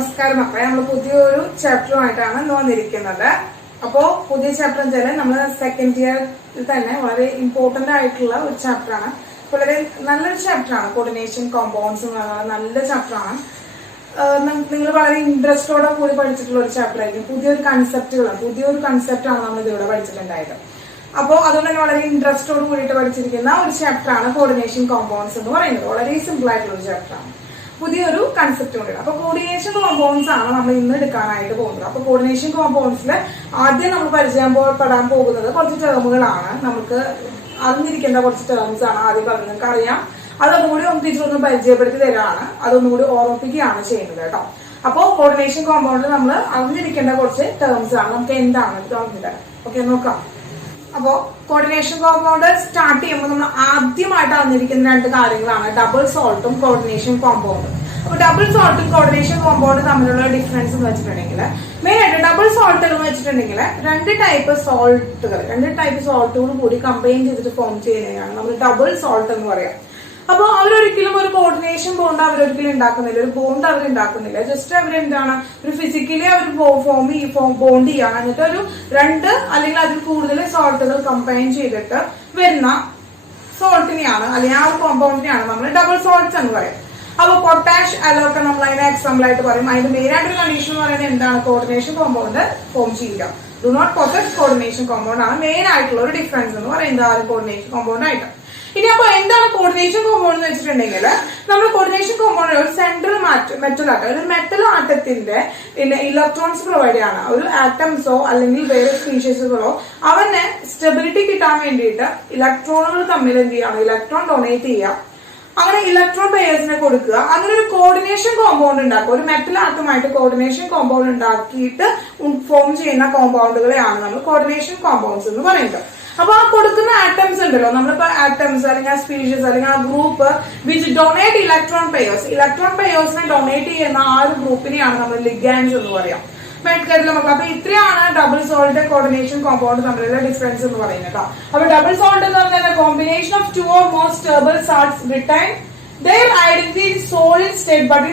നമസ്കാരം മക്കളെ. നമ്മൾ പുതിയൊരു ചാപ്റ്ററുമായിട്ടാണ് ഇന്ന് വന്നിരിക്കുന്നത്. അപ്പോൾ പുതിയ ചാപ്റ്റർ വെച്ചാൽ നമ്മൾ സെക്കൻഡ് ഇയറിൽ തന്നെ വളരെ ഇമ്പോർട്ടന്റ് ആയിട്ടുള്ള ഒരു ചാപ്റ്ററാണ്. വളരെ നല്ലൊരു ചാപ്റ്ററാണ്. കോർഡിനേഷൻ കോമ്പൗണ്ട്സ് നല്ല ചാപ്റ്ററാണ്. നിങ്ങൾ വളരെ ഇൻട്രസ്റ്റോടെ കൂടി പഠിച്ചിട്ടുള്ള ഒരു ചാപ്റ്റർ ആയിരിക്കും. പുതിയൊരു കൺസെപ്റ്റാണ് നമ്മൾ ഇതിലൂടെ പഠിച്ചിട്ടുണ്ടായത്. അപ്പോൾ അതുകൊണ്ട് തന്നെ വളരെ ഇൻട്രസ്റ്റോട് കൂടിയിട്ട് പഠിച്ചിരിക്കുന്ന ഒരു ചാപ്റ്ററാണ് കോർഡിനേഷൻ കോമ്പൗണ്ട്സ് എന്ന് പറയുന്നത്. വളരെ സിമ്പിൾ ആയിട്ടുള്ള ഒരു ചാപ്റ്ററാണ്. പുതിയൊരു കൺസെപ്റ്റ് ഉണ്ട്. അപ്പൊ കോർഡിനേഷൻ കോമ്പൗണ്ട്സ് ആണ് നമ്മൾ ഇന്ന് എടുക്കാനായിട്ട് പോകുന്നത്. അപ്പൊ കോർഡിനേഷൻ കോമ്പൗണ്ട്സിൽ ആദ്യം നമ്മൾ പരിചയപ്പെടാൻ പോകുന്നത് കുറച്ച് ടേമുകളാണ്. നമുക്ക് അറിഞ്ഞിരിക്കേണ്ട കുറച്ച് ടേംസ് ആണ് ആദ്യം പറഞ്ഞത്. നിങ്ങൾക്ക് അറിയാം, അതൊന്നുകൂടി ടീച്ചർ ഒന്ന് പരിചയപ്പെടുത്തി തരാണ്. അതൊന്നുകൂടി ഓർമ്മിപ്പിക്കുകയാണ് ചെയ്യുന്നത് കേട്ടോ. അപ്പോൾ കോർഡിനേഷൻ കോമ്പൗണ്ടിൽ നമ്മൾ അറിഞ്ഞിരിക്കേണ്ട കുറച്ച് ടേംസ് ആണ്. നമുക്ക് എന്താണ് തോന്നുന്നത്? ഓക്കെ, നോക്കാം. അപ്പോ കോർഡിനേഷൻ കോമ്പൗണ്ട് സ്റ്റാർട്ട് ചെയ്യുമ്പോൾ നമ്മൾ ആദ്യമായിട്ട് അറിഞ്ഞിരിക്കുന്ന രണ്ട് കാര്യങ്ങളാണ് ഡബിൾ സോൾട്ടും കോർഡിനേഷൻ കോമ്പൗണ്ടും. അപ്പൊ ഡബിൾ സോൾട്ടും കോർഡിനേഷൻ കോമ്പൗണ്ടും തമ്മിലുള്ള ഡിഫറൻസ് എന്ന് വെച്ചിട്ടുണ്ടെങ്കിൽ മെയിൻ ആയിട്ട് ഡബിൾ സോൾട്ടുകൾ എന്ന് വെച്ചിട്ടുണ്ടെങ്കിൽ രണ്ട് ടൈപ്പ് സോൾട്ടുകൾ കൂടി കമ്പൈൻ ചെയ്തിട്ട് ഫോം ചെയ്യുന്നതാണ് നമ്മൾ ഡബിൾ സോൾട്ട് എന്ന് പറയാം. അപ്പൊ അവരൊരിക്കലും ഒരു കോർഡിനേഷൻ ബോണ്ട് അവരൊരിക്കലും ഉണ്ടാക്കുന്നില്ല, ഒരു ബോണ്ട് അവരുണ്ടാക്കുന്നില്ല. ജസ്റ്റ് അവരെന്താണ് ഒരു ഫിസിക്കലി അവർ ബോണ്ട് ചെയ്യാണ്. എന്നിട്ട് ഒരു രണ്ട് അല്ലെങ്കിൽ അതിൽ കൂടുതൽ സോൾട്ടുകൾ കമ്പൈൻ ചെയ്തിട്ട് വരുന്ന സോൾട്ടിനെയാണ് അല്ലെങ്കിൽ ആ ഒരു കോമ്പൗണ്ടിനെയാണ് നമ്മൾ ഡബിൾ സോൾട്ട്സ് എന്ന് പറയും. അപ്പൊ പൊട്ടാഷ് അലോട്ട് നമ്മൾ അതിനെ എക്സാമ്പിൾ ആയിട്ട് പറയും. അതിന്റെ മെയിൻ ആയിട്ടൊരു കണ്ടീഷൻ എന്ന് പറയുന്നത് എന്താണ്? കോർഡിനേഷൻ കോമ്പൗണ്ട് ഫോം ചെയ്യുക. Do not possess coordination compound ആണ് മെയിൻ ആയിട്ടുള്ള ഒരു ഡിഫറൻസ് എന്ന് പറയുന്നത് ആ ഒരു കോർഡിനേഷൻ കോമ്പൗണ്ട് ആയിട്ട്. ഇനി അപ്പൊ എന്താണ് കോർഡിനേഷൻ കോമ്പൗണ്ട് എന്ന് വെച്ചിട്ടുണ്ടെങ്കിൽ നമ്മൾ കോർഡിനേഷൻ കോമ്പൗണ്ട് ഒരു സെൻട്രൽ മെറ്റൽ ആട്ടം, ഒരു മെറ്റൽ ആട്ടത്തിന്റെ ഇലക്ട്രോൺസ് പ്രൊവൈഡ് ചെയ്യാണ്. ഒരു ആറ്റംസോ അല്ലെങ്കിൽ വേറെ സ്പീഷീസുകളോ അവന് സ്റ്റെബിലിറ്റി കിട്ടാൻ വേണ്ടിയിട്ട് ഇലക്ട്രോണുകൾ തമ്മിൽ എന്ത് ചെയ്യാണ്? ഇലക്ട്രോൺ ഡൊണേറ്റ് ചെയ്യുക. അങ്ങനെ ഇലക്ട്രോൺ പെയേഴ്സിനെ കൊടുക്കുക. അങ്ങനെ ഒരു കോർഡിനേഷൻ കോമ്പൗണ്ട് ഉണ്ടാക്കുക. ഒരു മെറ്റൽ ആറ്റമായിട്ട് കോർഡിനേഷൻ കോമ്പൗണ്ട് ഉണ്ടാക്കിയിട്ട് ഫോം ചെയ്യുന്ന കോമ്പൗണ്ടുകളെയാണ് നമ്മൾ കോർഡിനേഷൻ കോമ്പൗണ്ട്സ് എന്ന് പറയുന്നത്. അപ്പൊ ആ കൊടുക്കുന്ന ആറ്റംസ് ഉണ്ടല്ലോ, നമ്മളിപ്പോ ആറ്റംസ് അല്ലെങ്കിൽ ആ സ്പീഷീസ് അല്ലെങ്കിൽ ആ ഗ്രൂപ്പ് വിച്ച് ഡൊണേറ്റ് ഇലക്ട്രോൺ പെയേഴ്സിനെ ഡൊണേറ്റ് ചെയ്യുന്ന ആ ഒരു ഗ്രൂപ്പിനെയാണ് നമ്മൾ ലിഗാൻഡ്സ് എന്ന് പറയാം. അപ്പൊ ഇത്രയാണ് ഡബിൾ സോൾട്ട് കോർഡിനേഷൻ കോമ്പൗണ്ട് തമ്മിലുള്ള ഡിഫറൻസ് എന്ന് പറയുന്നത് കേട്ടോ. അപ്പൊ ഡബിൾ സോൾട്ട് എന്ന് പറഞ്ഞാൽ combination of two or more stable salts retain their identity in solid state but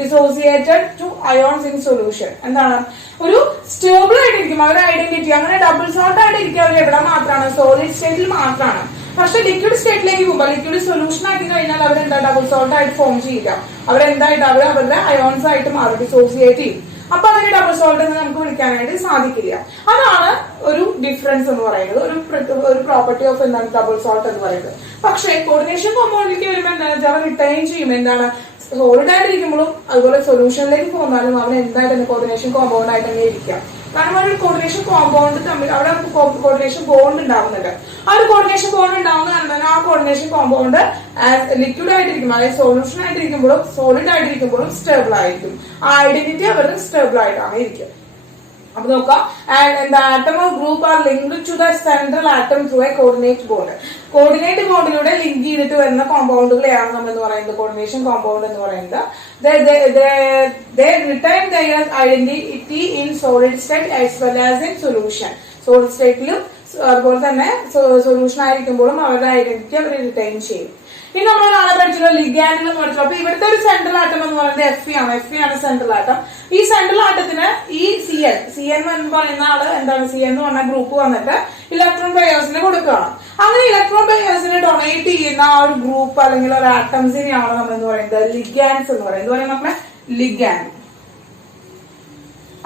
dissociated to ions in solution. എന്താണ്? ഒരു സ്റ്റേബിൾ ആയിട്ടിരിക്കും അവരുടെ ഐഡന്റിറ്റി. അങ്ങനെ ഡബിൾ സോൾട്ട് ആയിട്ട് ഇരിക്കും അവർ എവിടെ മാത്രമാണ്? സോളിഡ് സ്റ്റേറ്റിൽ മാത്രമാണ്. പക്ഷെ ലിക്വിഡ് സ്റ്റേറ്റിലേക്ക് പോകുമ്പോൾ ലിക്വിഡ് സൊല്യൂഷൻ ആക്കി കഴിഞ്ഞാൽ അവരെന്താ ഡബിൾ സോൾട്ട് ആയിട്ട് ഫോം ചെയ്യില്ല. അവരെന്തായിട്ട് അവരുടെ അയോൺസ് ആയിട്ട് മാറും, ഡിസോസിയേറ്റ് ചെയ്യും. അപ്പൊ അതിന് ഡബിൾ സോൾട്ട് എന്ന് നമുക്ക് വിളിക്കാനായിട്ട് സാധിക്കില്ല. അതാണ് ഒരു ഡിഫറൻസ് എന്ന് പറയുന്നത്, ഒരു പ്രോപ്പർട്ടി ഓഫ് എന്താണ് ഡബിൾ സോൾട്ട് എന്ന് പറയുന്നത്. പക്ഷേ കോർഡിനേഷൻ കോമ്പൗണ്ടിലേക്ക് വരുമ്പോൾ എന്താണ് അവൻ റിട്ടൈൻ ചെയ്യും. എന്താണ്? സോളിഡ് ആയിട്ടിരിക്കുമ്പോഴും അതുപോലെ സൊല്യൂഷനിലേക്ക് പോന്നാലും അവൻ എന്തായിട്ട് കോർഡിനേഷൻ കോമ്പൗണ്ട് ആയിട്ട് തന്നെ ഇരിക്കാം. കാരണം ഒരു കോർഡിനേഷൻ കോമ്പൗണ്ട് തമ്മിൽ അവിടെ കോർഡിനേഷൻ ബോണ്ട് ഉണ്ടാവുന്നുണ്ട്. ആ ഒരു കോർഡിനേഷൻ ബോണ്ട് ഉണ്ടാവുന്ന കാരണം ആ കോർഡിനേഷൻ കോമ്പൗണ്ട് ലിക്വിഡ് ആയിട്ടിരിക്കും, അതായത് സൊല്യൂഷൻ ആയിട്ടിരിക്കുമ്പോഴും സോളിഡ് ആയിട്ടിരിക്കുമ്പോഴും സ്റ്റേബിൾ ആയിരിക്കും. ആ ഐഡന്റിറ്റി അവർ സ്റ്റേബിൾ ആയിട്ടാണ് ഇരിക്കുക. അപ്പൊ നോക്കാം, the atom or group are linked to the central atom through a coordinate bond. Coordinate ബോണ്ടിലൂടെ ലിങ്ക് ചെയ്തിട്ട് വരുന്ന കോമ്പൗണ്ടുകളെയാണ് നമ്മൾ എന്ന് പറയുന്നത് കോർഡിനേഷൻ കോമ്പൗണ്ട് എന്ന് പറയുന്നത്. They retain their identity in solid state as well as in solution. Solid സ്റ്റേറ്റിലും അതുപോലെ തന്നെ സൊല്യൂഷൻ ആയിരിക്കുമ്പോഴും അവരുടെ ഐഡന്റിറ്റി അവർ റിട്ടൈൻ ചെയ്യും. ഇനി നമ്മൾ നാളെ പഠിച്ചുള്ള ലിഗാൻഡുകൾ എന്ന് പഠിച്ചു. അപ്പൊ ഇവിടുത്തെ ഒരു സെൻട്രൽ ആറ്റം എന്ന് പറയുന്നത് എഫ് ആണ് സെൻട്രൽ ആറ്റം. ഈ സെൻട്രൽ ആറ്റത്തിന് ഈ സി എൻ എന്ന് പറയുന്ന ആള് എന്താണ്? സി എന്ന് പറഞ്ഞ ഗ്രൂപ്പ് വന്നിട്ട് ഇലക്ട്രോൺ പെയേഴ്സിന് കൊടുക്കുകയാണ്. അങ്ങനെ ഇലക്ട്രോൺ പെയേഴ്സിനെ ഡൊണേറ്റ് ചെയ്യുന്ന ആ ഒരു ഗ്രൂപ്പ് അല്ലെങ്കിൽ ഒരു ആറ്റംസിനെയാണ് നമ്മൾ എന്ന് പറയുന്നത് ലിഗാൻഡ്സ് എന്ന് പറയുന്നത്. എന്ന് പറയുന്നത് നമ്മളെ ലിഗാൻഡ്.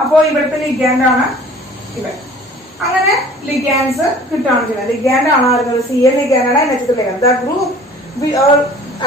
അപ്പോ ഇവിടുത്തെ ലിഗാൻഡ് ആണ് ഇവൻ. അങ്ങനെ ലിഗാൻഡ്സ് കിട്ടുകയാണ് ചെയ്യുന്നത്. ലിഗാൻഡ് ആണ് ആയിരുന്നത് സി എൻ ലിഗാൻഡ് ആണ് ligand. The group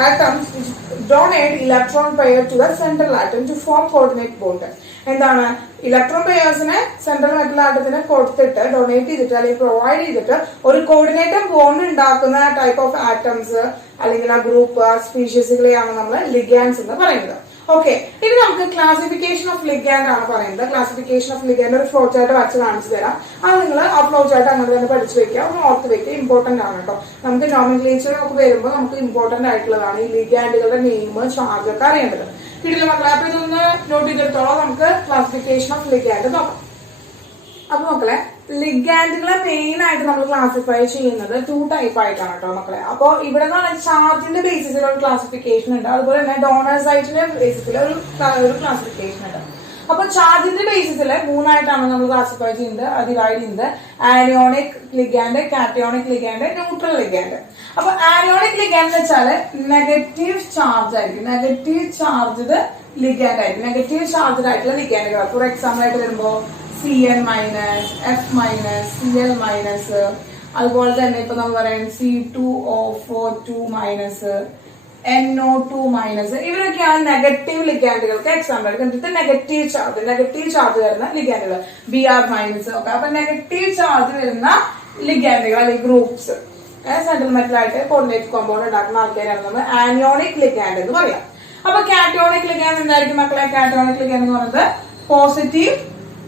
atoms which donate electron pair to the central atom to form coordinate bond. എന്താണ്? ഇലക്ട്രോൺ പെയേഴ്സിനെ സെൻട്രൽ മെറ്റൽ ആറ്റത്തിന് കൊടുത്തിട്ട് ഡൊണേറ്റ് ചെയ്തിട്ട് അല്ലെങ്കിൽ പ്രൊവൈഡ് ചെയ്തിട്ട് ഒരു കോർഡിനേറ്റർ ബോണ്ട് ഉണ്ടാക്കുന്ന ടൈപ്പ് ഓഫ് ആറ്റംസ് അല്ലെങ്കിൽ ആ ഗ്രൂപ്പ് സ്പീഷീസുകളെയാണ് നമ്മൾ ലിഗാൻഡ്സ് എന്ന് പറയുന്നത്. ഓക്കെ, ഇനി നമുക്ക് ക്ലാസിഫിക്കേഷൻ ഓഫ് ലിഗാൻഡ് ആണ് പറയുന്നത്. ക്ലാസിഫിക്കേഷൻ ഓഫ് ലിഗാൻഡ് ഒരു ഫ്ലോ ചാർട്ട് വച്ച് കാണിച്ചു തരാം. അത് നിങ്ങൾ ആ ഫ്ലോ ചാർട്ട് അങ്ങനെ തന്നെ പഠിച്ചു വെക്കുക, ഒന്ന് ഓർത്ത് വെക്കുക. ഇമ്പോർട്ടന്റ് ആണ് കേട്ടോ. നമുക്ക് നോമിനിക്ലേച്ചർ ഒക്കെ വരുമ്പോൾ നമുക്ക് ഇമ്പോർട്ടന്റ് ആയിട്ടുള്ളതാണ് ഈ ലിഗാൻഡുകളുടെ നെയിം, ചാർജ് ഒക്കെ അറിയേണ്ടത്. കിട്ടില്ല മക്കളെ? അപ്പൊ ഇതൊന്ന് നോട്ട് ചെയ്തെടുത്തോളാം. നമുക്ക് ക്ലാസിഫിക്കേഷൻ ഓഫ് ലിഗാൻഡ് നോക്കാം. അപ്പൊ മക്കളെ ലിഗാൻഡുകളെ മെയിൻ ആയിട്ട് നമ്മൾ ക്ലാസിഫൈ ചെയ്യുന്നത് 2 ടൈപ്പ് ആയിട്ടാണ് കേട്ടോ മക്കളെ. അപ്പൊ ഇവിടെ ചാർജിന്റെ ബേസിസിൽ ഒരു ക്ലാസിഫിക്കേഷൻ ഉണ്ട്, അതുപോലെ തന്നെ ഡോണർ സൈറ്റിന്റെ ബേസിസിൽ ഒരു ക്ലാസിഫിക്കേഷൻ ഉണ്ട്. അപ്പൊ ചാർജിന്റെ ബേസിസിൽ 3 ആയിട്ടാണ് നമ്മൾ ക്ലാസിഫൈ ചെയ്യുന്നത്, ഡിവൈഡ് ചെയ്യുന്നത്. Anionic ligand, cationic ligand, neutral ligand. അപ്പൊ ആനിയോണിക് ലിഗാൻഡ് എന്ന് വെച്ചാല് നെഗറ്റീവ് ചാർജ് ആയിരിക്കും, നെഗറ്റീവ് ചാർജ്ഡ് ലിഗാൻഡ് ആയിരിക്കും, നെഗറ്റീവ് ചാർജ്ഡ് ആയിട്ടുള്ള ലിഗാൻഡുകൾ. ഫോർ എക്സാമ്പിൾ ആയിട്ട് വരുമ്പോ Cn minus, F minus, Cl minus, അതുപോലെ തന്നെ ഇപ്പൊ നമ്മൾ പറയാം C2O42 മൈനസ്, NO2 മൈനസ്, ഇവരൊക്കെയാണ് നെഗറ്റീവ് ലിഗാൻഡുകൾക്ക് എക്സാമ്പിൾ ആയിട്ട് കണ്ടിട്ട് നെഗറ്റീവ് ചാർജ് വരുന്ന ലിഗാൻഡുകൾ. Br മൈനസ് ഒക്കെ. അപ്പൊ നെഗറ്റീവ് ചാർജ് വരുന്ന ലിഗാൻഡുകൾ അല്ലെങ്കിൽ ഗ്രൂപ്പ്സ് സെൻട്രൽ മെറ്റൽ ആയിട്ട് കോർഡിനേറ്റ് കോമ്പൗണ്ട് ഉണ്ടാക്കുന്ന ആൾക്കാരാണ് നമ്മൾ ആനിയോണിക് ലിഗാൻഡ് എന്ന് പറയാം. അപ്പൊ കാറ്റയോണിക് ലിഗാൻഡ് എന്തായിരിക്കും മക്കളെ? കാറ്റയോണിക് ലിഗാൻഡ് എന്ന് പറയുന്നത് പോസിറ്റീവ്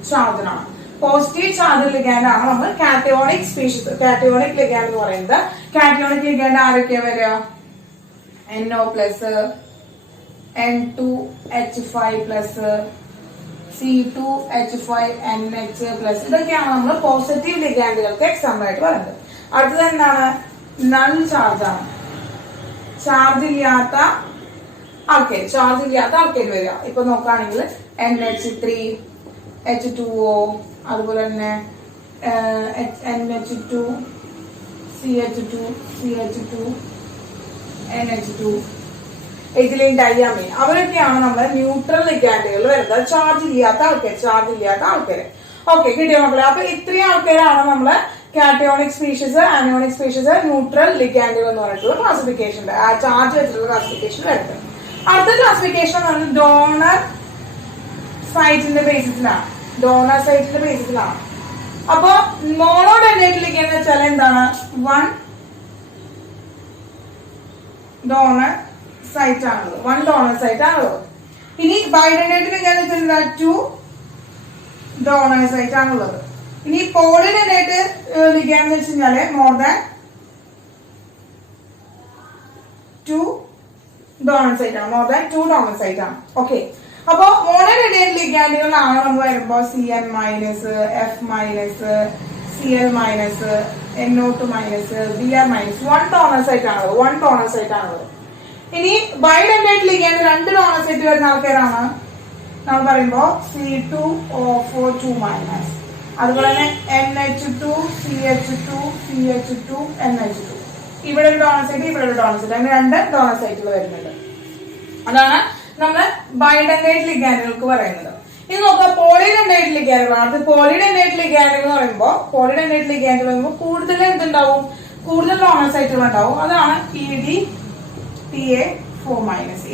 ചാർജിനാണ്. പോസിറ്റീവ് ചാർജ് ലിഗാൻഡ് ആണ് നമ്മൾ കാറ്റയോണിക് സ്പീഷീസ്, കാറ്റയോണിക് ലിഗാൻഡ് എന്ന് പറയുന്നത്. കാറ്റയോണിക് ലിഗാൻഡ് ആരൊക്കെയാ വരിക? NO plus, N2H5 plus, C2H5NH plus, ഇതൊക്കെയാണ് നമ്മൾ പോസിറ്റീവ് ലിഗാൻഡുകൾക്ക് എക്സാമ്പിൾ ആയിട്ട് പറയുന്നത്. അടുത്തത് എന്താണ്? നൺ ചാർജ് ആണ്. ചാർജ് ഇല്ലാത്ത ആൾക്കാർ, ചാർജ് ഇല്ലാത്ത ആൾക്കാർ വരിക. ഇപ്പൊ നോക്കുകയാണെങ്കിൽ NH3, H2O, അതുപോലെ തന്നെ NH2, CH2, CH2, NH2, ethylene ഡൈയമീൻ, അവരൊക്കെയാണ് നമ്മുടെ ന്യൂട്രൽ ലിഗാൻഡുകൾ വരുന്നത്. ചാർജ് ഇല്ലാത്ത ആൾക്കാര്. ഓക്കെ, കിട്ടിയ മക്കളെ? അപ്പൊ ഇത്രയും ആൾക്കാരാണ് നമ്മള് cationic species, anionic species, neutral ലിഗാൻഡുകൾ എന്ന് പറഞ്ഞിട്ടുള്ള ക്ലാസിഫിക്കേഷൻ, ആ ചാർജ് വെച്ചിട്ടുള്ള ക്ലാസിഫിക്കേഷൻ വരുന്നത്. അടുത്ത ക്ലാസിഫിക്കേഷൻ എന്ന് പറയുന്നത് ഡോണർ സൈറ്റിന്റെ ബേസിസിലാണ്. അപ്പൊ മോണോഡെൻഡേറ്റ് ലിഗാൻഡ് എന്ന് വെച്ചാൽ എന്താണ്? 1 ഡോണർ സൈറ്റ് ആണുള്ളത്. ഇനി ബൈഡെൻഡേറ്റ് ലിഗാൻഡ് എന്ന് വെച്ചാൽ 2 ഡോണർ സൈറ്റ് ആണുള്ളത്. ഇനി പോളിഡെൻഡേറ്റ് ലിഗാൻഡ് എന്ന് വെച്ച് കഴിഞ്ഞാല് മോർ ദാൻ 2 ഡോണർ സൈറ്റ് ആണ്. ഓക്കെ, അപ്പൊ മോണോഡെൻഡേറ്റ് ലിഗാൻഡുകളാണ് നമ്മൾ വരുമ്പോ Cn minus, F minus, Cl minus, NO2 minus, Br minus. 1 donor site ആണുള്ളത്. ഇനി ബൈഡെൻഡേറ്റ് ലിഗാൻഡ് 2 ഡോണർ സൈറ്റ് വരുന്ന ആൾക്കാരാണ് നമ്മൾ പറയുമ്പോ C2O42 മൈനസ്, അതുപോലെ തന്നെ NH2, CH2, NH2. ഇവിടെ ഒരു ഡോണർ സൈറ്റ്, അങ്ങനെ 2 ഡോണർ സൈറ്റുകൾ വരുന്നുണ്ട്. അതാണ് നമ്മൾ ബൈഡെൻഡേറ്റ് ലിഗാൻഡുകൾക്ക് പറയുന്നത്. ഇനി നോക്കുക പോളിഡെൻഡേറ്റ് ലിഗാൻഡുകളാണ്. അത് പോളിഡെൻഡേറ്റ് ലിഗാൻഡ് എന്ന് പറയുമ്പോൾ കൂടുതൽ എന്തുണ്ടാവും? കൂടുതൽ ഡോണർ സൈറ്റുകൾ ഉണ്ടാവും. അതാണ് EDTA4 മൈനസ്.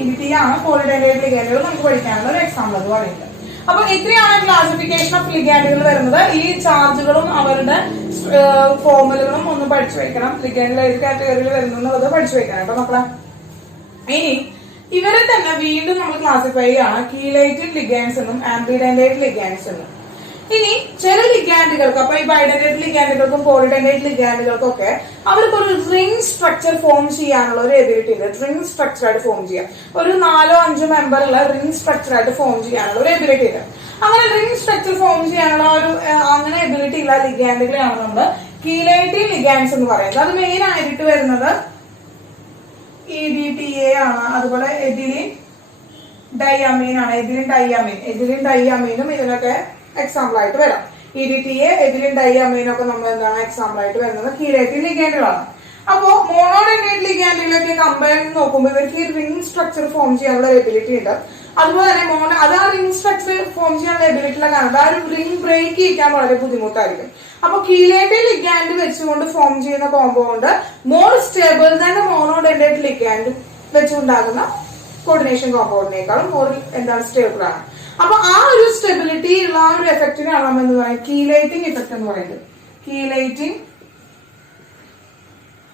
EDTA ആണ് പോളിഡെൻഡേറ്റ് ലിഗാൻഡുകൾ നമുക്ക് പഠിക്കാനുള്ള ഒരു എക്സാമ്പിൾ എന്ന് പറയുന്നത്. അപ്പൊ ഇത്രയാണ് ക്ലാസിഫിക്കേഷൻ ഓഫ് ലിഗാൻഡുകൾ വരുന്നത്. ഈ ചാർജുകളും അവരുടെ ഫോർമുലകളും ഒന്ന് പഠിച്ചു വെക്കണം. ലിഗാൻഡുകൾ ഏത് കാറ്റഗറിയിൽ വരുന്നുള്ളത് പഠിച്ചു വെക്കണം കേട്ടോ മക്കളെ. ഇനി ഇവരെ തന്നെ വീണ്ടും നമ്മൾ ക്ലാസിഫൈ ചെയ്യാണ് കീലേറ്റഡ് ലിഗാൻഡ്സ് എന്നും ആംബിഡെൻഡേറ്റ് ലിഗാൻഡ്സ് എന്നും. ഇനി ചില ലിഗാൻഡുകൾക്ക്, അപ്പൊ ഈ ബൈഡെൻഡേറ്റ് ലിഗാൻഡുകൾക്കും പോളിഡെൻഡേറ്റ് ലിഗാൻഡുകൾക്കും ഒക്കെ അവർക്ക് ഒരു റിംഗ് സ്ട്രക്ചർ ഫോം ചെയ്യാനുള്ള ഒരു എബിലിറ്റി ഉണ്ട്. റിംഗ് സ്ട്രക്ചർ ആയിട്ട് ഫോം ചെയ്യാം, ഒരു 4-5 മെമ്പറുള്ള റിംഗ് സ്ട്രക്ചർ ആയിട്ട് ഫോം ചെയ്യാനുള്ള ഒരു എബിലിറ്റി ഉണ്ട്. അങ്ങനെ റിംഗ് സ്ട്രക്ചർ ഫോം ചെയ്യാനുള്ള ഒരു അങ്ങനെ എബിലിറ്റി ഉള്ള ലിഗാൻഡുകളാണ് നമ്മൾ കീലേറ്റഡ് ലിഗാൻഡ്സ് എന്ന് പറയുന്നത്. അത് മെയിൻ ആയിട്ട് വരുന്നത് EDTA ആണ്, അതുപോലെ എഥിലീൻ ഡൈയമീൻ ആണ്. എഥിലീൻ ഡൈയമീനും ഇതിനൊക്കെ എക്സാമ്പിൾ ആയിട്ട് വരാം. EDTA, എഥിലീൻ ഡൈയമീൻ ഒക്കെ നമ്മൾ എന്താണ് എക്സാമ്പിൾ ആയിട്ട് വരുന്നത് കീലേറ്റഡ് ലിഗാൻഡുകളാണ്. അപ്പോ മോണോഡെൻഡേറ്റ് ലിഗാൻഡുകളൊക്കെ കമ്പയർ ചെയ്ത് നോക്കുമ്പോൾ ഇവർക്ക് ഈ റിംഗ് സ്ട്രക്ചർ ഫോം ചെയ്യാനുള്ള എബിലിറ്റി ഉണ്ട്. അതുപോലെ തന്നെ അത് ആ റിംഗ് സ്ട്രക്ചർ ഫോം ചെയ്യാനുള്ള എബിലിറ്റി ഉള്ള കാരണം ആ ഒരു റിംഗ് ബ്രേക്ക് ചെയ്യാൻ വളരെ ബുദ്ധിമുട്ടായിരിക്കും. അപ്പൊ കീലേറ്റഡ് ലിഗാൻഡ് വെച്ചുകൊണ്ട് ഫോം ചെയ്യുന്ന compound more stable than monodentate ligand വെച്ചുണ്ടാകുന്ന കോർഡിനേഷൻ കോമ്പൗണ്ടിനേക്കാളും മോർ സ്റ്റേബിൾ ആണ്. അപ്പൊ ആ ഒരു സ്റ്റെബിലിറ്റി ഉള്ള ആ ഒരു എഫക്റ്റിനാണ് നമ്മൾ എന്ന് പറയുന്നത് കീലേറ്റിംഗ് ഇഫക്റ്റ് എന്ന് പറയുന്നത്.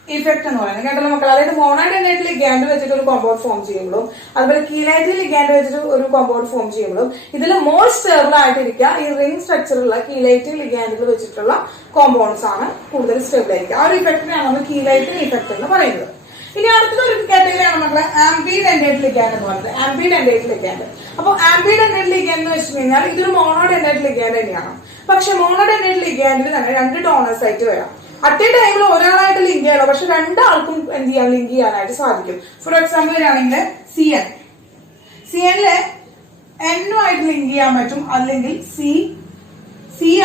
ഇഫക്റ്റ് എന്ന് പറയുന്നത് കേട്ടല്ലോ മക്കൾ. അതായത് മോണോഡെൻഡേറ്റ് ലിഗാൻഡ് വെച്ചിട്ട് ഒരു കോമ്പൗണ്ട് ഫോം ചെയ്യുമ്പോഴും അതുപോലെ കീലേറ്റഡ് ലിഗാൻഡ് വെച്ചിട്ട് ഒരു കോമ്പൗണ്ട് ഫോം ചെയ്യുമ്പോഴും ഇതിൽ മോർ സ്റ്റേബിൾ ആയിട്ടിരിക്കുക ഈ റിംഗ് സ്ട്രക്ചറുള്ള കീലേറ്റഡ് ലിഗാൻഡുകൾ വെച്ചിട്ടുള്ള കോമ്പൗണ്ട്സ് ആണ് കൂടുതൽ സ്റ്റേബിൾ ആയിരിക്കുക. ആ ഒരു ഇഫക്റ്റിനെയാണ് നമ്മൾ കീലേറ്റിംഗ് ഇഫക്റ്റ് എന്ന് പറയുന്നത്. ഇനി അടുത്തൊരു കാറ്റഗറിയാണ് മക്കളെ ആംബിഡെൻഡേറ്റ് ലിഗാൻഡ് എന്ന് പറയുന്നത്, ആംബിഡെൻഡേറ്റ് ലിഗാൻഡ്. അപ്പൊ ആംബിഡെൻഡേറ്റ് ലിഗാൻഡ് എന്ന് വെച്ച് കഴിഞ്ഞാൽ ഇതൊരു മോണോഡെൻഡേറ്റ് ലിഗാൻഡ് തന്നെയാണ്. പക്ഷെ മോണോഡെൻഡേറ്റ് ലിഗാൻഡിൽ തന്നെ 2 ഡോണേഴ്സ് ആയിട്ട് വരാം. അറ്റ് എ ടൈമിൽ ഒരാളായിട്ട് ലിങ്ക് ചെയ്യാനോ, പക്ഷെ 2 ആൾക്കും എന്ത് ചെയ്യാൻ ലിങ്ക് ചെയ്യാനായിട്ട് സാധിക്കും. ഫോർ എക്സാമ്പിൾ വരികയാണെങ്കിൽ CNല് N ആയിട്ട് ലിങ്ക് ചെയ്യാൻ പറ്റും, അല്ലെങ്കിൽ C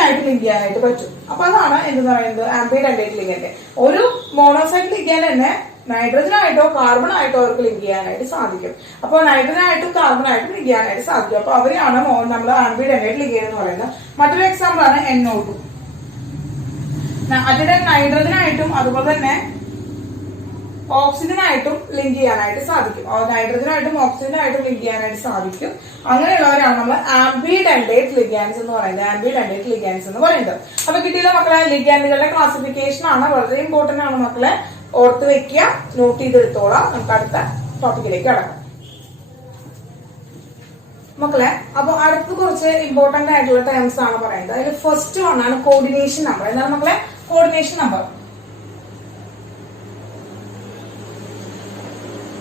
ആയിട്ട് ലിങ്ക് ചെയ്യാനായിട്ട് പറ്റും. അപ്പൊ അതാണ് എന്ത് പറയുന്നത് ആംബിഡെൻഡേറ്റ് ലിഗാൻഡ്. ഒരു മോണോസൈറ്റ് ലിഗാൻഡ് തന്നെ നൈട്രജനായിട്ടോ കാർബൺ ആയിട്ടോ അവർക്ക് ലിങ്ക് ചെയ്യാനായിട്ട് സാധിക്കും. അപ്പോൾ നൈട്രജനായിട്ടും കാർബണായിട്ടും ലിങ്ക് ചെയ്യാനായിട്ട് സാധിക്കും. അപ്പൊ അവരെയാണ് നമ്മൾ ആംബിഡെൻഡേറ്റ് ലിഗാൻഡ് എന്ന് പറയുന്നത്. മറ്റൊരു എക്സാമ്പിൾ ആണ് NO2. അതിന്റെ നൈട്രജനായിട്ടും അതുപോലെ തന്നെ ഓക്സിജനായിട്ടും ലിങ്ക് ചെയ്യാനായിട്ട് സാധിക്കും. നൈട്രജനായിട്ടും ഓക്സിജനായിട്ടും ലിങ്ക് ചെയ്യാനായിട്ട് സാധിക്കും. അങ്ങനെയുള്ളവരാണ് നമ്മൾ ആംബിഡെൻഡേറ്റ് ലിഗാൻഡ്സ് എന്ന് പറയുന്നത്. ആംബിഡെൻഡേറ്റ് ലിഗാൻഡ്സ് എന്ന് പറയുന്നത്. അപ്പൊ കിട്ടിയില്ല മക്കളെ, ലിഗാൻഡുകളുടെ ക്ലാസിഫിക്കേഷൻ ആണ്, വളരെ ഇമ്പോർട്ടന്റ് ആണ് മക്കളെ. ഓർത്ത് വെക്കുക, നോട്ട് ചെയ്തെടുത്തോളാം. നമുക്ക് അടുത്ത ടോപ്പിക്കിലേക്ക് കടക്കാം മക്കളെ. അപ്പൊ അടുത്ത് കുറച്ച് ഇമ്പോർട്ടന്റ് ആയിട്ടുള്ള ടേംസ് ആണ് പറയുന്നത്. അതിൽ ഫസ്റ്റ് വൺ ആണ് കോർഡിനേഷൻ നമ്പർ. എന്താണ് മക്കളെ കോർഡിനേഷൻ നമ്പർ?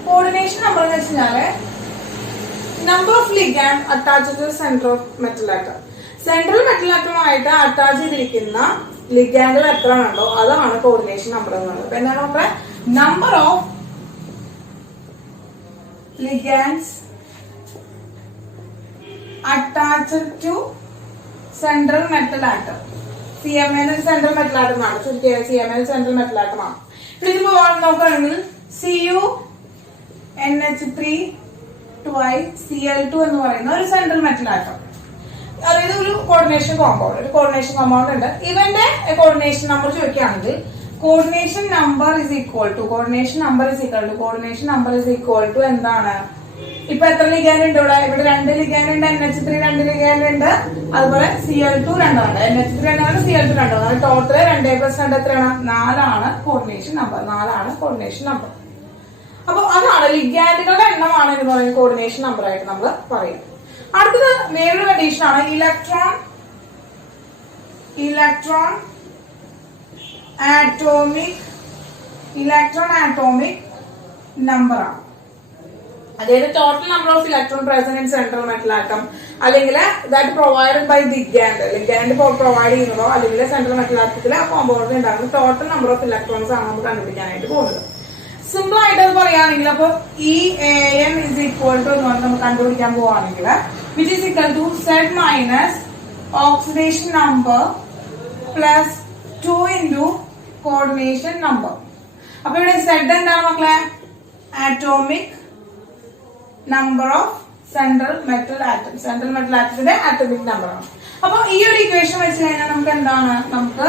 കോർഡിനേഷൻ നമ്പർ എന്ന് വെച്ചാല് number of ligand attach to centre of metal atom. Central metal ആറ്റമായിട്ട് അറ്റാച്ച് ചെയ്തിരിക്കുന്ന ലിഗാൻഡുകൾ എത്ര ഉണ്ടോ അതാണ് കോർഡിനേഷൻ നമ്പർ എന്ന് പറയുന്നത്. അപ്പൊ എന്താണ് നമ്മുടെ number of ligands attached to central metal atom. CMN central metal atom ആണ്, ചുരുക്കിയ CMN സെൻട്രൽ മെറ്റൽ ആറ്റം ആണ്. ഇതിപ്പോ നോക്കുകയാണെങ്കിൽ CuNH3 എന്ന് പറയുന്ന ഒരു സെൻട്രൽ മെറ്റൽ ആറ്റം, അതായത് ഒരു കോർഡിനേഷൻ കോമ്പൗണ്ട് ഉണ്ട്. ഇവന്റെ കോർഡിനേഷൻ നമ്പർ ചോദിക്കുകയാണെങ്കിൽ coordination number is equal to എന്താണ്? ഇപ്പൊ എത്ര ലിഗാൻഡ് ഉണ്ട് ഇവിടെ? 2 ലിഗാൻഡ് ഉണ്ട്, NH3 2 ലിഗാൻഡ് ഉണ്ട്, അതുപോലെ Cl2 2 ഉണ്ട്, NH3 2 ആണ്, Cl2 2 ആണ്. ടോട്ടല് 2+2 എത്രയാണ്? 4 ആണ് കോർഡിനേഷൻ നമ്പർ. അപ്പൊ അതാണ് ലിഗാൻഡുകളുടെ എണ്ണമാണ് എന്ന് പറയുന്നത് കോർഡിനേഷൻ നമ്പർ ആയിട്ട് നമ്മൾ പറയും. അടുത്തത് വേറൊരു കണ്ടീഷൻ ആണ് ഇലക്ട്രോൺ ആറ്റോമിക് നമ്പർ ആണ്. അതായത് total number of electron present in central metal atom, അല്ലെങ്കിൽ that provided by ligand provide ചെയ്യുന്നതോ അല്ലെങ്കിൽ സെൻട്രൽ മെറ്റൽ ആറ്റത്തിൽ ആ കോമ്പൗണ്ടിൽ ഉണ്ടാകുന്ന ടോട്ടൽ നമ്പർ ഓഫ് ഇലക്ട്രോൺസ് ആണ് നമുക്ക് കണ്ടുപിടിക്കാനായിട്ട് പോകുന്നത്. സിമ്പിൾ ആയിട്ട് അത് പറയുകയാണെങ്കിൽ അപ്പൊ EAN ഇസ് ഈക്വൽ ടു എന്ന് പറഞ്ഞ് നമുക്ക് കണ്ടുപിടിക്കാൻ പോവാണെങ്കിൽ which is equal to Z minus oxidation number plus 2 into coordination number. അപ്പൊ ഇവിടെ Z എന്താണ് മക്കളെ? Atomic number of central metal ആറ്റത്തിന്റെ ആറ്റോമിക് നമ്പർ ആണ്. അപ്പൊ ഈ ഒരു ഇക്വേഷൻ വെച്ച് കഴിഞ്ഞാൽ നമുക്ക് എന്താണ്? നമുക്ക്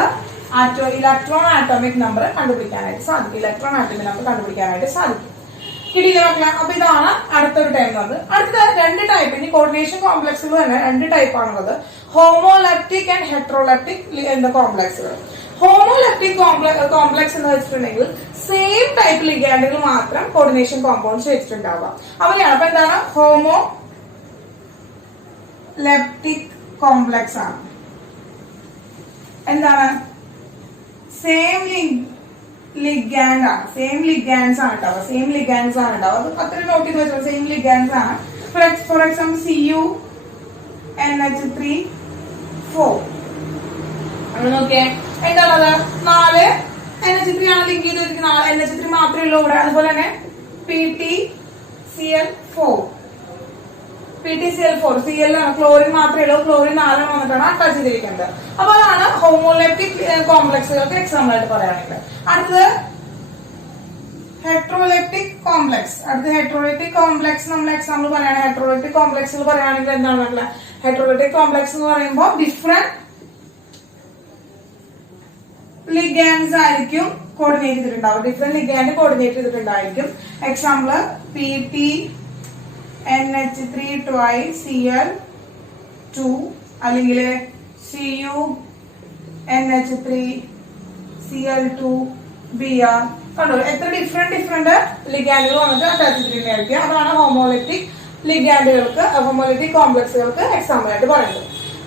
ഇലക്ട്രോൺ ആറ്റോമിക് നമ്പർ കണ്ടുപിടിക്കാനായിട്ട് സാധിക്കും. കിട്ടിയില്ല മക്കളെ? അപ്പൊ ഇതാണ് അടുത്തൊരു ടൈപ്പ് എന്ന് പറഞ്ഞത്. അടുത്ത 2 ടൈപ്പ്, ഇനി കോർഡിനേഷൻ കോംപ്ലക്സുകൾ തന്നെ 2 ടൈപ്പ് ആണുള്ളത്, ഹോമോലെപ്റ്റിക് ആൻഡ് ഹെട്രോലെപ്റ്റിക് കോംപ്ലക്സുകൾ. ഹോമോലെപ്റ്റിക് കോംപ്ലക്സ് എന്ന് വെച്ചിട്ടുണ്ടെങ്കിൽ സെയിം ടൈപ്പ് ലിഗാൻഡുകൾ മാത്രം കോർഡിനേഷൻ കോമ്പൗണ്ട്സ് വെച്ചിട്ടുണ്ടാവുക. അവരെയാണ്. അപ്പൊ എന്താണ്? ഹോമോലെപ്റ്റിക് കോംപ്ലക്സ് ആണ്. എന്താണ്? സെയിം ലിഗാൻഡ്സ് ആണ് ഉണ്ടാവുക. അത് അത്ര നോട്ട് ചെയ്ത് വെച്ചോ. സെയിം ലിഗാൻഡ്സ് ആണ്. ഫോർ എക്സാമ്പിൾ CuNH3 4 നോക്കിയേ, എന്താണത്? 4 NH3 ആണ് ലിങ്ക് ചെയ്തിരിക്കുന്നത്. NH3 മാത്രമേ ഉള്ളൂ ഇവിടെ. അതുപോലെ തന്നെ PTCl4 Cl ആണ്, ക്ലോറിൻ മാത്രമേ ഉള്ളൂ. ക്ലോറിൻ 4 വന്നിട്ടാണ് അറ്റാച്ച് ചെയ്തിരിക്കുന്നത്. അപ്പൊ അതാണ് ഹോമോലെപ്റ്റിക് കോംപ്ലക്സുകൾക്ക് എക്സാമ്പിൾ ആയിട്ട് പറയുകയാണെങ്കിൽ. അടുത്തത് ഹെട്രോലെപ്റ്റിക് കോംപ്ലക്സ്. നമ്മൾ എക്സാമ്പിൾ പറയുകയാണെങ്കിൽ ഹെട്രോലെപ്റ്റിക് കോംപ്ലക്സുകൾ പറയുകയാണെങ്കിൽ എന്താണ്? ഹെട്രോലെപ്റ്റിക് കോംപ്ലക്സ് എന്ന് പറയുമ്പോൾ ഡിഫറെന്റ് ലിഗാൻഡ്സ് ആയിരിക്കും കോർഡിനേറ്റ് ചെയ്തിട്ടുണ്ടായിരിക്കും. എക്സാമ്പിൾ PTNH3 Cl2 അല്ലെങ്കിൽ CuNH3 Cl2 Br. കണ്ടോ എത്ര ഡിഫറെന്റ് ലിഗാൻഡുകൾ വന്നിട്ട് അറ്റാച്ച് ചെയ്തിട്ടുണ്ടായിരിക്കും. അതാണ് ഹോമോലെപ്റ്റിക് കോംപ്ലക്സുകൾക്ക് എക്സാമ്പിൾ ആയിട്ട് പറയുന്നത്.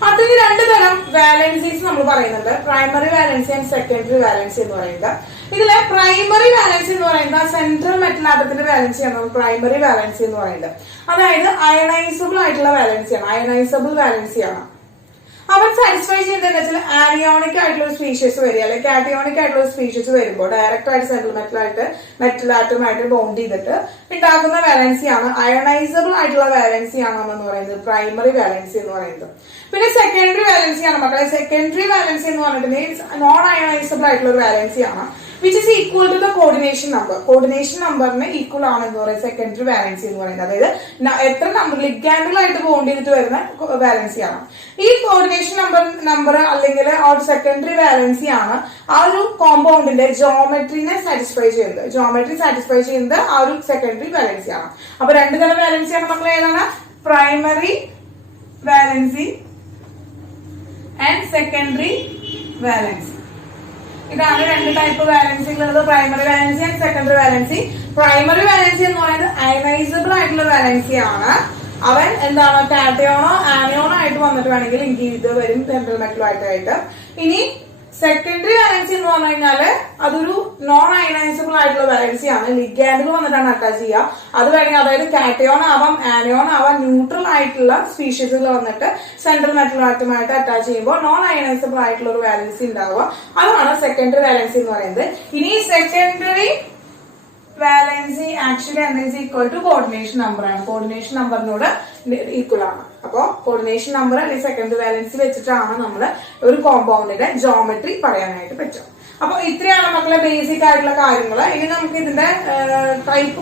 അതിന് 2 തരം വാലൻസീസ് നമ്മൾ പറയുന്നുണ്ട്, primary valency and secondary valency എന്ന് പറയുന്നത്. ഇതിലെ പ്രൈമറി വാലൻസി എന്ന് പറയുന്നത് സെൻട്രൽ മെറ്റൽ ആറ്റത്തിന്റെ വാലൻസിയാണ് പ്രൈമറി വാലൻസി എന്ന് പറയുന്നത്. അതായത് അയണൈസബിൾ ആയിട്ടുള്ള വാലൻസിയാണ്, അയണൈസബിൾ വാലൻസിയാണ്. അവൻ സാറ്റിസ്ഫൈ ചെയ്യുന്നത് വെച്ചാൽ ആനിയോണിക് ആയിട്ടുള്ള ഒരു സ്പീഷീസ് വരിക അല്ലെങ്കിൽ കാറ്റിയോണിക് ആയിട്ടുള്ള ഒരു സ്പീഷീസ് വരുമ്പോൾ ഡയറക്റ്റ് ആയിട്ട് സെൻട്രൽ മെറ്റൽ ആറ്റമായിട്ട് ബോണ്ട് ചെയ്തിട്ട് ഉണ്ടാക്കുന്ന വാലൻസിയാണ് അയണൈസബിൾ ആയിട്ടുള്ള വാലൻസിയാണ് എന്ന് പറയുന്നത് പ്രൈമറി വാലൻസി എന്ന് പറയുന്നത്. പിന്നെ സെക്കൻഡറി വാലൻസി ആണ് മക്കളെ. സെക്കൻഡറി വാലൻസി എന്ന് പറഞ്ഞിട്ടുണ്ടെങ്കിൽ നോൺ അയണൈസബിൾ ആയിട്ടുള്ള ഒരു വാലൻസി ആണ് which is equal to the coordination number. Coordination നമ്പറിന് ഈക്വൽ ആണെന്ന് പറയുന്നത് സെക്കൻഡറി വാലൻസി എന്ന് പറയുന്നത്. അതായത് എത്ര നമ്പർ ലിഗാൻഡുകളായിട്ട് ബോണ്ട് ചെയ്തിട്ട് വരുന്ന വാലൻസിയാണ്. ഈ കോർഡിനേഷൻ നമ്പർ അല്ലെങ്കിൽ ആ ഒരു സെക്കൻഡറി വാലൻസി ആണ് ആ ഒരു കോമ്പൗണ്ടിന്റെ ജോമെട്രിനെ സാറ്റിസ്ഫൈ ചെയ്യുന്നത്. ജോമെട്രി സാറ്റിസ്ഫൈ ചെയ്യുന്നത് ആ ഒരു സെക്കൻഡറി വാലൻസി ആണ്. അപ്പൊ രണ്ട് തരം വാലൻസിയാണ് മക്കളെ. ഏതാണ്? Primary valency and secondary valency. ഇതാണ് രണ്ട് ടൈപ്പ് വാലൻസികളുള്ളത്, primary valency and secondary valency. Primary valency എന്ന് പറയുന്നത് അയനൈസബിൾ ആയിട്ടുള്ള വാലൻസി ആണ്. അവൻ എന്താണ് കാറ്റയോണോ ആനിയോണോ ആയിട്ട് വന്നിട്ട് വേണമെങ്കിൽ ലിങ്ക് ചെയ്ത് വരും സെൻട്രൽ മെറ്റലുമായിട്ട്. ഇനി സെക്കൻഡറി വാലൻസി എന്ന് പറഞ്ഞു കഴിഞ്ഞാല് അതൊരു നോൺ അയനൈസബിൾ ആയിട്ടുള്ള വാലൻസി ആണ്. ലിഗാൻഡുകൾ വന്നിട്ടാണ് അറ്റാച്ച് ചെയ്യുക. അത് വേണമെങ്കിൽ അതായത് കാറ്റയോൺ ആവാം ആനിയോൺ ആവാം ന്യൂട്രൽ ആയിട്ടുള്ള സ്പീഷീസുകൾ വന്നിട്ട് സെൻട്രൽ മെറ്റലുമായിട്ട് അറ്റാച്ച് ചെയ്യുമ്പോൾ നോൺ അയനൈസബിൾ ആയിട്ടുള്ള ഒരു വാലൻസി ഉണ്ടാവുക. അതാണ് സെക്കൻഡറി വാലൻസി എന്ന് പറയുന്നത്. ഇനി സെക്കൻഡറി വാലൻസി ആക്ച്വലി എന്താ ഈക്വൽ ടു കോർഡിനേഷൻ നമ്പർ ആണ്. കോർഡിനേഷൻ നമ്പറിനോട് ഈക്വൽ ആണ്. അപ്പോ കോർഡിനേഷൻ നമ്പർ അല്ലെങ്കിൽ സെക്കൻഡറി വാലൻസി വെച്ചിട്ടാണ് നമ്മൾ ഒരു കോമ്പൗണ്ടിന്റെ ജോമെട്രി പറയാനായിട്ട് പറ്റും. അപ്പൊ ഇത്രയാണ് മക്കളെ ബേസിക് ആയിട്ടുള്ള കാര്യങ്ങൾ. ഇനി നമുക്ക് ഇതിന്റെ ടൈപ്പ്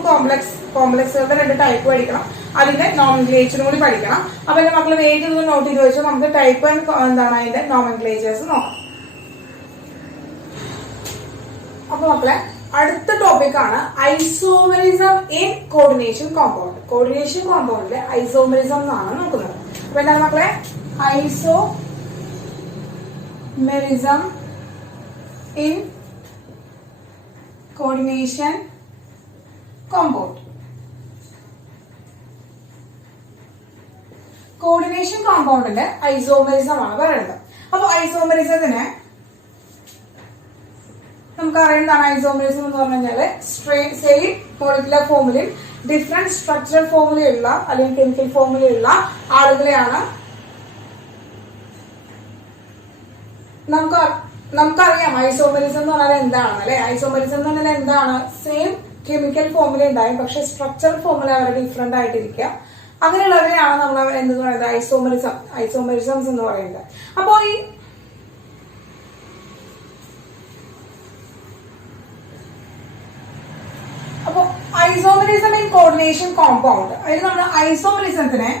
കോംപ്ലക്സുകളുടെ രണ്ട് ടൈപ്പ് പഠിക്കണം. അതിന്റെ നോമൻക്ലേച്ചറും കൂടി പഠിക്കണം. അപ്പൊ എന്റെ മക്കളെ വേഗം ഒന്ന് നോട്ട് ചെയ്ത് വെച്ചാൽ നമുക്ക് ടൈപ്പ് എന്താണ് അതിന്റെ നോമൻക്ലേച്ചേഴ്സ് നോക്കാം. അപ്പൊ മക്കളെ അടുത്ത ടോപ്പിക് ആണ് isomerism in coordination compound. Coordination കോമ്പൗണ്ടിലെ ഐസോമെറിസം എന്നാണ് നോക്കുന്നത്. അപ്പൊ എന്താണ് മക്കളെ? Isomerism in coordination compound. Coordination കോമ്പൗണ്ടിന്റെ ഐസോമെറിസം ആണ് പറയുന്നത്. അപ്പൊ ഐസോമെറിസത്തിന് നമുക്കറിയുന്നതാണ് ഐസോമെറിസം എന്ന് പറഞ്ഞു കഴിഞ്ഞാല് സെയിം മോളിക്കുലർ ഫോമിലും ഡിഫറെന്റ് സ്ട്രക്ചറൽ ഫോമിലുള്ള അല്ലെങ്കിൽ കെമിക്കൽ ഫോമിലുള്ള ആളുകളെയാണ് നമുക്കറിയാം ഐസോമെറിസം എന്ന് പറഞ്ഞാൽ എന്താണെന്ന് അല്ലെ. ഐസോമെറിസം എന്ന് പറഞ്ഞാൽ എന്താണ്? സെയിം കെമിക്കൽ ഫോമിൽ ഉണ്ടായും പക്ഷെ സ്ട്രക്ചറൽ ഫോമിൽ അവർ ഡിഫറെന്റ് ആയിട്ടിരിക്കുക. അങ്ങനെയുള്ളവരെയാണ് നമ്മൾ എന്ത് പറയുന്നത്? ഐസോമെറിസംസ് എന്ന് പറയുന്നത്. അപ്പോ ഈ ഐസോമെറിസം ഇൻ കോർഡിനേഷൻ കോമ്പൗണ്ട്. അതിൽ നമ്മൾ ഐസോമെറിസത്തിനെ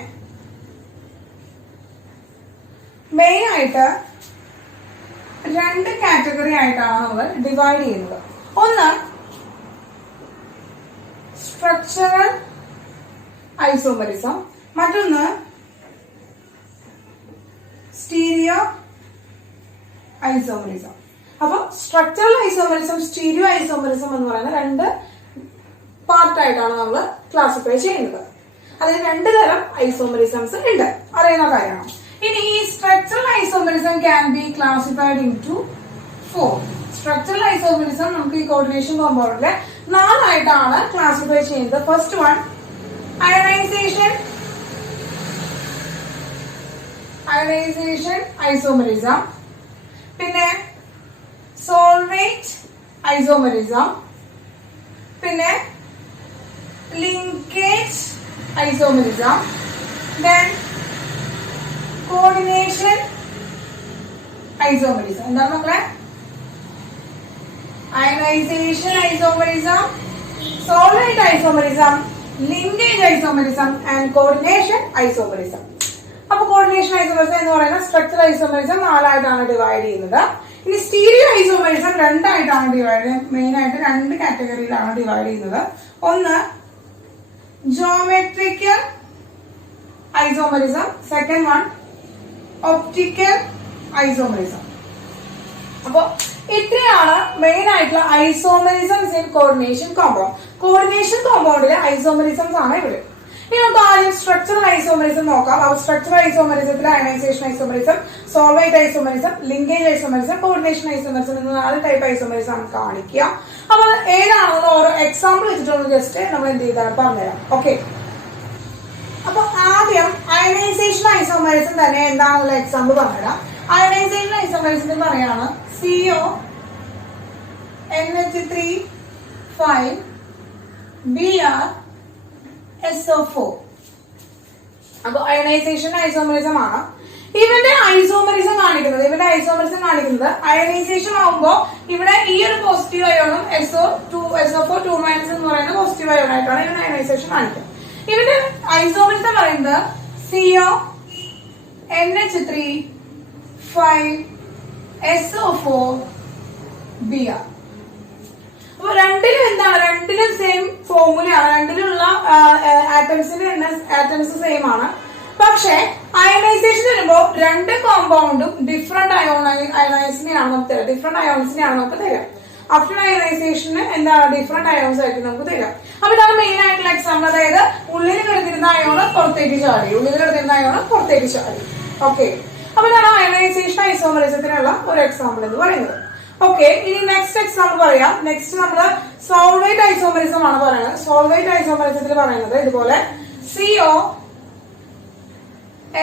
മെയിൻ ആയിട്ട് രണ്ട് കാറ്റഗറി ആയിട്ടാണ് നമ്മൾ ഡിവൈഡ് ചെയ്യുന്നത്. ഒന്ന് സ്ട്രക്ചറൽ ഐസോമെറിസം, മറ്റൊന്ന് സ്റ്റീരിയോ ഐസോമെറിസം. അപ്പൊ സ്ട്രക്ചറൽ ഐസോമെറിസം സ്റ്റീരിയോ ഐസോമെറിസം എന്ന് പറയുന്ന രണ്ട് പാർട്ടായിട്ടാണ് നമ്മൾ ക്ലാസിഫൈ ചെയ്യുന്നത്. അതിൽ രണ്ട് തരം ഐസോമെറിസംസ് ഉണ്ട്, അറിയുന്ന കാര്യമാണ്. ഇനി ഈ structural isomerism can be classified into 4. Structural isomerism നമുക്ക് ഈ കോർഡിനേഷൻ കോമ്പൗണ്ടിലെ 4 ആയിട്ടാണ് ക്ലാസിഫൈ ചെയ്യുന്നത്. ഫസ്റ്റ് വൺ അയണൈസേഷൻ ഐസോമെറിസം, പിന്നെ സോൾവേറ്റ് ഐസോമെറിസം, പിന്നെ linkage isomerism, then coordination isomerism. എന്താണ് മക്കളെ? Ionization isomerism, solvate isomerism, linkage isomerism and coordination isomerism. അപ്പൊ കോർഡിനേഷൻ ഐസോമെറിസം എന്ന് പറയുന്ന സ്ട്രക്ചറൽ ഐസോമെറിസം 4 ആയിട്ടാണ് ഡിവൈഡ് ചെയ്യുന്നത്. ഇനി സ്റ്റീരിയോ ഐസോമെറിസം 2 ആയിട്ടാണ് ഡിവൈഡ് ചെയ്യുന്നത്. മെയിൻ ആയിട്ട് 2 കാറ്റഗറിയിലാണ് ഡിവൈഡ് ചെയ്യുന്നത്. ഒന്ന് geometrical isomerism, second one optical isomerism. അപ്പൊ ഇത്രയാണ് മെയിൻ ആയിട്ടുള്ള isomerisms in coordination compound. Coordination കോമ്പൗണ്ടിലെ ഐസോമെറിസംസ് ആണ് ഇവിടെ. ഇനി നമുക്ക് ആദ്യം സ്ട്രക്ചറൽ ഐസോമറിസം നോക്കാം. അപ്പൊ സ്ട്രക്ചറൽ ഐസോമറിസത്തിൽ ionisation isomerism, solvate isomerism, linkage isomerism, coordination isomerism എന്ന 4 ടൈപ്പ് ഐസോമറിസം ആണ് കാണിക്കുക. അപ്പൊ ഏതാണെന്ന് ഓരോ എക്സാമ്പിൾ വെച്ചിട്ടൊന്ന് ജസ്റ്റ് നമ്മൾ എന്ത് ചെയ്താണ് പറഞ്ഞുതരാം. ഓക്കെ, അപ്പൊ ആദ്യം അയണൈസേഷൻ ഐസോമറിസം തന്നെ എന്താണെന്നുള്ള എക്സാമ്പിൾ പറഞ്ഞുതരാം. അയണൈസേഷൻ ഐസോമറിസത്തിൽ പറയാണ് CO NH3 5 Br SO4. അപ്പൊ അയണൈസേഷൻ ഐസോമറിസം ആണ്. ഇവന്റെ ഐസോമറിസം കാണിക്കുന്നത് അയണൈസേഷൻ ആവുമ്പോ ഇവിടെ ഈ ഒരു പോസിറ്റീവ് അയോണും SO4 2 മൈനസ് എന്ന് പറയുന്ന പോസിറ്റീവ് അയോൺ ആയിട്ടാണ് ഇവന്റെ അയണൈസേഷൻ കാണിക്കുന്നത്. ഇവന്റെ ഐസോമറിസം പറയുന്നത് CO NH3 5 SO4 Br. അപ്പൊ രണ്ടിലും എന്താണ്, രണ്ടിലും സെയിം ഫോർമുലയാണ്, രണ്ടിലുള്ള ആറ്റംസ് സെയിം ആണ്. പക്ഷെ അയണൈസേഷൻ വരുമ്പോ രണ്ട് കോമ്പൗണ്ടും ഡിഫറെന്റ് അയോൺസിനെയാണ് നമുക്ക് തരാം. ആഫ്റ്റർ അയണൈസേഷന് എന്താണ് ഡിഫറെന്റ് അയോൺസ് ആയിരിക്കും നമുക്ക് തരാം. അപ്പൊ ഇതാണ് മെയിൻ ആയിട്ടുള്ള എക്സാമ്പിൾ. അതായത് ഉള്ളിൽ കിടന്നിരുന്ന അയോണ് പുറത്തേക്ക് ചാടി. ഓക്കെ, അപ്പൊ ഇതാണ് അയണൈസേഷൻ ഐസോമറിസത്തിനുള്ള ഒരു എക്സാമ്പിൾ എന്ന് പറയുന്നത്. ഓക്കെ, ഇനി നെക്സ്റ്റ് എക്സാമ്പിൾ പറയാം. നെക്സ്റ്റ് നമ്മള് സോൾവൈറ്റ് ഐസോമറിസം ആണ് പറയുന്നത്. സോൾവൈറ്റ് ഐസോമറിസത്തിൽ പറയുന്നത് ഇതുപോലെ CO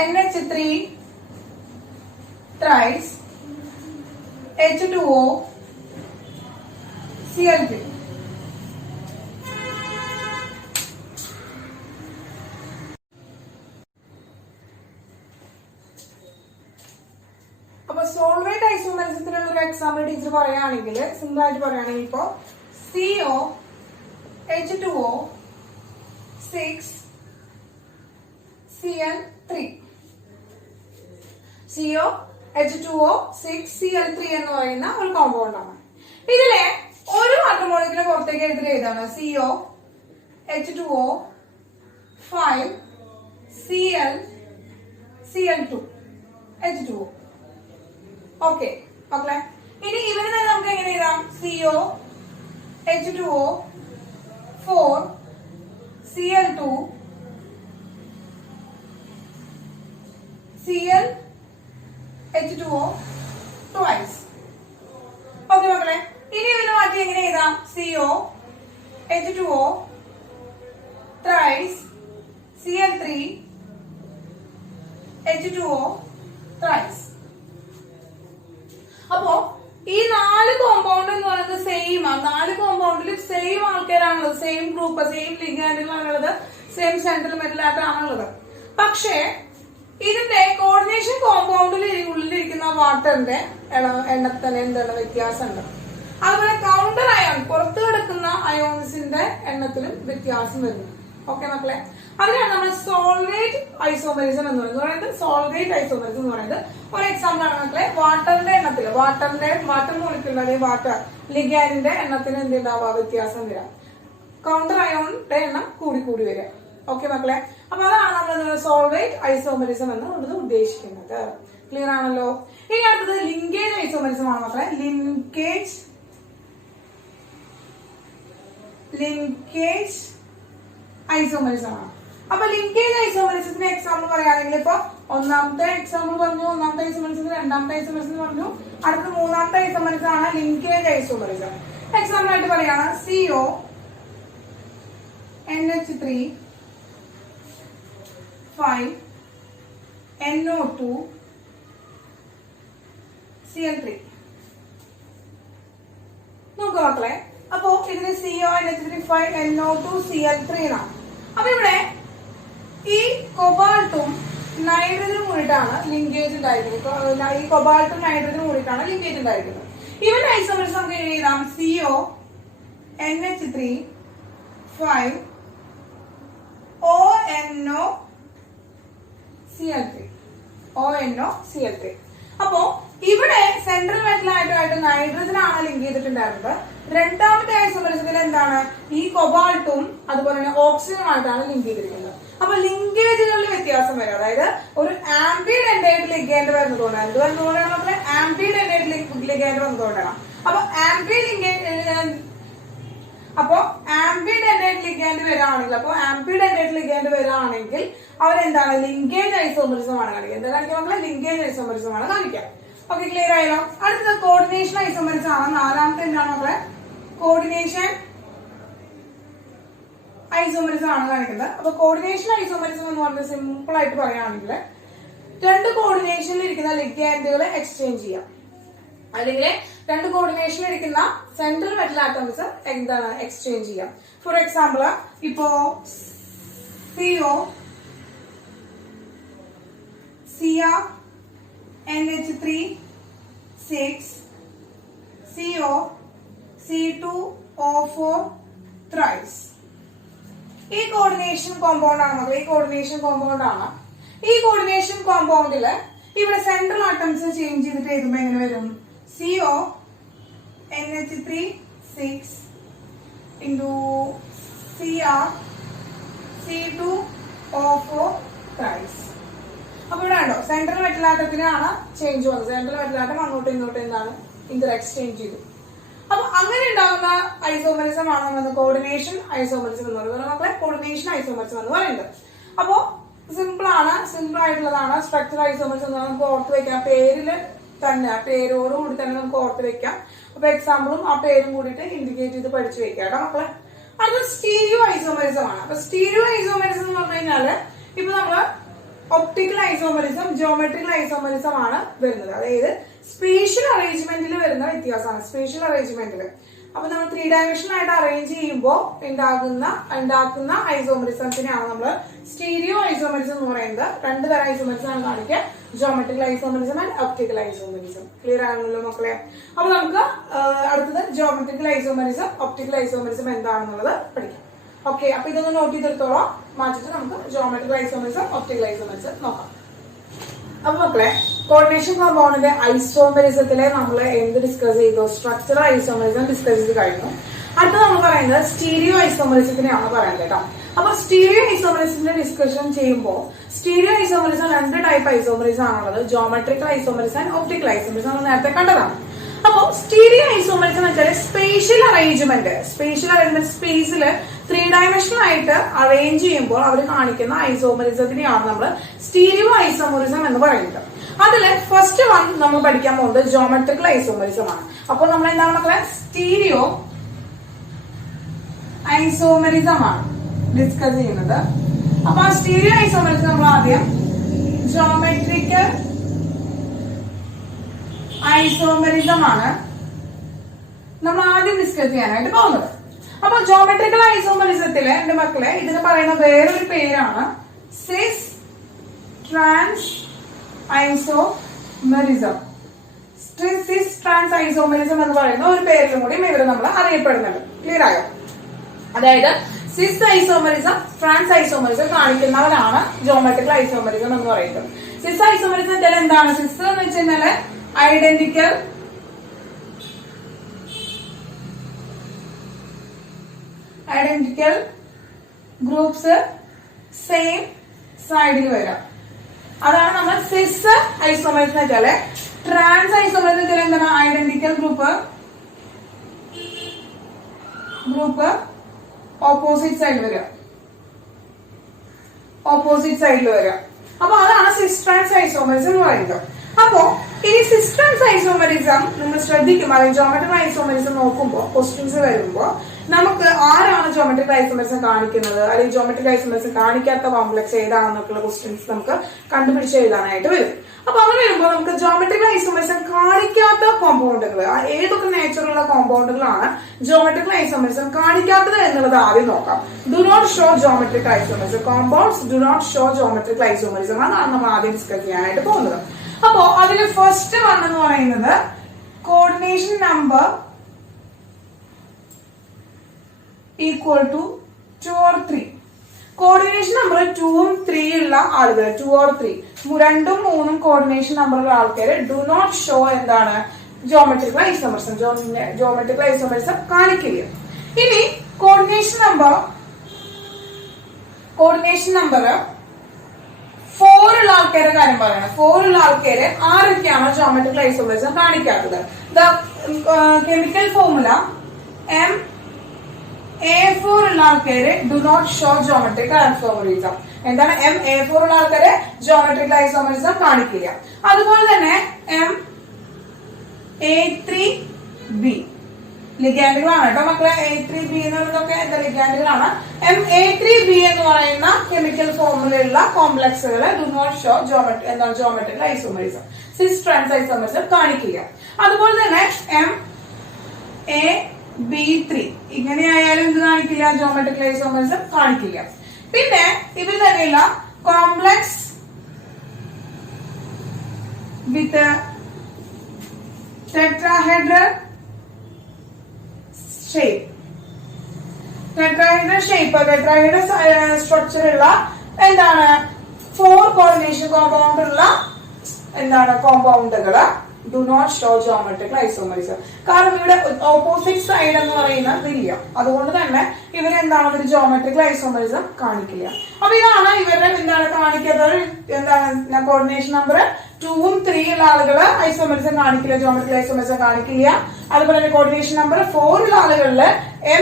NH3 thrice H2O Cl3. അപ്പൊ സോൾവൈറ്റ് ഐസോമറിസത്തിനുള്ള ഒരു എക്സാമ്പിൾ ടീച്ചർ പറയുകയാണെങ്കിൽ, സിമ്പിൾ ആയിട്ട് പറയുകയാണെങ്കിൽ ഇപ്പോ CO H2O 6 Cl3. CO H2O 6 Cl3 എന്ന് പറയുന്ന ഒരു കോമ്പൗണ്ട് ആണ്. ഇതിലെ ഒരു വാട്ടർ മോളിക്യൂൾ പുറത്തേക്ക് എടുത്തിട്ട് ഏതാണ് CO H2O 5 Cl2 H2O. Okay മക്കളെ, ഇനി ഇവര് തന്നെ നമുക്ക് എങ്ങനെ എഴുതാം? CO H2O 4 Cl2 H2O twice. Okay മക്കളെ, ഇനി ഇവര് മാറ്റി എങ്ങനെ എഴുതാം? CO H2O thrice Cl3 H2O thrice. അപ്പോ ഈ 4 കോമ്പൗണ്ട് എന്ന് പറയുന്നത് സെയിം ആണ്. 4 കോമ്പൗണ്ടിൽ സെയിം ആൾക്കാരാണുള്ളത്, സെയിം ഗ്രൂപ്പ്, സെയിം ലിഗാൻഡുകളാണുള്ളത്, സെയിം സെൻട്രൽ മെറ്റലായിട്ടാണുള്ളത്. പക്ഷേ ഇതിന്റെ കോർഡിനേഷൻ കോമ്പൗണ്ടിൽ ഉള്ളിലിരിക്കുന്ന വാട്ടറിന്റെ എണ്ണത്തിന് എന്താണ് വ്യത്യാസമുണ്ട്. അതുപോലെ കൗണ്ടർ അയോൺ, പുറത്തു കിടക്കുന്ന അയോൺസിന്റെ എണ്ണത്തിലും വ്യത്യാസം വരുന്നു. ഓക്കെ മക്കളെ, അതിനാണ് നമ്മൾ സോൾവൈറ്റ് ഐസോമറിസം എന്ന് പറയുന്നത്. സോൾവൈറ്റ് ഐസോമറിസം എന്ന് പറയുന്നത് ഒരു എക്സാമ്പിൾ ആണ് മക്കളെ. വാട്ടറിന്റെ എണ്ണത്തിൽ വാട്ടർ മോളിക്യൂൾ അല്ലെങ്കിൽ വാട്ടർ ലിഗാൻഡിന്റെ എണ്ണത്തിന് എന്തുണ്ടാവുക, വ്യത്യാസം വരാം. കൗണ്ടർ അയോണിന്റെ എണ്ണം കൂടി വരിക. ഓക്കെ മക്കളെ, അപ്പൊ അതാണ് നമ്മൾ സോൾവൈറ്റ് ഐസോമറിസം എന്ന് ഉദ്ദേശിക്കുന്നത്. ക്ലിയർ ആണല്ലോ. ഇനി അടുത്തത് ലിങ്കേജ് ഐസോമറിസം ആണ് മക്കളെ. ലിങ്കേജ് ഐസോമറിസം ആണ്. അപ്പൊ ലിങ്കേജ് ഐസോമറിസത്തിന്റെ എക്സാമ്പിൾ പറയുകയാണെങ്കിൽ ഇപ്പൊ ഒന്നാമത്തെ എക്സാമ്പിൾ പറഞ്ഞു, ഒന്നാമത്തെ ഐസോമറിസം, രണ്ടാമത്തെ ഐസോമറിസം പറഞ്ഞു. അടുത്ത മൂന്നാമത്തെ ഐസോമറിസം ആണ് ലിങ്കേജ് ഐസോമറിസം. എക്സാമ്പിൾ ആയിട്ട് പറയാണ് CO NH3 5 NO2 Cl3. നോക്കുക മക്കളെ, അപ്പോ ഇതിന് CO NH3 5 NO2 Cl3 എന്നാണ്. അപ്പൊ ഇവിടെ ഈ കൊബാൾട്ടും നൈട്രജനും കൂടിയിട്ടാണ് ലിങ്കേജ് ഉണ്ടായിരിക്കുന്നത്. ഈ കൊബാൾട്ടും നൈട്രജനും കൂടിയിട്ടാണ് ലിങ്കേജ് ഉണ്ടായിരിക്കുന്നത്. ഇവന്റെ ഐസോമറിസം നമുക്ക് എഴുതാം CO NH3 5 ONO Cl3. അപ്പോ ഇവിടെ സെൻട്രൽ മെറ്റലായിട്ട് നൈട്രജൻ ആണ് ലിങ്ക് ചെയ്തിട്ടുണ്ടായിരുന്നത്. രണ്ടാമത്തെ ഐസോമറിസത്തിൽ എന്താണ്, ഈ കൊബാൾട്ടും അതുപോലെ തന്നെ ഓക്സിജനുമായിട്ടാണ് ലിങ്ക് ചെയ്തിരിക്കുന്നത്. അപ്പൊ ലിങ്കേജുകളിൽ വ്യത്യാസം വരും. അതായത് ഒരു ആംബിഡ് എൻഡൈഡ് ലിഗാൻഡ് വരുന്നതുകൊണ്ടാണ്. എന്ത് വരുന്നതുകൊണ്ടാണ് നമ്മള് ആംബിഡ് എൻഡൈഡ് ലിഗാൻഡ് വന്നതുകൊണ്ടാണ്. അപ്പൊ അപ്പോ ആംബിഡെന്റേറ്റ് ലിഗാൻഡ് വരാണെങ്കിൽ അവരെന്താണ് ലിങ്കേജ് ഐസോമറിസം ആണ് കാണിക്കുക. എന്താ കാണിക്കുക മക്കളെ? ലിങ്കേജ് ഐസോമറിസം ആണ് കാണിക്കുക. ഓക്കെ, ക്ലിയർ ആയല്ലോ. അടുത്തത് കോർഡിനേഷൻ ഐസോമറിസം ആണ്. നാലാമത്തെ എന്താണ് മക്കളെ? കോർഡിനേഷൻ ഐസോമറിസം ആണ് കാണിക്കുന്നത്. അപ്പൊ കോർഡിനേഷൻ ഐസോമറിസം എന്ന് പറഞ്ഞാൽ സിമ്പിൾ ആയിട്ട് പറയുകയാണെങ്കിൽ രണ്ട് കോർഡിനേഷനിൽ ഇരിക്കുന്ന ലിഗാൻഡുകളെ എക്സ്ചേഞ്ച് ചെയ്യാം, അല്ലെങ്കിൽ രണ്ട് കോർഡിനേഷനിൽ ഇരിക്കുന്ന സെൻട്രൽ മെറ്റൽ ആറ്റംസ് എന്താണ് എക്സ്ചേഞ്ച് ചെയ്യാം. ഫോർ എക്സാമ്പിൾ ഇപ്പോ NH3 CO C2O4 thrice. ഈ കോർഡിനേഷൻ കോമ്പൗണ്ട് ആണ് മക്കളെ. ഈ കോർഡിനേഷൻ കോമ്പൗണ്ടില് ഇവിടെ സെൻട്രൽ ആറ്റംസ് ചേഞ്ച് ചെയ്തിട്ട് എഴുതുമ്പോ എങ്ങനെ വരും? CO NH3 6 into Cr C2O4 thrice. അപ്പൊ ഇവിടെ ആണോ സെൻട്രൽ മെറ്റൽ ആറ്റത്തിനാണ് ചേഞ്ച് വന്നത്. സെൻട്രൽ മെറ്റൽ ആറ്റം അങ്ങോട്ടും ഇങ്ങോട്ടും എന്താണ് ഇന്റർ എക്സ്ചേഞ്ച് ചെയ്തു. അപ്പൊ അങ്ങനെ ഉണ്ടാകുന്ന ഐസോമറിസം ആണ് നമ്മൾ കോർഡിനേഷൻ ഐസോമറിസം എന്ന് പറയുന്നത്. മക്കളെ കോർഡിനേഷൻ ഐസോമറിസം എന്ന് പറയുന്നത്. അപ്പോ സിമ്പിൾ ആയിട്ടുള്ളതാണ്. സ്ട്രക്ചർ ഐസോമറിസം എന്ന് നമുക്ക് ഓർത്ത് വെക്കാം. പേരില് തന്നെ പേരോടുകൂടി തന്നെ നമുക്ക് ഓർത്ത് വെക്കാം. അപ്പൊ എക്സാമ്പിളും ആ പേരും കൂടിയിട്ട് ഇൻഡിക്കേറ്റ് ചെയ്ത് പഠിച്ചു വെക്കാം കേട്ടോ മക്കളെ. അടുത്ത സ്റ്റീരിയോ ഐസോമറിസം ആണ്. അപ്പൊ സ്റ്റീരിയോ ഐസോമറിസം എന്ന് പറഞ്ഞു കഴിഞ്ഞാല് ഇപ്പൊ നമ്മള് ഒപ്റ്റിക്കൽ ഐസോമറിസം, ജിയോമെട്രിക്കൽ ഐസോമറിസം ആണ് വരുന്നത്. അതായത് സ്പേഷ്യൽ അറേഞ്ച്മെന്റിൽ വരുന്ന വ്യത്യാസമാണ്. സ്പേഷ്യൽ അറേഞ്ച്മെന്റിൽ അപ്പൊ നമ്മൾ 3 ഡയമെൻഷൻ ആയിട്ട് അറേഞ്ച് ചെയ്യുമ്പോൾ ഉണ്ടാക്കുന്ന ഐസോമറിസത്തിനെയാണ് നമ്മൾ സ്റ്റീരിയോ ഐസോമറിസം എന്ന് പറയുന്നത്. രണ്ട് തരം ഐസോമറിസം ആണ് കാണിക്കുക, geometrical isomerism and optical isomerism. Clear ആണല്ലോ മക്കളെ? അപ്പൊ നമുക്ക് അടുത്തത് ജിയോമെട്രിക്കൽ ഐസോമറിസം, ഒപ്റ്റിക്കൽ ഐസോമറിസം എന്താണെന്നുള്ളത് പഠിക്കാം. ഓക്കെ, അപ്പൊ ഇതൊന്ന് നോട്ട് ചെയ്തെടുത്തോളാം. മാറ്റിട്ട് നമുക്ക് ജിയോമെട്രിക്കൽ ഐസോമറിസം, ഒപ്റ്റിക്കൽ ഐസോമറിസം നോക്കാം. അപ്പൊ മക്കളെ കോർഡിനേഷൻ കോമ്പൗണ്ടിന്റെ ഐസോമറിസത്തിലെ നമ്മൾ എന്ത് ഡിസ്കസ് ചെയ്തു? സ്ട്രക്ചറൽ ഐസോമറിസം ഡിസ്കസ് ചെയ്ത് കഴിഞ്ഞു. അടുത്ത നമ്മൾ പറയുന്നത് സ്റ്റീരിയോ ഐസോമറിസത്തിനെയാണ് പറയുന്നത് കേട്ടോ. അപ്പൊ സ്റ്റീരിയോ ഐസോമറിസത്തിന്റെ ഡിസ്കഷൻ ചെയ്യുമ്പോൾ സ്റ്റീരിയോ ഐസോമറിസം രണ്ട് ടൈപ്പ് ഐസോമറിസം ആണുള്ളത്, geometrical isomerism and optical isomerism. നമ്മൾ നേരത്തെ കണ്ടതാണ്. അപ്പൊ സ്റ്റീരിയോ ഐസോമറിസം എന്ന് വെച്ചാൽ സ്പേഷ്യൽ അറേഞ്ച്മെന്റ് സ്പേസില് 3 ഡയമെൻഷനൽ ആയിട്ട് അറേഞ്ച് ചെയ്യുമ്പോൾ അവർ കാണിക്കുന്ന ഐസോമറിസത്തിനെയാണ് നമ്മൾ സ്റ്റീരിയോ ഐസോമറിസം എന്ന് പറയുന്നത്. അതില് ഫസ്റ്റ് വൺ നമ്മൾ പഠിക്കാൻ പോകുന്നത് ജിയോമെട്രിക്കൽ ഐസോമറിസം ആണ്. അപ്പോൾ നമ്മൾ എന്താണ് മക്കളെ? സ്റ്റീരിയോ ഐസോമറിസം ആണ് ഡിസ്കസ് ചെയ്യുന്നത്. അപ്പൊ ആ സ്റ്റീരിയോ ഐസോമറിസം നമ്മൾ ആദ്യം ജിയോമെട്രിക്കൽ ഐസോമറിസം ആണ് നമ്മൾ ആദ്യം ഡിസ്കസ് ചെയ്യാനായിട്ട് പോകുന്നത്. അപ്പൊ ജിയോമെട്രിക്കൽ ഐസോമറിസത്തില് എന്റെ മക്കളെ ഇതിന് പറയുന്ന വേറൊരു പേരാണ് സിസ് trans isomerism. Cis trans isomerism എന്ന് പറയുന്ന ഒരു പേരിലും കൂടി ഇവര് നമ്മൾ അറിയപ്പെടുന്നുണ്ട്. ക്ലിയർ ആയോ? അതായത് സിസ് ഐസോമറിസം, ട്രാൻസ് ഐസോമറിസം കാണിക്കുന്നവരാണ് ജിയോമെട്രിക്കൽ ഐസോമറിസം എന്ന് പറയുന്നത്. സിസ് ഐസോമറിസം എന്താണ്? സിസ് എന്ന് വെച്ച് കഴിഞ്ഞാല് ഐഡന്റിക്കൽ ഗ്രൂപ്പ്സ് സെയിം സൈഡിൽ വരാം. അതാണ് നമ്മൾ സിസ് ഐസോമറിസം എന്ന് വെച്ചാല്. ട്രാൻസ് ഐസോമറിസം വെച്ചാൽ എന്താണ്? ഐഡന്റിക്കൽ ഗ്രൂപ്പ് ഓപ്പോസിറ്റ് സൈഡിൽ വരാം. അപ്പൊ അതാണ് സിസ് ട്രാൻസ് ഐസോമറിസം എന്ന് പറയുന്നത്. അപ്പോ ഈ സിസ് ട്രാൻസ് ഐസോമറിസം നമ്മൾ ശ്രദ്ധിക്കും. അല്ലെങ്കിൽ ജിയോമെട്രിക്കൽ ഐസോമറിസം നോക്കുമ്പോൾ ക്വസ്റ്റ്യൻസ് വരുമ്പോൾ നമുക്ക് ആരാണ് ജിയോമെട്രിക്കൽ ഐസോമറിസം കാണിക്കുന്നത്, അല്ലെങ്കിൽ ജിയോമെട്രിക്കൽ ഐസോമറിസം കാണിക്കാത്ത കോംപ്ലക്സ് ഏതാണെന്നൊക്കെയുള്ള ക്വസ്റ്റ്യൻസ് നമുക്ക് കണ്ടുപിടിച്ച് എഴുതാനായിട്ട് വരും. അപ്പൊ അങ്ങനെ വരുമ്പോൾ നമുക്ക് ജിയോമെട്രിക്കൽ ഐസോമറിസം കാണിക്കാത്ത കോമ്പൗണ്ടുകൾ ഏതൊക്കെ നേച്ചറുള്ള കോമ്പൗണ്ടുകളാണ് ജിയോമെട്രിക്കൽ ഐസോമറിസം കാണിക്കാത്തത് എന്നുള്ളത് ആദ്യം നോക്കാം. Do not show geometrical isomerism. Compounds do not show geometrical isomerism അതാണ് നമ്മൾ ആദ്യം ഡിസ്കസ് ചെയ്യാനായിട്ട് പോകുന്നത്. അപ്പോ അതിൽ ഫസ്റ്റ് വൺ എന്ന് പറയുന്നത് coordination number equal to 2 or 3. Coordination number 2ഉം 3 ഉള്ള ആളുകൾ 2 or 3 2ഉം 3ഉം കോർഡിനേഷൻ നമ്പറുള്ള ആൾക്കാര് ഡു നോട്ട് ഷോ എന്താണ്? Geometrical isomerism. ജിയോമെട്രിക്കൽ ഐസോമറിസം കാണിക്കില്ല. ഇനി കോർഡിനേഷൻ നമ്പർ 4 ഉള്ള ആൾക്കാരുടെ കാര്യം പറയണം. 4 ഉള്ള ആൾക്കാര് ആരൊക്കെയാണോ ജിയോമെട്രിക്കൽ ഐസോമറിസം കാണിക്കാത്തത്? ദ കെമിക്കൽ ഫോർമുല A4 ഉള്ള ആൾക്കാര് do not show geometric isomerism. എന്താണ് MA4 ഉള്ള ആൾക്കാര് ജോമെട്രിക് ഐസോമറിസം കാണിക്കില്ല. അതുപോലെ തന്നെ MA3B ലിഗാൻഡുകളാണ് കേട്ടോ മക്കളെ. A3B എന്നുള്ളതൊക്കെ എന്താ ലിഗാൻഡുകളാണ്. MA3B എന്ന് പറയുന്ന കെമിക്കൽ ഫോമിലുള്ള കോംപ്ലക്സുകൾ do not show geometric isomerism, cis trans isomerism കാണിക്കില്ല. അതുപോലെ തന്നെ MAB3 ഇങ്ങനെയായാലും ഇത് കാണിക്കില്ല, ജോമെട്രിക് ഐസോമറിസം കാണിക്കില്ല. പിന്നെ ഇതിൽ തന്നെയുള്ള complex with tetrahedral shape, tetrahedral structure ഉള്ള എന്താണ് 4 കോർഡിനേഷൻ കോമ്പൗണ്ട് ഉള്ള എന്താണ് കോമ്പൗണ്ടുകള് do not show geometric isomerism. കാരണം ഇവിടെ ഓപ്പോസിറ്റ് സൈഡ് എന്ന് പറയുന്നത് ഇല്ല, അതുകൊണ്ട് തന്നെ ഇവരെന്താണ് ഒരു ജോമെട്രിക് ഐസോമറിസം കാണിക്കില്ല. അപ്പൊ ഇതാണ് ഇവരുടെ എന്താണ് കാണിക്കാത്തത്. എന്താണ് കോർഡിനേഷൻ നമ്പർ 2ഉം 3 ഉള്ള ആളുകള് ഐസോമറിസം കാണിക്കില്ല, ജോമെട്രിക് ഐസോമറിസം കാണിക്കില്ല. അതുപോലെ തന്നെ കോർഡിനേഷൻ നമ്പർ 4 ഉള്ള ആളുകളില്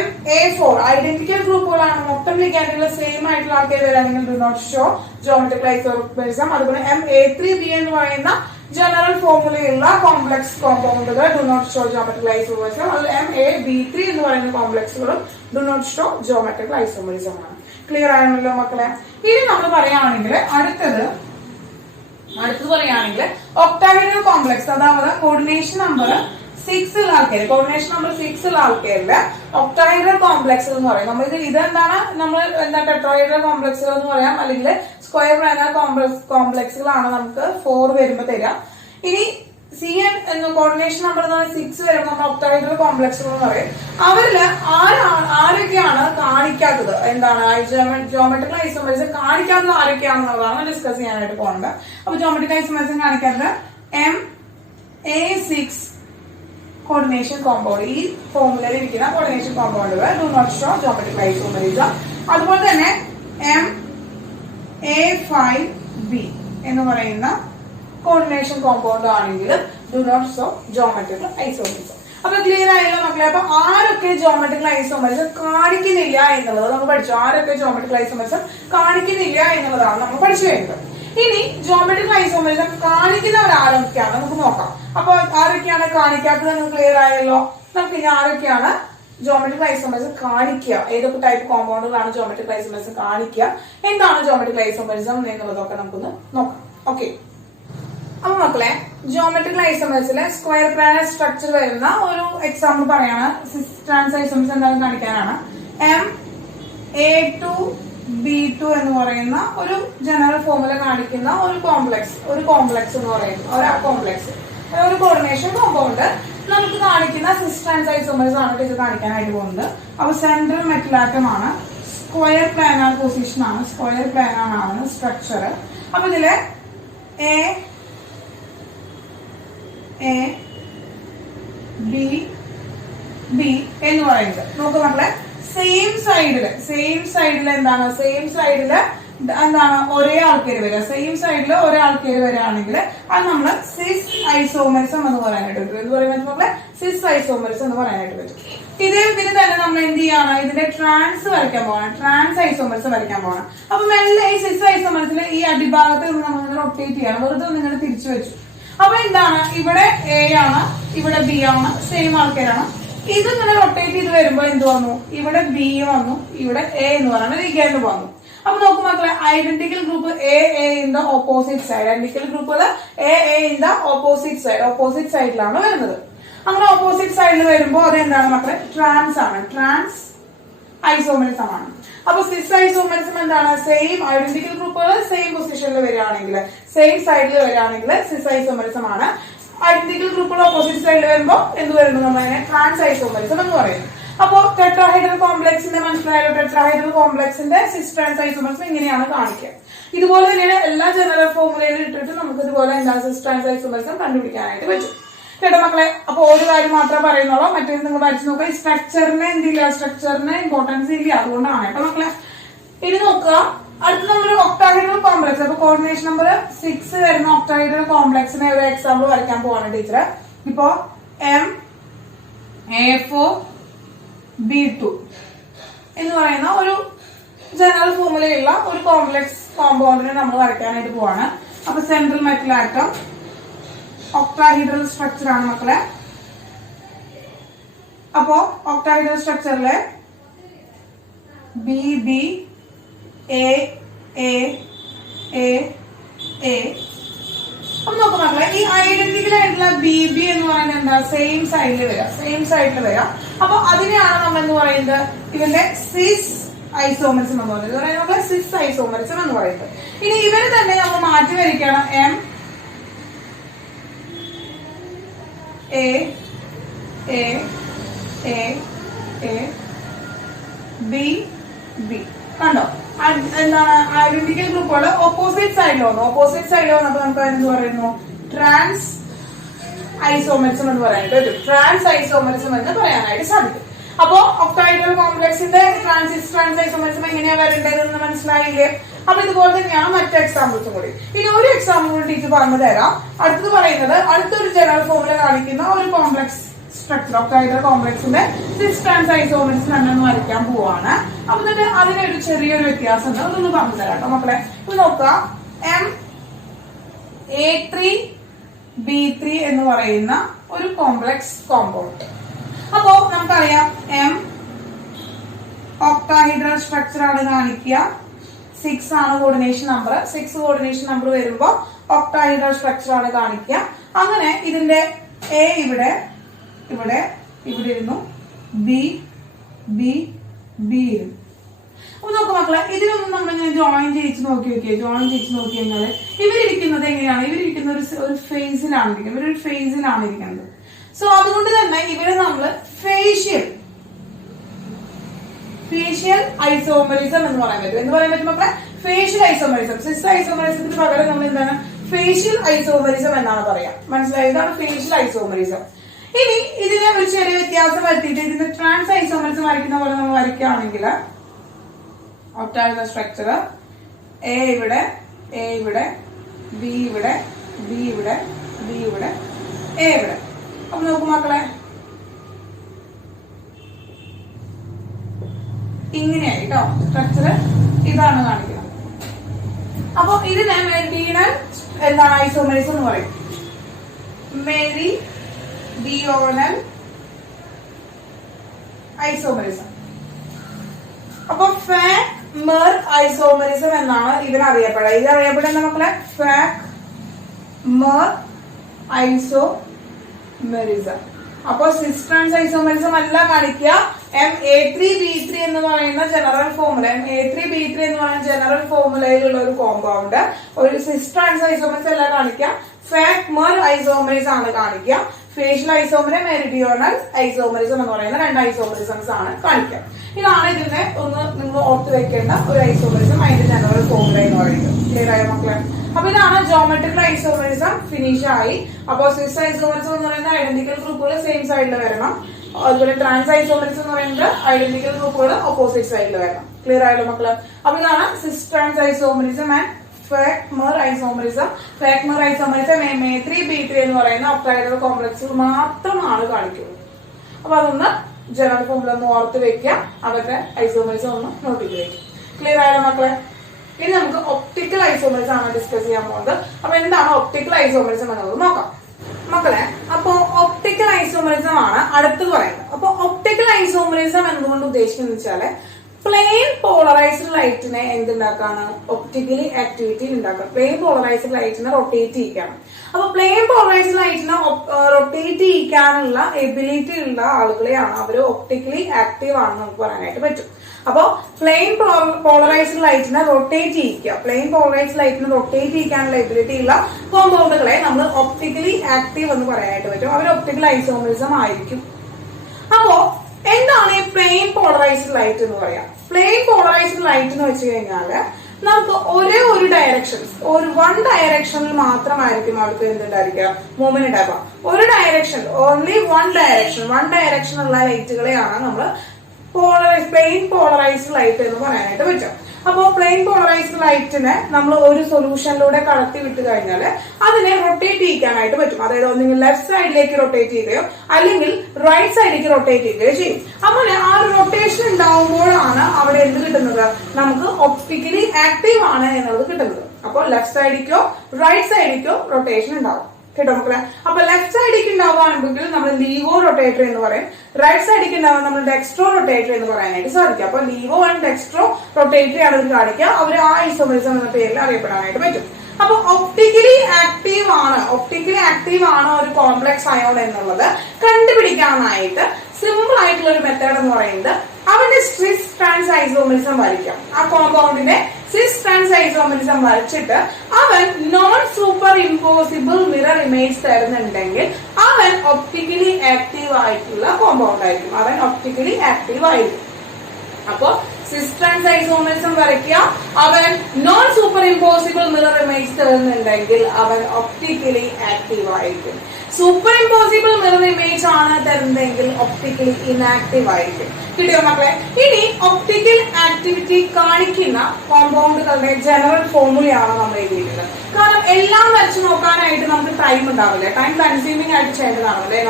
MA4 ഐഡന്റിക്കൽ ഗ്രൂപ്പുകളാണ്, മൊത്തം ലിഗാൻഡുകൾ സെയിം ആയിട്ടുള്ള ആൾക്കാർ വരാണെങ്കിൽ do not show geometric isomerism. അതുപോലെ MA3B എന്ന് പറയുന്ന ജനറൽ ഫോർമുലയുള്ള കോംപ്ലക്സ് കോമ്പൗണ്ടുകൾ do not show geometric isomerism. അത് MAB3 എന്ന് പറയുന്ന കോംപ്ലക്സുകളും do not show geometric isomerism ആണ്. ക്ലിയർ ആണല്ലോ മക്കളെ. ഇനി നമ്മൾ പറയുകയാണെങ്കിൽ അടുത്തത് പറയുകയാണെങ്കിൽ ഒക്ടാഹെഡ്രൽ കോംപ്ലക്സ്, അതായത് കോർഡിനേഷൻ നമ്പർ 6 ഉള്ള ആൾക്കാര്, കോർഡിനേഷൻ നമ്പർ 6 ഉള്ള ആൾക്കാരില് ഒക്ടാഹെഡ്രൽ കോംപ്ലക്സ് എന്ന് പറയും. നമ്മൾ ഇതെന്താണ് നമ്മൾ ടെട്രാഹെഡ്രൽ കോംപ്ലക്സുകൾ എന്ന് പറയാം, അല്ലെങ്കിൽ സ്ക്വയർ പ്ലാനർ കോംപ്ലക്സുകളാണ് നമുക്ക് 4 വരുമ്പോ തരാം. ഇനി CN എന്ന കോർഡിനേഷൻ നമ്പർ 6 വരുമ്പോൾ നമ്മൾ ഒക്ടാഹെഡ്രൽ കോംപ്ലക്സുകൾ എന്ന് പറയും. അവരില് ആരൊക്കെയാണ് കാണിക്കാത്തത്, എന്താണ് ജോമെട്രിക് ഐസോമറിസം കാണിക്കാത്തത് ആരൊക്കെയാണെന്നുള്ളതാണ് ഡിസ്കസ് ചെയ്യാനായിട്ട് പോകുന്നത്. അപ്പൊ ജോമെട്രിക് ഐസോമറിസം കാണിക്കാത്തത് MA6 കോർഡിനേഷൻ കോമ്പൗണ്ട്, ഈ ഫോർമുലയിൽ ഇരിക്കുന്ന കോർഡിനേഷൻ കോമ്പൗണ്ടുകൾ do not show geometric isomerism. അതുപോലെ തന്നെ MA5B എന്ന് പറയുന്ന കോർഡിനേഷൻ കോമ്പൗണ്ട് ആണെങ്കിൽ do not show geometric isomerism. അപ്പൊ ക്ലിയർ ആയല്ലോ മക്കളെ. അപ്പൊ ആരൊക്കെ ജോമെട്രിക് ഐസോമറിസം കാണിക്കുന്നില്ല എന്നുള്ളത് നമ്മൾ പഠിച്ചു. ആരൊക്കെ ജോമെട്രിക് ഐസോമറിസം കാണിക്കുന്നില്ല എന്നുള്ളതാണ് നമ്മൾ പഠിച്ചു കഴിഞ്ഞത്. ഇനി ജോമെട്രിക് ഐസോമറിസം കാണിക്കുന്നവർ ആരൊക്കെയാണ് നമുക്ക് നോക്കാം. അപ്പൊ ആരൊക്കെയാണ് കാണിക്കാത്തത് ക്ലിയർ ആയല്ലോ. നമുക്ക് ഇനി ആരൊക്കെയാണ് ജോമെട്രിക് ഐസോമറിസം കാണിക്കുക, ഏതൊക്കെ ടൈപ്പ് കോമ്പൗണ്ടുകളാണ് ജോമെട്രിക് ഐസോമറിസം കാണിക്കുക, എന്താണ് ജോമെട്രിക് ഐസോമറിസം എന്നുള്ളതൊക്കെ നമുക്കൊന്ന് നോക്കാം. ഓക്കെ, അപ്പൊ മക്കളെ ജോമെട്രിക് ഐസോമറിസിലെ സ്ക്വയർ പ്ലാനർ സ്ട്രക്ചർ വരുന്ന ഒരു എക്സാമ്പിൾ പറയാണ്. സിസ് ട്രാൻസ് ഐസോമറിസം എന്താണെന്ന് കാണിക്കാനാണ്. MA2B2 എന്ന് പറയുന്ന ഒരു ജനറൽ ഫോർമുല കാണിക്കുന്ന ഒരു കോംപ്ലക്സ് എന്ന് പറയുന്നത് ഒരു കോർഡിനേഷൻ കോമ്പൗണ്ട് നമുക്ക് കാണിക്കുന്ന സിസ് ട്രാൻസ് ഐസോമറിസം ആണ് ഇത് കാണിക്കാനായിട്ട് പോകുന്നത്. അപ്പൊ സെൻട്രൽ മെറ്റൽ ആറ്റം ആണ്, സ്ക്വയർ പ്ലാനർ പൊസിഷൻ ആണ്, സ്ക്വയർ പ്ലാനർ ആണ് സ്ട്രക്ചർ. അപ്പൊ ഇതില് B എന്ന് പറയുന്നത് നോക്ക് മക്കളെ, സെയിം സൈഡില് എന്താണ് ഒരേ ആൾക്കാർ വരിക. സെയിം സൈഡിൽ ഒരേ ആൾക്കാർ വരികയാണെങ്കിൽ അത് നമ്മൾ സിസ് ഐസോമറിസം എന്ന് പറയാനായിട്ട് പറ്റും. എന്ത് പറയാൻ പറ്റും മക്കളെ? സിസ് ഐസോമറിസം എന്ന് പറയാനായിട്ട് പറ്റും. ഇതിന് തന്നെ നമ്മൾ എന്ത് ചെയ്യാണ്, ഇതിന്റെ ട്രാൻസ് വരയ്ക്കാൻ പോകണം, ട്രാൻസ് ഐസോമറിസം വരയ്ക്കാൻ പോകണം. അപ്പൊ മെല്ലെ ഈ സിസ് ഐസോമറിസിൽ ഈ അടിഭാഗത്ത് നിന്ന് നമ്മൾ റൊട്ടേറ്റ് ചെയ്യണം. വെറുതെ നിങ്ങൾ തിരിച്ചു വെച്ചു. അപ്പൊ എന്താണ്, ഇവിടെ A ആണ്, ഇവിടെ B ആണ്, സെയിം ആൾക്കാരാണ്. ഇത് ഇങ്ങനെ റൊട്ടേറ്റ് ചെയ്ത് വരുമ്പോ എന്ത് വന്നു, ഇവിടെ B വന്നു, ഇവിടെ A എന്ന് പറയുന്നത് ലിഗാൻഡ് വന്നു. അപ്പൊ നോക്കൂ മക്കളെ, identical group AA in the opposite side, identical ഗ്രൂപ്പുകൾ AA ഇൻ ദ ഓപ്പോസിറ്റ് സൈഡിലാണ് വരുന്നത്. അങ്ങനെ ഓപ്പോസിറ്റ് സൈഡിൽ വരുമ്പോ അതെന്താണ് മക്കളെ, ട്രാൻസ് ആണ്, ട്രാൻസ് ഐസോമറിസം ആണ്. അപ്പൊ സിസ് ഐസോമറിസം എന്താണ്, സെയിം ഐഡന്റിക്കൽ ഗ്രൂപ്പുകൾ സെയിം പൊസിഷനിൽ വരികയാണെങ്കിൽ, സെയിം സൈഡിൽ വരികയാണെങ്കിൽ സിസ് ഐസോമറിസം ആണ്. ഐഡന്റിക്കൽ ഗ്രൂപ്പുകൾ ഓപ്പോസിറ്റ് സൈഡിൽ വരുമ്പോൾ എന്ത് വരുന്നു, നമ്മളതിനെ ട്രാൻസ് ഐസോമറിസം എന്ന് പറയുന്നു. അപ്പോ ടെട്രാഹൈഡ്രൽ കോംപ്ലക്സിന്റെ മനസ്സിലായാലോ, ടെട്രാഹൈഡ്രൽ കോംപ്ലക്സിന്റെ സിസ് ട്രാൻസ് ഐസോമറിസം ഇങ്ങനെയാണ് കാണിക്കുക. ഇതുപോലെ തന്നെയാണ് എല്ലാ ജനറൽ ഫോർമുലയിലും ഇട്ടിട്ട് നമുക്ക് ഇതുപോലെ എന്താണ് സിസ് ട്രാൻസ് ഐസോമറിസം കണ്ടുപിടിക്കാനായിട്ട് പറ്റും. കേട്ടോ മക്കളെ. അപ്പൊ ഒരു കാര്യം മാത്രമേ പറയുന്നുള്ളൂ, മറ്റേത് നിങ്ങൾ പഠിച്ചു നോക്കുക. ഈ സ്ട്രക്ചറിന് എന്തില്ല, സ്ട്രക്ചറിന് ഇമ്പോർട്ടൻസ് ഇല്ല, അതുകൊണ്ടാണ് കേട്ടോ മക്കളെ. ഇനി നോക്കുക, അടുത്ത നമ്മൾ ഒക്ടാഹൈഡ്രൽ കോംപ്ലക്സ്. അപ്പൊ കോർഡിനേഷൻ നമ്പർ 6 വരുന്ന ഒക്ടാഹൈഡ്രൽ കോംപ്ലക്സിനെ ഒരു എക്സാമ്പിൾ വരയ്ക്കാൻ പോവാണ് ടീച്ചർ. ഇപ്പോ MA4B2 എന്ന് പറയുന്ന ഒരു ജനറൽ ഫോമുലയുള്ള ഒരു കോംപ്ലക്സ് കോമ്പൗണ്ടിനെ നമ്മൾ വരയ്ക്കാനായിട്ട് പോവാണ്. അപ്പൊ central metal atom octahedral structure ആണ് മക്കളെ. അപ്പോ ഒക്ടാഹീഡ്രൽ സ്ട്രക്ചറിലെ B B A A A A. അപ്പൊ നോക്കാം മക്കളെ, ഈ ഐഡന്റിക്കൽ ആയിട്ടുള്ള ബി ബി എന്ന് പറയുന്നത് എന്താ, സെയിം സൈഡിൽ വരാം. അപ്പൊ അതിനെയാണ് നമ്മൾ എന്ന് പറയുന്നത് ഇതിന്റെ സിസ് ഐസോമറിസം എന്ന് പറയുന്നത്. സിസ് ഐസോമറിസം എന്ന് പറയുന്നത്. ഇനി ഇവര് തന്നെ നമ്മൾ മാറ്റി വരിക്കണം. M A A A A B B. കണ്ടോ, എന്താണ് ഐഡന്റിക്കൽ ഗ്രൂപ്പുകൾ ഓപ്പോസിറ്റ് സൈഡിൽ വന്നപ്പോ നമുക്ക് എന്ത് പറയുന്നു, ട്രാൻസ് ഐസോമറിസം എന്ന് പറയാനായിട്ട് പറ്റും. ട്രാൻസ് ഐസോമറിസം എന്ന് പറയാനായിട്ട് സാധിക്കും. അപ്പോ ഒക്ടാഹീഡ്രൽ കോംപ്ലക്സിന്റെ ട്രാൻസ് ഐസോമറിസം എങ്ങനെയാ വരേണ്ടതെന്ന് മനസ്സിലായില്ലേ? അപ്പൊ ഇതുപോലെ തന്നെയാണ് മറ്റു എക്സാമ്പിൾസും കൂടി. ഇനി ഒരു എക്സാമ്പിൾ കൂടി ടീച്ചർ പറഞ്ഞു തരാം. അടുത്തത് പറയുന്നത് അടുത്തൊരു ജനറൽ ഫോമുല കാണിക്കുന്ന ഒരു കോംപ്ലക്സ് സ്ട്രക്ചർ ഒക്ടാഹീഡ്രൽ കോംപ്ലക്സിന്റെ 6 ട്രാൻസ് ഐസോമറിസം രണ്ടെന്ന് വരയ്ക്കാൻ പോവാണ്. അപ്പൊ എന്നിട്ട് അതിനൊരു ചെറിയൊരു വ്യത്യാസം ഉണ്ട്, അതൊന്ന് പറഞ്ഞു തരാം കേട്ടോ മക്കളെ. ഇപ്പൊ നോക്കാം, MA3B3 എന്ന് പറയുന്ന ഒരു കോംപ്ലക്സ് കോമ്പൗണ്ട്. അപ്പോ നമുക്കറിയാം എം ഒക്ടാഹീഡ്രൽ സ്ട്രക്ചർ ആണ് കാണിക്കുക. 6 ആണ് കോർഡിനേഷൻ നമ്പർ. 6 കോർഡിനേഷൻ നമ്പർ വരുമ്പോ ഒക്ടാഹീഡ്രൽ സ്ട്രക്ചർ ആണ് കാണിക്കുക. അങ്ങനെ ഇതിന്റെ എ ഇവിടെ ഇരുന്നു, ബി ബി ബി ഇരുന്നു. അപ്പൊ നോക്കാം മക്കളെ, ഇതിനൊന്നും നമ്മളിങ്ങനെ ജോയിൻ ചെയ്യിച്ച് നോക്കി കഴിഞ്ഞാല് ഇവരിയ്ക്കുന്നത് എങ്ങനെയാണ്, ഇവരിയ്ക്കുന്ന ഒരു ഫേസിലാണ് ഇരിക്കുന്നത്. ഇവരൊരു ഫേസിലാണ് ഇരിക്കുന്നത്. സോ അതുകൊണ്ട് തന്നെ ഇവരെ നമ്മള് ഫേഷ്യൽ ഐസോമറിസം എന്ന് പറയാൻ പറ്റും. എന്ന് പറയാൻ പറ്റും മക്കളെ, ഫേഷ്യൽ ഐസോമറിസം. സിസ് ഐസോമറിസത്തിന് പകരം നമ്മൾ എന്താണ് ഫേഷ്യൽ ഐസോമറിസം എന്നാണ് പറയാം. മനസ്സിലായത്? ഇതാണ് ഫേഷ്യൽ ഐസോമറിസം. ഇനി ഇതിനെ ഒരു ചെറിയ വ്യത്യാസം വരുത്തിയിട്ട് ഇതിന്റെ ട്രാൻസ് ഐസോമറിസം വരയ്ക്കുന്ന പോലെ നമ്മൾ വരയ്ക്കുകയാണെങ്കിൽ ഒക്ടാഹീഡ്രൽ സ്ട്രക്ചർ എ ഇവിടെ ബി ഇവിടെ ബി ഇവിടെ ബി ഇവിടെ എ ഇവിടെ. അപ്പൊ നോക്കൂ മക്കളെ, ഇങ്ങനെയായി കേട്ടോ സ്ട്രക്ചർ. ഇതാണ് കാണിക്കുന്നത്. അപ്പൊ ഇതിനെ മെരീഡിയണൽ എന്താണ് ഐസോമറിസം എന്ന് പറയും. മെരീഡിയോണൽ ഐസോമറിസം. അപ്പൊ ഫാക് മെർ ഐസോമറിസം എന്നാണ് ഇതിനറിയപ്പെടുക. ഇതറിയപ്പെടുന്ന മക്കളെ ഫാക് മെർ ഐസോമറിസം. അപ്പൊ സിസ് ട്രാൻസ് ഐസോമറിസം അല്ല കാണിക്കുക. MA3B3 എന്ന് പറയുന്ന ജനറൽ ഫോമുലയിലുള്ള ഒരു കോമ്പൗണ്ട് ഒരു സിസ് ട്രാൻസ് ഐസോമറിസം അല്ല കാണിക്കുക. ഫാക് മെർ ഐസോമറിസം ആണ് കാണിക്കുക. ഫേഷ്യൽ ഐസോമറിസം, മെരിഡിയോണൽ ഐസോമറിസം എന്ന് പറയുന്ന 2 ഐസോമറിസംസ് ആണ് കാണിക്കുക. ഇതാണ് ഇതിന്റെ ഒന്ന് നിങ്ങൾ ഓർത്ത് വെക്കേണ്ട ഒരു ഐസോമറിസം, അതിന്റെ ജനറൽ ഫോമുല എന്ന് പറയുന്നത്. ക്ലിയർ ആയ മക്കളെ? അപ്പൊ ഇതാണ് ജോമെട്രിക്കൽ ഐസോമറിസം ഫിനിഷ് ആയി. അപ്പൊ സിസ് ഐസോമറിസം എന്ന് പറയുന്ന ഐഡന്റിക്കൽ ഗ്രൂപ്പുകൾ സെയിം സൈഡിൽ വരണം. അതുപോലെ ട്രാൻസ് ഐസോമറിസം എന്ന് പറയുന്നത് ഐഡന്റിക്കൽ ഗ്രൂപ്പുകൾ ഓപ്പോസിറ്റ് സൈഡിൽ വരണം. ക്ലിയർ ആയല്ലോ മക്കളെ? അപ്പൊ ഇതാണ് cis trans isomerism and fac mer isomerism. Fac mer isomerism MA3B3 എന്ന് പറയുന്ന ഒക്ടാഹീഡ്രൽ കോംപ്ലക്സിൽ മാത്രമാണ് കാണിക്കുന്നത്. അപ്പൊ അതൊന്ന് ജനറൽ ഫോമുല ഒന്ന് ഓർത്ത് വെക്കുക. അവരുടെ ഐസോമറിസം ഒന്ന് നോട്ടിട്ട് വെക്കുക. ക്ലിയർ ആയല്ലോ മക്കളെ? ഇനി നമുക്ക് ഒപ്റ്റിക്കൽ ഐസോമറിസം ആണ് ഡിസ്കസ് ചെയ്യാൻ പോകുന്നത്. അപ്പൊ എന്താണ് ഒപ്റ്റിക്കൽ ഐസോമറിസം എന്നുള്ളത് നോക്കാം മക്കളെ. അപ്പൊ ഒപ്റ്റിക്കൽ ഐസോമറിസം ആണ് അടുത്ത് പറയുന്നത്. അപ്പൊ ഒപ്റ്റിക്കൽ ഐസോമറിസം എന്തുകൊണ്ട് ഉദ്ദേശിക്കുന്നത് വെച്ചാല് പ്ലെയിൻ പോളറൈസ്ഡ് ലൈറ്റിനെ എന്തുണ്ടാക്കാണ്, ഒപ്റ്റിക്കലി ആക്ടിവിറ്റി ഉണ്ടാക്കാം. പ്ലെയിൻ പോളറൈസ്ഡ് ലൈറ്റിനെ റൊട്ടേറ്റ് ചെയ്യിക്കാണ്. അപ്പൊ പ്ലെയിൻ പോളറൈസ്ഡ് ലൈറ്റിനെ റൊട്ടേറ്റ് ചെയ്യിക്കാനുള്ള എബിലിറ്റി ഉള്ള ആളുകളെയാണ് അവര് ഒപ്റ്റിക്കലി ആക്റ്റീവ് ആണെന്ന് നമുക്ക് പറയാനായിട്ട് പറ്റും. അപ്പൊ പ്ലെയിൻ പോളറൈസ്ഡ് ലൈറ്റിനെ റൊട്ടേറ്റ് ചെയ്യിക്കുക, പ്ലെയിൻ പോളറൈസ്ഡ് ലൈറ്റിനെ റൊട്ടേറ്റ് ചെയ്യിക്കാനുള്ള എബിലിറ്റി ഉള്ള കോമ്പൗണ്ടുകളെ നമ്മൾ ഒപ്റ്റിക്കലി ആക്റ്റീവ് എന്ന് പറയാനായിട്ട് പറ്റും. അവർ ഒപ്റ്റിക്കൽ ഐസോമറിസം ആയിരിക്കും. അപ്പോ എന്താണ് ഈ പ്ലെയിൻ പോളറൈസ്ഡ് ലൈറ്റ് എന്ന് പറയാം? പ്ലെയിൻ പോളറൈസ്ഡ് ലൈറ്റ് എന്ന് വെച്ച് കഴിഞ്ഞാല് നമുക്ക് ഒരേ ഒരു ഡയറക്ഷൻ, ഒരു വൺ ഡയറക്ഷനിൽ മാത്രമായിരിക്കും അവർക്ക് എന്തുണ്ടായിരിക്കുക, മൂവ്മെന്റ് ഉണ്ടാക്കുക. ഒരു ഡയറക്ഷൻ, ഓൺലി വൺ ഡയറക്ഷൻ ഉള്ള ലൈറ്റുകളെയാണ് നമ്മൾ പ്ലെയിൻ പോളറൈസ്ഡ് ലൈറ്റ് എന്ന് പറയാനായിട്ട് പറ്റും. അപ്പോ പ്ലെയിൻ പോളറൈസ്ഡ് ലൈറ്റിനെ നമ്മൾ ഒരു സൊല്യൂഷനിലൂടെ കടത്തി വിട്ട് കഴിഞ്ഞാൽ അതിനെ റൊട്ടേറ്റ് ചെയ്യിക്കാനായിട്ട് പറ്റും. അതായത് ഒന്നെങ്കിൽ ലെഫ്റ്റ് സൈഡിലേക്ക് റൊട്ടേറ്റ് ചെയ്യുകയോ അല്ലെങ്കിൽ റൈറ്റ് സൈഡിലേക്ക് റൊട്ടേറ്റ് ചെയ്യുകയോ ചെയ്യും. അങ്ങനെ ആ ഒരു റൊട്ടേഷൻ ഉണ്ടാവുമ്പോഴാണ് അവിടെ എന്ത് കിട്ടുന്നത്, നമുക്ക് ഒപ്റ്റിക്കലി ആക്റ്റീവ് ആണ് എന്നുള്ളത് കിട്ടുന്നത്. അപ്പോൾ ലെഫ്റ്റ് സൈഡിലേക്കോ റൈറ്റ് സൈഡിലേക്കോ റൊട്ടേഷൻ ഉണ്ടാവും കേട്ടോ മക്കളെ. അപ്പൊ ലെഫ്റ്റ് സൈഡിലേക്ക് ഉണ്ടാവുകയാണെങ്കിൽ നമ്മൾ ലീവോ റൊട്ടേറ്റർ എന്ന് പറയും, റൈറ്റ് സൈഡിലേക്ക് ഉണ്ടാവുക നമ്മൾ ഡെക്സ്ട്രോ റൊട്ടേറ്റർ എന്ന് പറയാനായിട്ട് സാധിക്കും. അപ്പൊ ലീവോ ആൻഡ് ഡെക്സ്ട്രോ റൊട്ടേറ്റർ ആണ് ഇത് കാണിക്കുക. അവർ ആ ഐസോമെറിസം എന്ന പേരിൽ അറിയപ്പെടാനായിട്ട് പറ്റും. അപ്പൊ ഒപ്റ്റിക്കലി ആക്റ്റീവ് ആണ് ഒരു കോംപ്ലക്സ് അയോൺ എന്നുള്ളത് കണ്ടുപിടിക്കാനായിട്ട് സിമ്പിൾ ആയിട്ടുള്ള ഒരു മെത്തേഡ് എന്ന് പറയുന്നത് അവന്റെ സിസ് ട്രാൻസ് ഐസോമെറിസം വരയ്ക്കാം. ആ കോമ്പൗണ്ടിന്റെ സിസ് ട്രാൻസ് ഐസോമെറിസം വരച്ചിട്ട് അവൻ non super impossible mirror image തരുന്നുണ്ടെങ്കിൽ അവൻ ഒപ്റ്റിക്കലി ആക്റ്റീവ് ആയിട്ടുള്ള കോമ്പൗണ്ട് ആയിരിക്കും. അവൻ ഒപ്റ്റിക്കലി ആക്റ്റീവ് ആയിരിക്കും. അപ്പോ സിസ് ട്രാൻസ് ഐസോമെറിസം വരയ്ക്കുക, അവൻ non super impossible mirror image തരുന്നുണ്ടെങ്കിൽ അവൻ ഒപ്റ്റിക്കലി ആക്റ്റീവ് ആയിരിക്കും. സൂപ്പർ ഇമ്പോസിബിൾ മിറർ ഇമേജ് ആണ് തരുന്നതെങ്കിൽ ഒപ്റ്റിക്കലി ഇനാക്റ്റീവ് ആയിരിക്കും. കിട്ടിയോ മക്കളെ? ഇനി ഒപ്റ്റിക്കൽ ആക്ടിവിറ്റി കാണിക്കുന്ന കോമ്പൗണ്ടുകളുടെ ജനറൽ ഫോർമുലയാണ് നമ്മൾ എഴുതിയിട്ടുള്ളത്. കാരണം എല്ലാം വരച്ചു നോക്കാനായിട്ട് നമുക്ക് ടൈം ഉണ്ടാവില്ല, ടൈം കൺസ്യൂമിംഗ് ആയിട്ട് ചെയ്യേണ്ടതാണല്ലേ.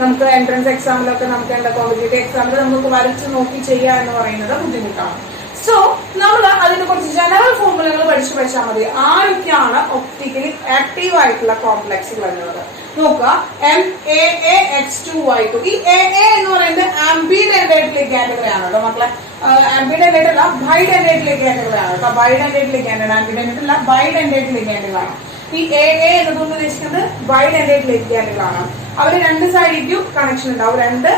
നമുക്ക് എൻട്രൻസ് എക്സാമിലൊക്കെ നമുക്ക് എന്താ കോമ്പറ്റേറ്റീവ് എക്സാമിൽ നമുക്ക് വരച്ചു നോക്കി ചെയ്യുക എന്ന് പറയുന്നത് ബുദ്ധിമുട്ടാണ്. സോ നമ്മൾ അതിനെ കുറച്ച് ജനറൽ ഫോർമുലകൾ പഠിച്ചു വെച്ചാൽ മതി. ആരൊക്കെയാണ് ഒപ്റ്റിക്കലി ആക്റ്റീവ് ആയിട്ടുള്ള കോംപ്ലക്സുകൾ എന്നുള്ളത് നോക്കുക. MAAX2Y2. ഈ AA എന്ന് പറയുന്നത് ആംബിഡെൻഡേറ്റ് ലിഗാൻഡുകൾ ആണ് കേട്ടോ മക്കളെ. ആംബിഡെൻഡേറ്റ് അല്ല, ബൈഡെൻഡേറ്റ് ലിഗാൻഡുകൾ ആണ് കേട്ടോ. ബൈഡെൻഡേറ്റ് ലിഗാൻഡ്, ആംബിഡെൻഡേറ്റ് അല്ല, ബൈഡെൻഡേറ്റ് ലിഗാൻഡുകളാണ്. ഈ AA എന്നതുകൊണ്ട് ഉദ്ദേശിക്കുന്നത് ബൈഡെൻഡേറ്റ് ലിഗാൻഡുകളാണ്. അവര് രണ്ട് സൈഡിലേക്കും കണക്ഷൻ ഉണ്ടാവും, രണ്ട്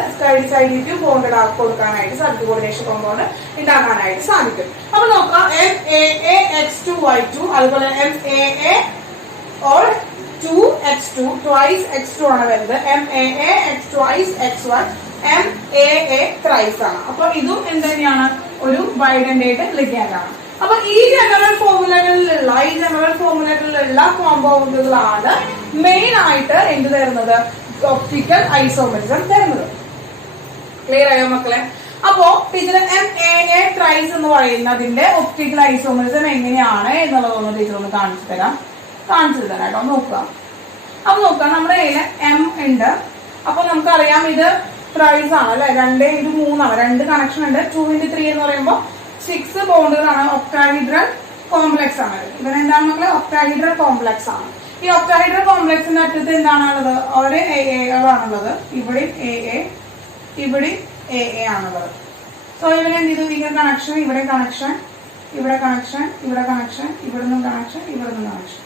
സൈഡിലേക്കും ബോണ്ടഡ് കൊടുക്കാനായിട്ട് സാധിക്കും, കോർഡിനേഷൻ കോമ്പൗണ്ട് ഉണ്ടാക്കാനായിട്ട് സാധിക്കും. അപ്പൊ നോക്കാം, MAAX2Y2 അതുപോലെ MAA or 2X2 twice X2 ആണ് വരുന്നത്. MAAX twice X1 MAA thrice ആണ്. അപ്പൊ ഇതും എന്ത് തന്നെയാണ്, ഒരു ബൈഡെൻഡേറ്റ് ലിഗാൻഡ് ആണ്. അപ്പൊ ഈ ജനറൽ ഫോർമുലകളിലുള്ള കോമ്പൗണ്ടുകളാണ് മെയിൻ ആയിട്ട് എന്ത് തരുന്നത്, ഒപ്റ്റിക്കൽ ഐസോമെറിസം തരുന്നത്. ക്ലിയർ ആയോ മക്കളെ? അപ്പോ ടീച്ചർ MAA thrice എന്ന് പറയുന്നതിന്റെ ഒപ്റ്റിക്കൽ ഐസോമെറിസം എങ്ങനെയാണ് എന്നുള്ളതൊന്ന് ടീച്ചർ ഒന്ന് കാണിച്ചു തരാം കേട്ടോ. നോക്കുക. അപ്പൊ നോക്കുക, നമ്മുടെ കയ്യില് M ഉണ്ട്. അപ്പൊ നമുക്കറിയാം ഇത് ത്രൈസ് ആണ് അല്ലെ, 2x3 ആണ്, 2 കണക്ഷൻ ഉണ്ട്. 2x3 എന്ന് പറയുമ്പോൾ 6 ബോണ്ടുകളാണ്. ഒക്ടാഹീഡ്രൽ കോംപ്ലക്സ് ആണ്. ഇവരെന്താണ് മക്കളെ, ഒക്ടാഹീഡ്രൽ കോംപ്ലക്സ് ആണ്. ഈ ഒക്ടാഹീഡ്രൽ കോംപ്ലക്സിന്റെ അറ്റത്ത് എന്താണുള്ളത്, ഒരു AA ഇവിടെ AA ഇവിടെ AA ആണുള്ളത്. സോ ഇവരെന്ത് ചെയ്തു, ഇങ്ങനെ കണക്ഷൻ, ഇവിടെ കണക്ഷൻ, ഇവിടെ കണക്ഷൻ, ഇവിടെ കണക്ഷൻ, ഇവിടുന്ന് കണക്ഷൻ, ഇവിടുന്ന് കണക്ഷൻ.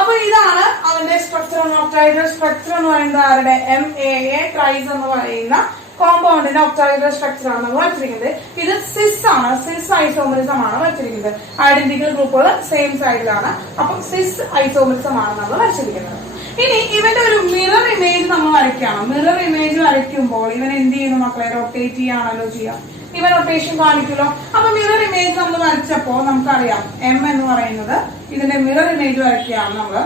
അപ്പൊ ഇതാണ് അതിന്റെ സ്ട്രക്ചർ. ഒക്ടാഹീഡ്രൽ സ്ട്രക്ചർ എന്ന് പറയുന്നത് ആരുടെ, MAA thrice എന്ന് പറയുന്ന കോമ്പൗണ്ടിന്റെ ഒക്ടാഹീഡ്രൽ സ്ട്രക്ചർ ആണ് നമ്മൾ വച്ചിരിക്കുന്നത്. ഇത് സിസ് ആണ്, സിസ് ഐസോമെറിസം ആണ് വച്ചിരിക്കുന്നത്. ഐഡന്റിക്കൽ ഗ്രൂപ്പുകൾ സെയിം സൈഡിലാണ്. അപ്പൊ സിസ് ഐസോമെറിസം ആണ് നമ്മൾ വച്ചിരിക്കുന്നത്. ഇനി ഇവന്റെ ഒരു മിറർ ഇമേജ് നമ്മൾ വരയ്ക്കണം. മിറർ ഇമേജ് വരയ്ക്കുമ്പോൾ ഇവൻ എന്ത് ചെയ്യുന്നു മക്കളെ, റൊട്ടേറ്റ് ചെയ്യാണല്ലോ ചെയ്യാം. ഇവൻ റൊട്ടേഷൻ കാണിക്കുമല്ലോ. അപ്പൊ മിറർ ഇമേജ് നമ്മൾ വരച്ചപ്പോ നമുക്കറിയാം M എന്ന് പറയുന്നത് ഇതിന്റെ മിറർ ഇമേജ് വരയ്ക്കുകയാണ് നമ്മള്.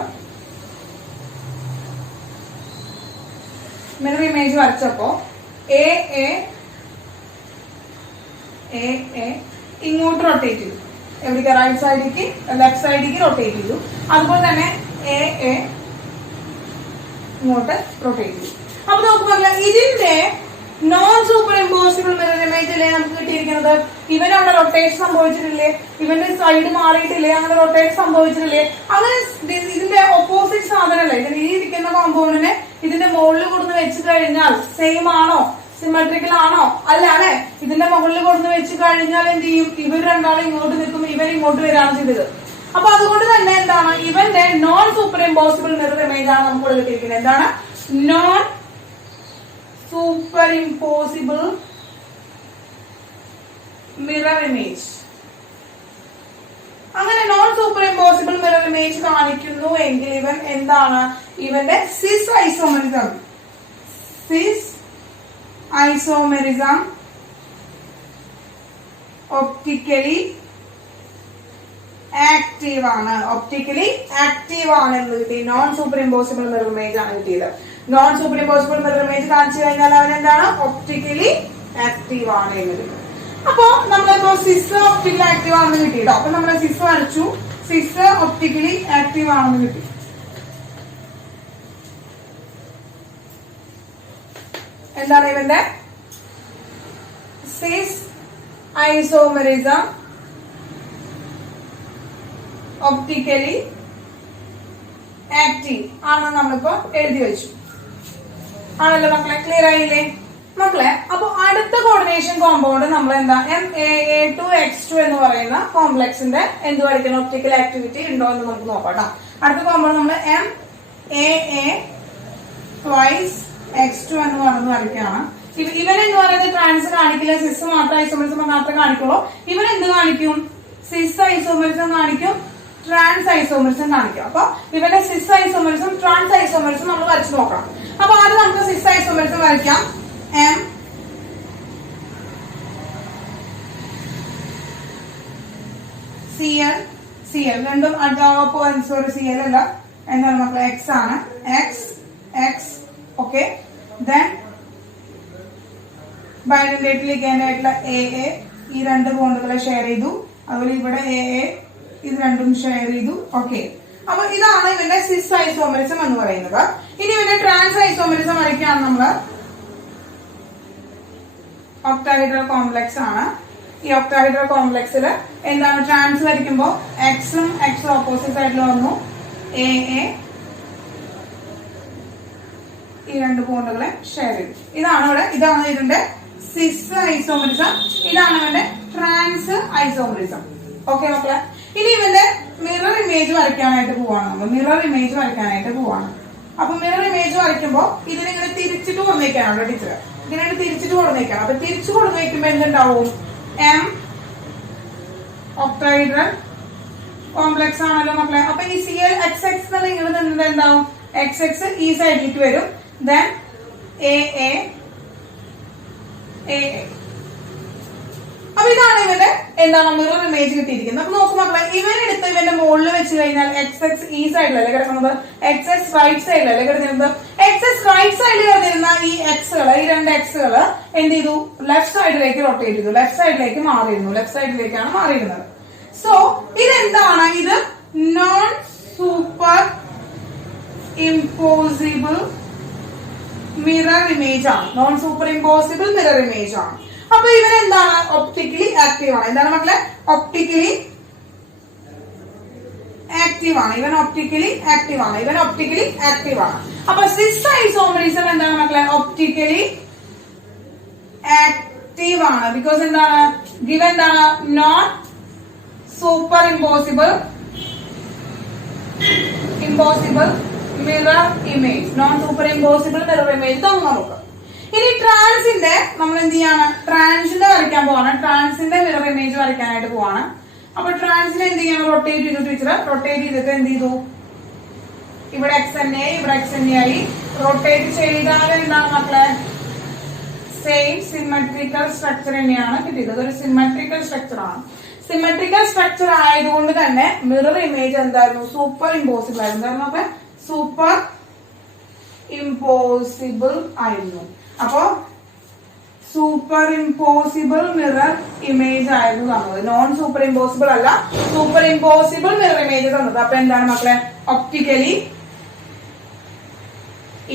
മിറർ ഇമേജ് വരച്ചപ്പോ AA ഇങ്ങോട്ട് റൊട്ടേറ്റ് ചെയ്തു, എവിടേക്ക്, റൈറ്റ് സൈഡിലേക്ക് ലെഫ്റ്റ് സൈഡിലേക്ക് റൊട്ടേറ്റ് ചെയ്തു. അതുപോലെ തന്നെ AA ഇങ്ങോട്ട് റൊട്ടേറ്റ് ചെയ്തു. അപ്പൊ നോക്കുമ്പോൾ ഇതിന്റെ non super impossible mirror image അല്ലേ നമുക്ക് കിട്ടിയിരിക്കുന്നത്. ഇവൻ അവിടെ റൊട്ടേഷൻ സംഭവിച്ചിട്ടില്ലേ, ഇവന്റെ സൈഡ് മാറിയിട്ടില്ലേ, അങ്ങനെ റൊട്ടേഷൻ സംഭവിച്ചിട്ടില്ലേ. അങ്ങനെ ഇതിന്റെ ഓപ്പോസിറ്റ് സാധനമല്ലേ, ഈ ഇരിക്കുന്ന കോമ്പൗണ്ടിനെ ഇതിന്റെ മുകളിൽ കൊടുന്ന് വെച്ച് കഴിഞ്ഞാൽ സെയിം ആണോ, സിമെട്രിക്കൽ ആണോ, അല്ല അല്ലെ. ഇതിന്റെ മുകളിൽ കൊടുന്ന് വെച്ച് കഴിഞ്ഞാൽ എന്ത് ചെയ്യും, ഇവർ രണ്ടാളും ഇങ്ങോട്ട് നിൽക്കും, ഇവൻ ഇങ്ങോട്ട് വരാണ് ചെയ്തത്. അപ്പൊ അതുകൊണ്ട് തന്നെ എന്താണ്, ഇവന്റെ non super impossible mirror image ആണ് നമുക്ക് കിട്ടിയിരിക്കുന്നത്. എന്താണ്, non super impossible mirror image. അങ്ങനെ non super impossible mirror image കാണിക്കുന്നു എങ്കിൽ ഇവൻ എന്താണ്, ഇവന്റെ സിസ് ഐസോമെറിസം ഒപ്റ്റിക്കലി ആക്റ്റീവ് ആണ്. ഒപ്റ്റിക്കലി ആക്റ്റീവ് ആണ് എന്ന് കിട്ടി. Non super impossible mirror image ആണ് കിട്ടിയത്. Non super impossible mirror image കാണിച്ചു കഴിഞ്ഞാൽ അവൻ എന്താണ്, ഒപ്റ്റിക്കലി ആക്റ്റീവ് ആണ് എന്ന് കിട്ടും. അപ്പോ നമ്മളിപ്പോ സിസ് ഒപ്റ്റിക്കലി ആക്റ്റീവ് ആണെന്ന് കിട്ടിയിട്ടോ. അപ്പൊ നമ്മൾ സിസ് വരച്ചു, സിസ് ഒപ്റ്റിക്കലി ആക്റ്റീവ് ആണെന്ന് കിട്ടി. എന്താണ് ഇവന്റെ സിസ് ഐസോമെറിസം ഒപ്റ്റിക്കലി ആക്റ്റീവ് ആണെന്ന് നമ്മളിപ്പോ എഴുതി വെച്ചു. ആണല്ലോ മക്കളെ, ക്ലിയർ ആയില്ലേ മക്കളെ? അപ്പൊ അടുത്ത കോർഡിനേഷൻ കോമ്പൗണ്ട് നമ്മൾ എന്താ MAA2X2 എന്ന് പറയുന്ന കോംപ്ലക്സിന്റെ എന്ത് വരയ്ക്കണം, ഒപ്റ്റിക്കൽ ആക്ടിവിറ്റി ഉണ്ടോ എന്ന് നമുക്ക് നോക്കാം കേട്ടോ. അടുത്ത കോമ്പൗണ്ട് നമ്മൾ MAA2X2 എന്ന് പറയുന്നത് വരയ്ക്കുകയാണ്. ഇവൻ എന്ന് പറയുന്നത് ട്രാൻസ് കാണിക്കില്ല, സിസ് മാത്രം ഐസോമെറിസം മാത്രമേ കാണിക്കുള്ളൂ. ഇവൻ എന്ത് കാണിക്കും, സിസ് ഐസോമെറിസം കാണിക്കും, ട്രാൻസ് ഐസോമെറിസം കാണിക്കും. അപ്പൊ ഇവന്റെ സിസ് ഐസോമെറിസം ട്രാൻസ് ഐസോമെറിസം നമ്മൾ വരച്ചു നോക്കണം. അപ്പൊ ആദ്യം നമുക്ക് സിസ് ഐസോമെറിസം വരയ്ക്കാം. CL രണ്ടും സോറി CL അല്ല, എന്താണ് മക്കളെ, X ആണ്. X okay. ദെൻ ബൈഡന്റേറ്റിലേക്ക് ആയിട്ടുള്ള AA ഈ രണ്ട് ബോണ്ടുകളെ ഷെയർ ചെയ്തു. അതുപോലെ ഇവിടെ AA ഇത് രണ്ടും ഷെയർ ചെയ്തു. ഓക്കെ. അപ്പൊ ഇതാണ് ഇവന്റെ സിസ് ഐസോമെറിസം എന്ന് പറയുന്നത്. ഇനി ഇവന്റെ ട്രാൻസ് ഐസോമെറിസം വരയ്ക്കുകയാണ് നമ്മള്. ഒക്ടാഹെഡ്രൽ കോംപ്ലക്സ് ആണ്. ഈ ഒക്ടാഹെഡ്രൽ കോംപ്ലക്സിൽ എന്താണ് ട്രാൻസ് വരയ്ക്കുമ്പോ എക്സും ഓപ്പോസിറ്റ് സൈഡിൽ വന്നു. AA ഈ രണ്ട് ബോണ്ടുകളെ ഷെയർ ചെയ്തു. ഇതാണ് ഇതിന്റെ സിസ് ഐസോമെറിസം, ഇതാണ് ഇവന്റെ ട്രാൻസ് ഐസോമെറിസം. ഓക്കെ മക്കളെ. ഇനി ഇവന്റെ മിറർ ഇമേജ് വരയ്ക്കാനായിട്ട് പോവാണ്. നമ്മൾ മിറർ ഇമേജ് വരയ്ക്കാനായിട്ട് പോവാണ്. അപ്പൊ മിറർ ഇമേജ് വരയ്ക്കുമ്പോ ഇതിനിങ്ങനെ തിരിച്ചിട്ട് കൊടുന്നേക്കാണല്ലോ ടീച്ചർ, ഇങ്ങനെ തിരിച്ചിട്ട് കൊടുന്നേക്കാണ്. അപ്പൊ തിരിച്ചു കൊടുന്നേക്കുമ്പോ എന്തുണ്ടാവും, M ഒക്ടഹെഡ്രൽ കോംപ്ലക്സ് ആണല്ലോ മക്കളെ. അപ്പൊ ഈ CL XX എന്നുള്ള ഇങ്ങനെ നിന്നത് എന്താവും, XX ഈ സൈഡിലേക്ക് വരും. Then AA. അപ്പൊ ഇതാണ് ഇവന്റെ എന്താണ് മിറർ ഇമേജ് കിട്ടിയിരിക്കുന്നത്. അപ്പൊ നോക്കും മക്കളെ, ഇവനെടുത്ത് ഇവന്റെ മുകളിൽ വെച്ച് കഴിഞ്ഞാൽ XX ഈ സൈഡിലല്ലേ കിടക്കുന്നത്, XX റൈറ്റ് സൈഡിലല്ലേ കിടന്നിരുന്നത്. XX റൈറ്റ് സൈഡിൽ കിടന്നിരുന്ന ഈ എക്സുകള്, ഈ രണ്ട് എക്സുകള് എന്ത് ചെയ്തു, ലെഫ്റ്റ് സൈഡിലേക്ക് റൊട്ടേറ്റ് ചെയ്തു, ലെഫ്റ്റ് സൈഡിലേക്ക് മാറിയിരുന്നു, ലെഫ്റ്റ് സൈഡിലേക്കാണ് മാറിയിരുന്നത്. സോ ഇതെന്താണ്, ഇത് non super impossible mirror image ആണ്. Non super impossible mirror image ആണ്. അപ്പൊ ഇവൻ എന്താണ്, ഒപ്റ്റിക്കലി ആക്റ്റീവ് ആണ്. എന്താണ് മക്കളെ, ഒപ്റ്റിക്കലി ആക്റ്റീവ് ആണ്. ഇവൻ ഒപ്റ്റിക്കലി ആക്റ്റീവ് ആണ്. അപ്പൊ സിസ് ഐസോമെറിസം എന്താണ് മക്കളെ, ഒപ്റ്റിക്കലി ആക്റ്റീവ് ആണ്. ബിക്കോസ് എന്താണ്, ഗിവൻ എന്താണ്, non super impossible mirror image. Non super impossible mirror image തന്നു നമുക്ക്. ഇനി ട്രാൻസിന്റെ നമ്മൾ എന്ത് ചെയ്യാണ്, ട്രാൻസിന്റെ വരയ്ക്കാൻ പോവാണ്. ട്രാൻസിന്റെ മിറർ ഇമേജ് വരയ്ക്കാനായിട്ട് പോവാണ്. അപ്പൊ ട്രാൻസിനെ എന്ത് ചെയ്യണം, റൊട്ടേറ്റ് ചെയ്തു ടീച്ചർ. റൊട്ടേറ്റ് ചെയ്തിട്ട് എന്ത് ചെയ്തു, ഇവിടെ XNA ഇവിടെ XNA ആയി. റൊട്ടേറ്റ് ചെയ്താൽ എന്താണ് മക്കളെ, സെയിം സിമെട്രിക്കൽ സ്ട്രക്ചർ തന്നെയാണ് കിട്ടിയത്. അതൊരു സിമെട്രിക്കൽ സ്ട്രക്ചർ ആണ്. സിമെട്രിക്കൽ സ്ട്രക്ചർ ആയതുകൊണ്ട് തന്നെ മിറർ ഇമേജ് എന്തായിരുന്നു, സൂപ്പർ ഇമ്പോസിബിൾ ആയിരുന്നു. എന്തായിരുന്നു അപ്പൊ സൂപ്പർ ഇമ്പോസിബിൾ ആയിരുന്നു. അപ്പോ സൂപ്പർ ഇമ്പോസിബിൾ മിറർ ഇമേജ് ആയിരുന്നു തന്നത്. നോൺ സൂപ്പർ ഇമ്പോസിബിൾ അല്ല, സൂപ്പർ ഇമ്പോസിബിൾ മിറർ ഇമേജ് തന്നത്. അപ്പൊ എന്താണ് മക്കളെ, ഒപ്റ്റിക്കലി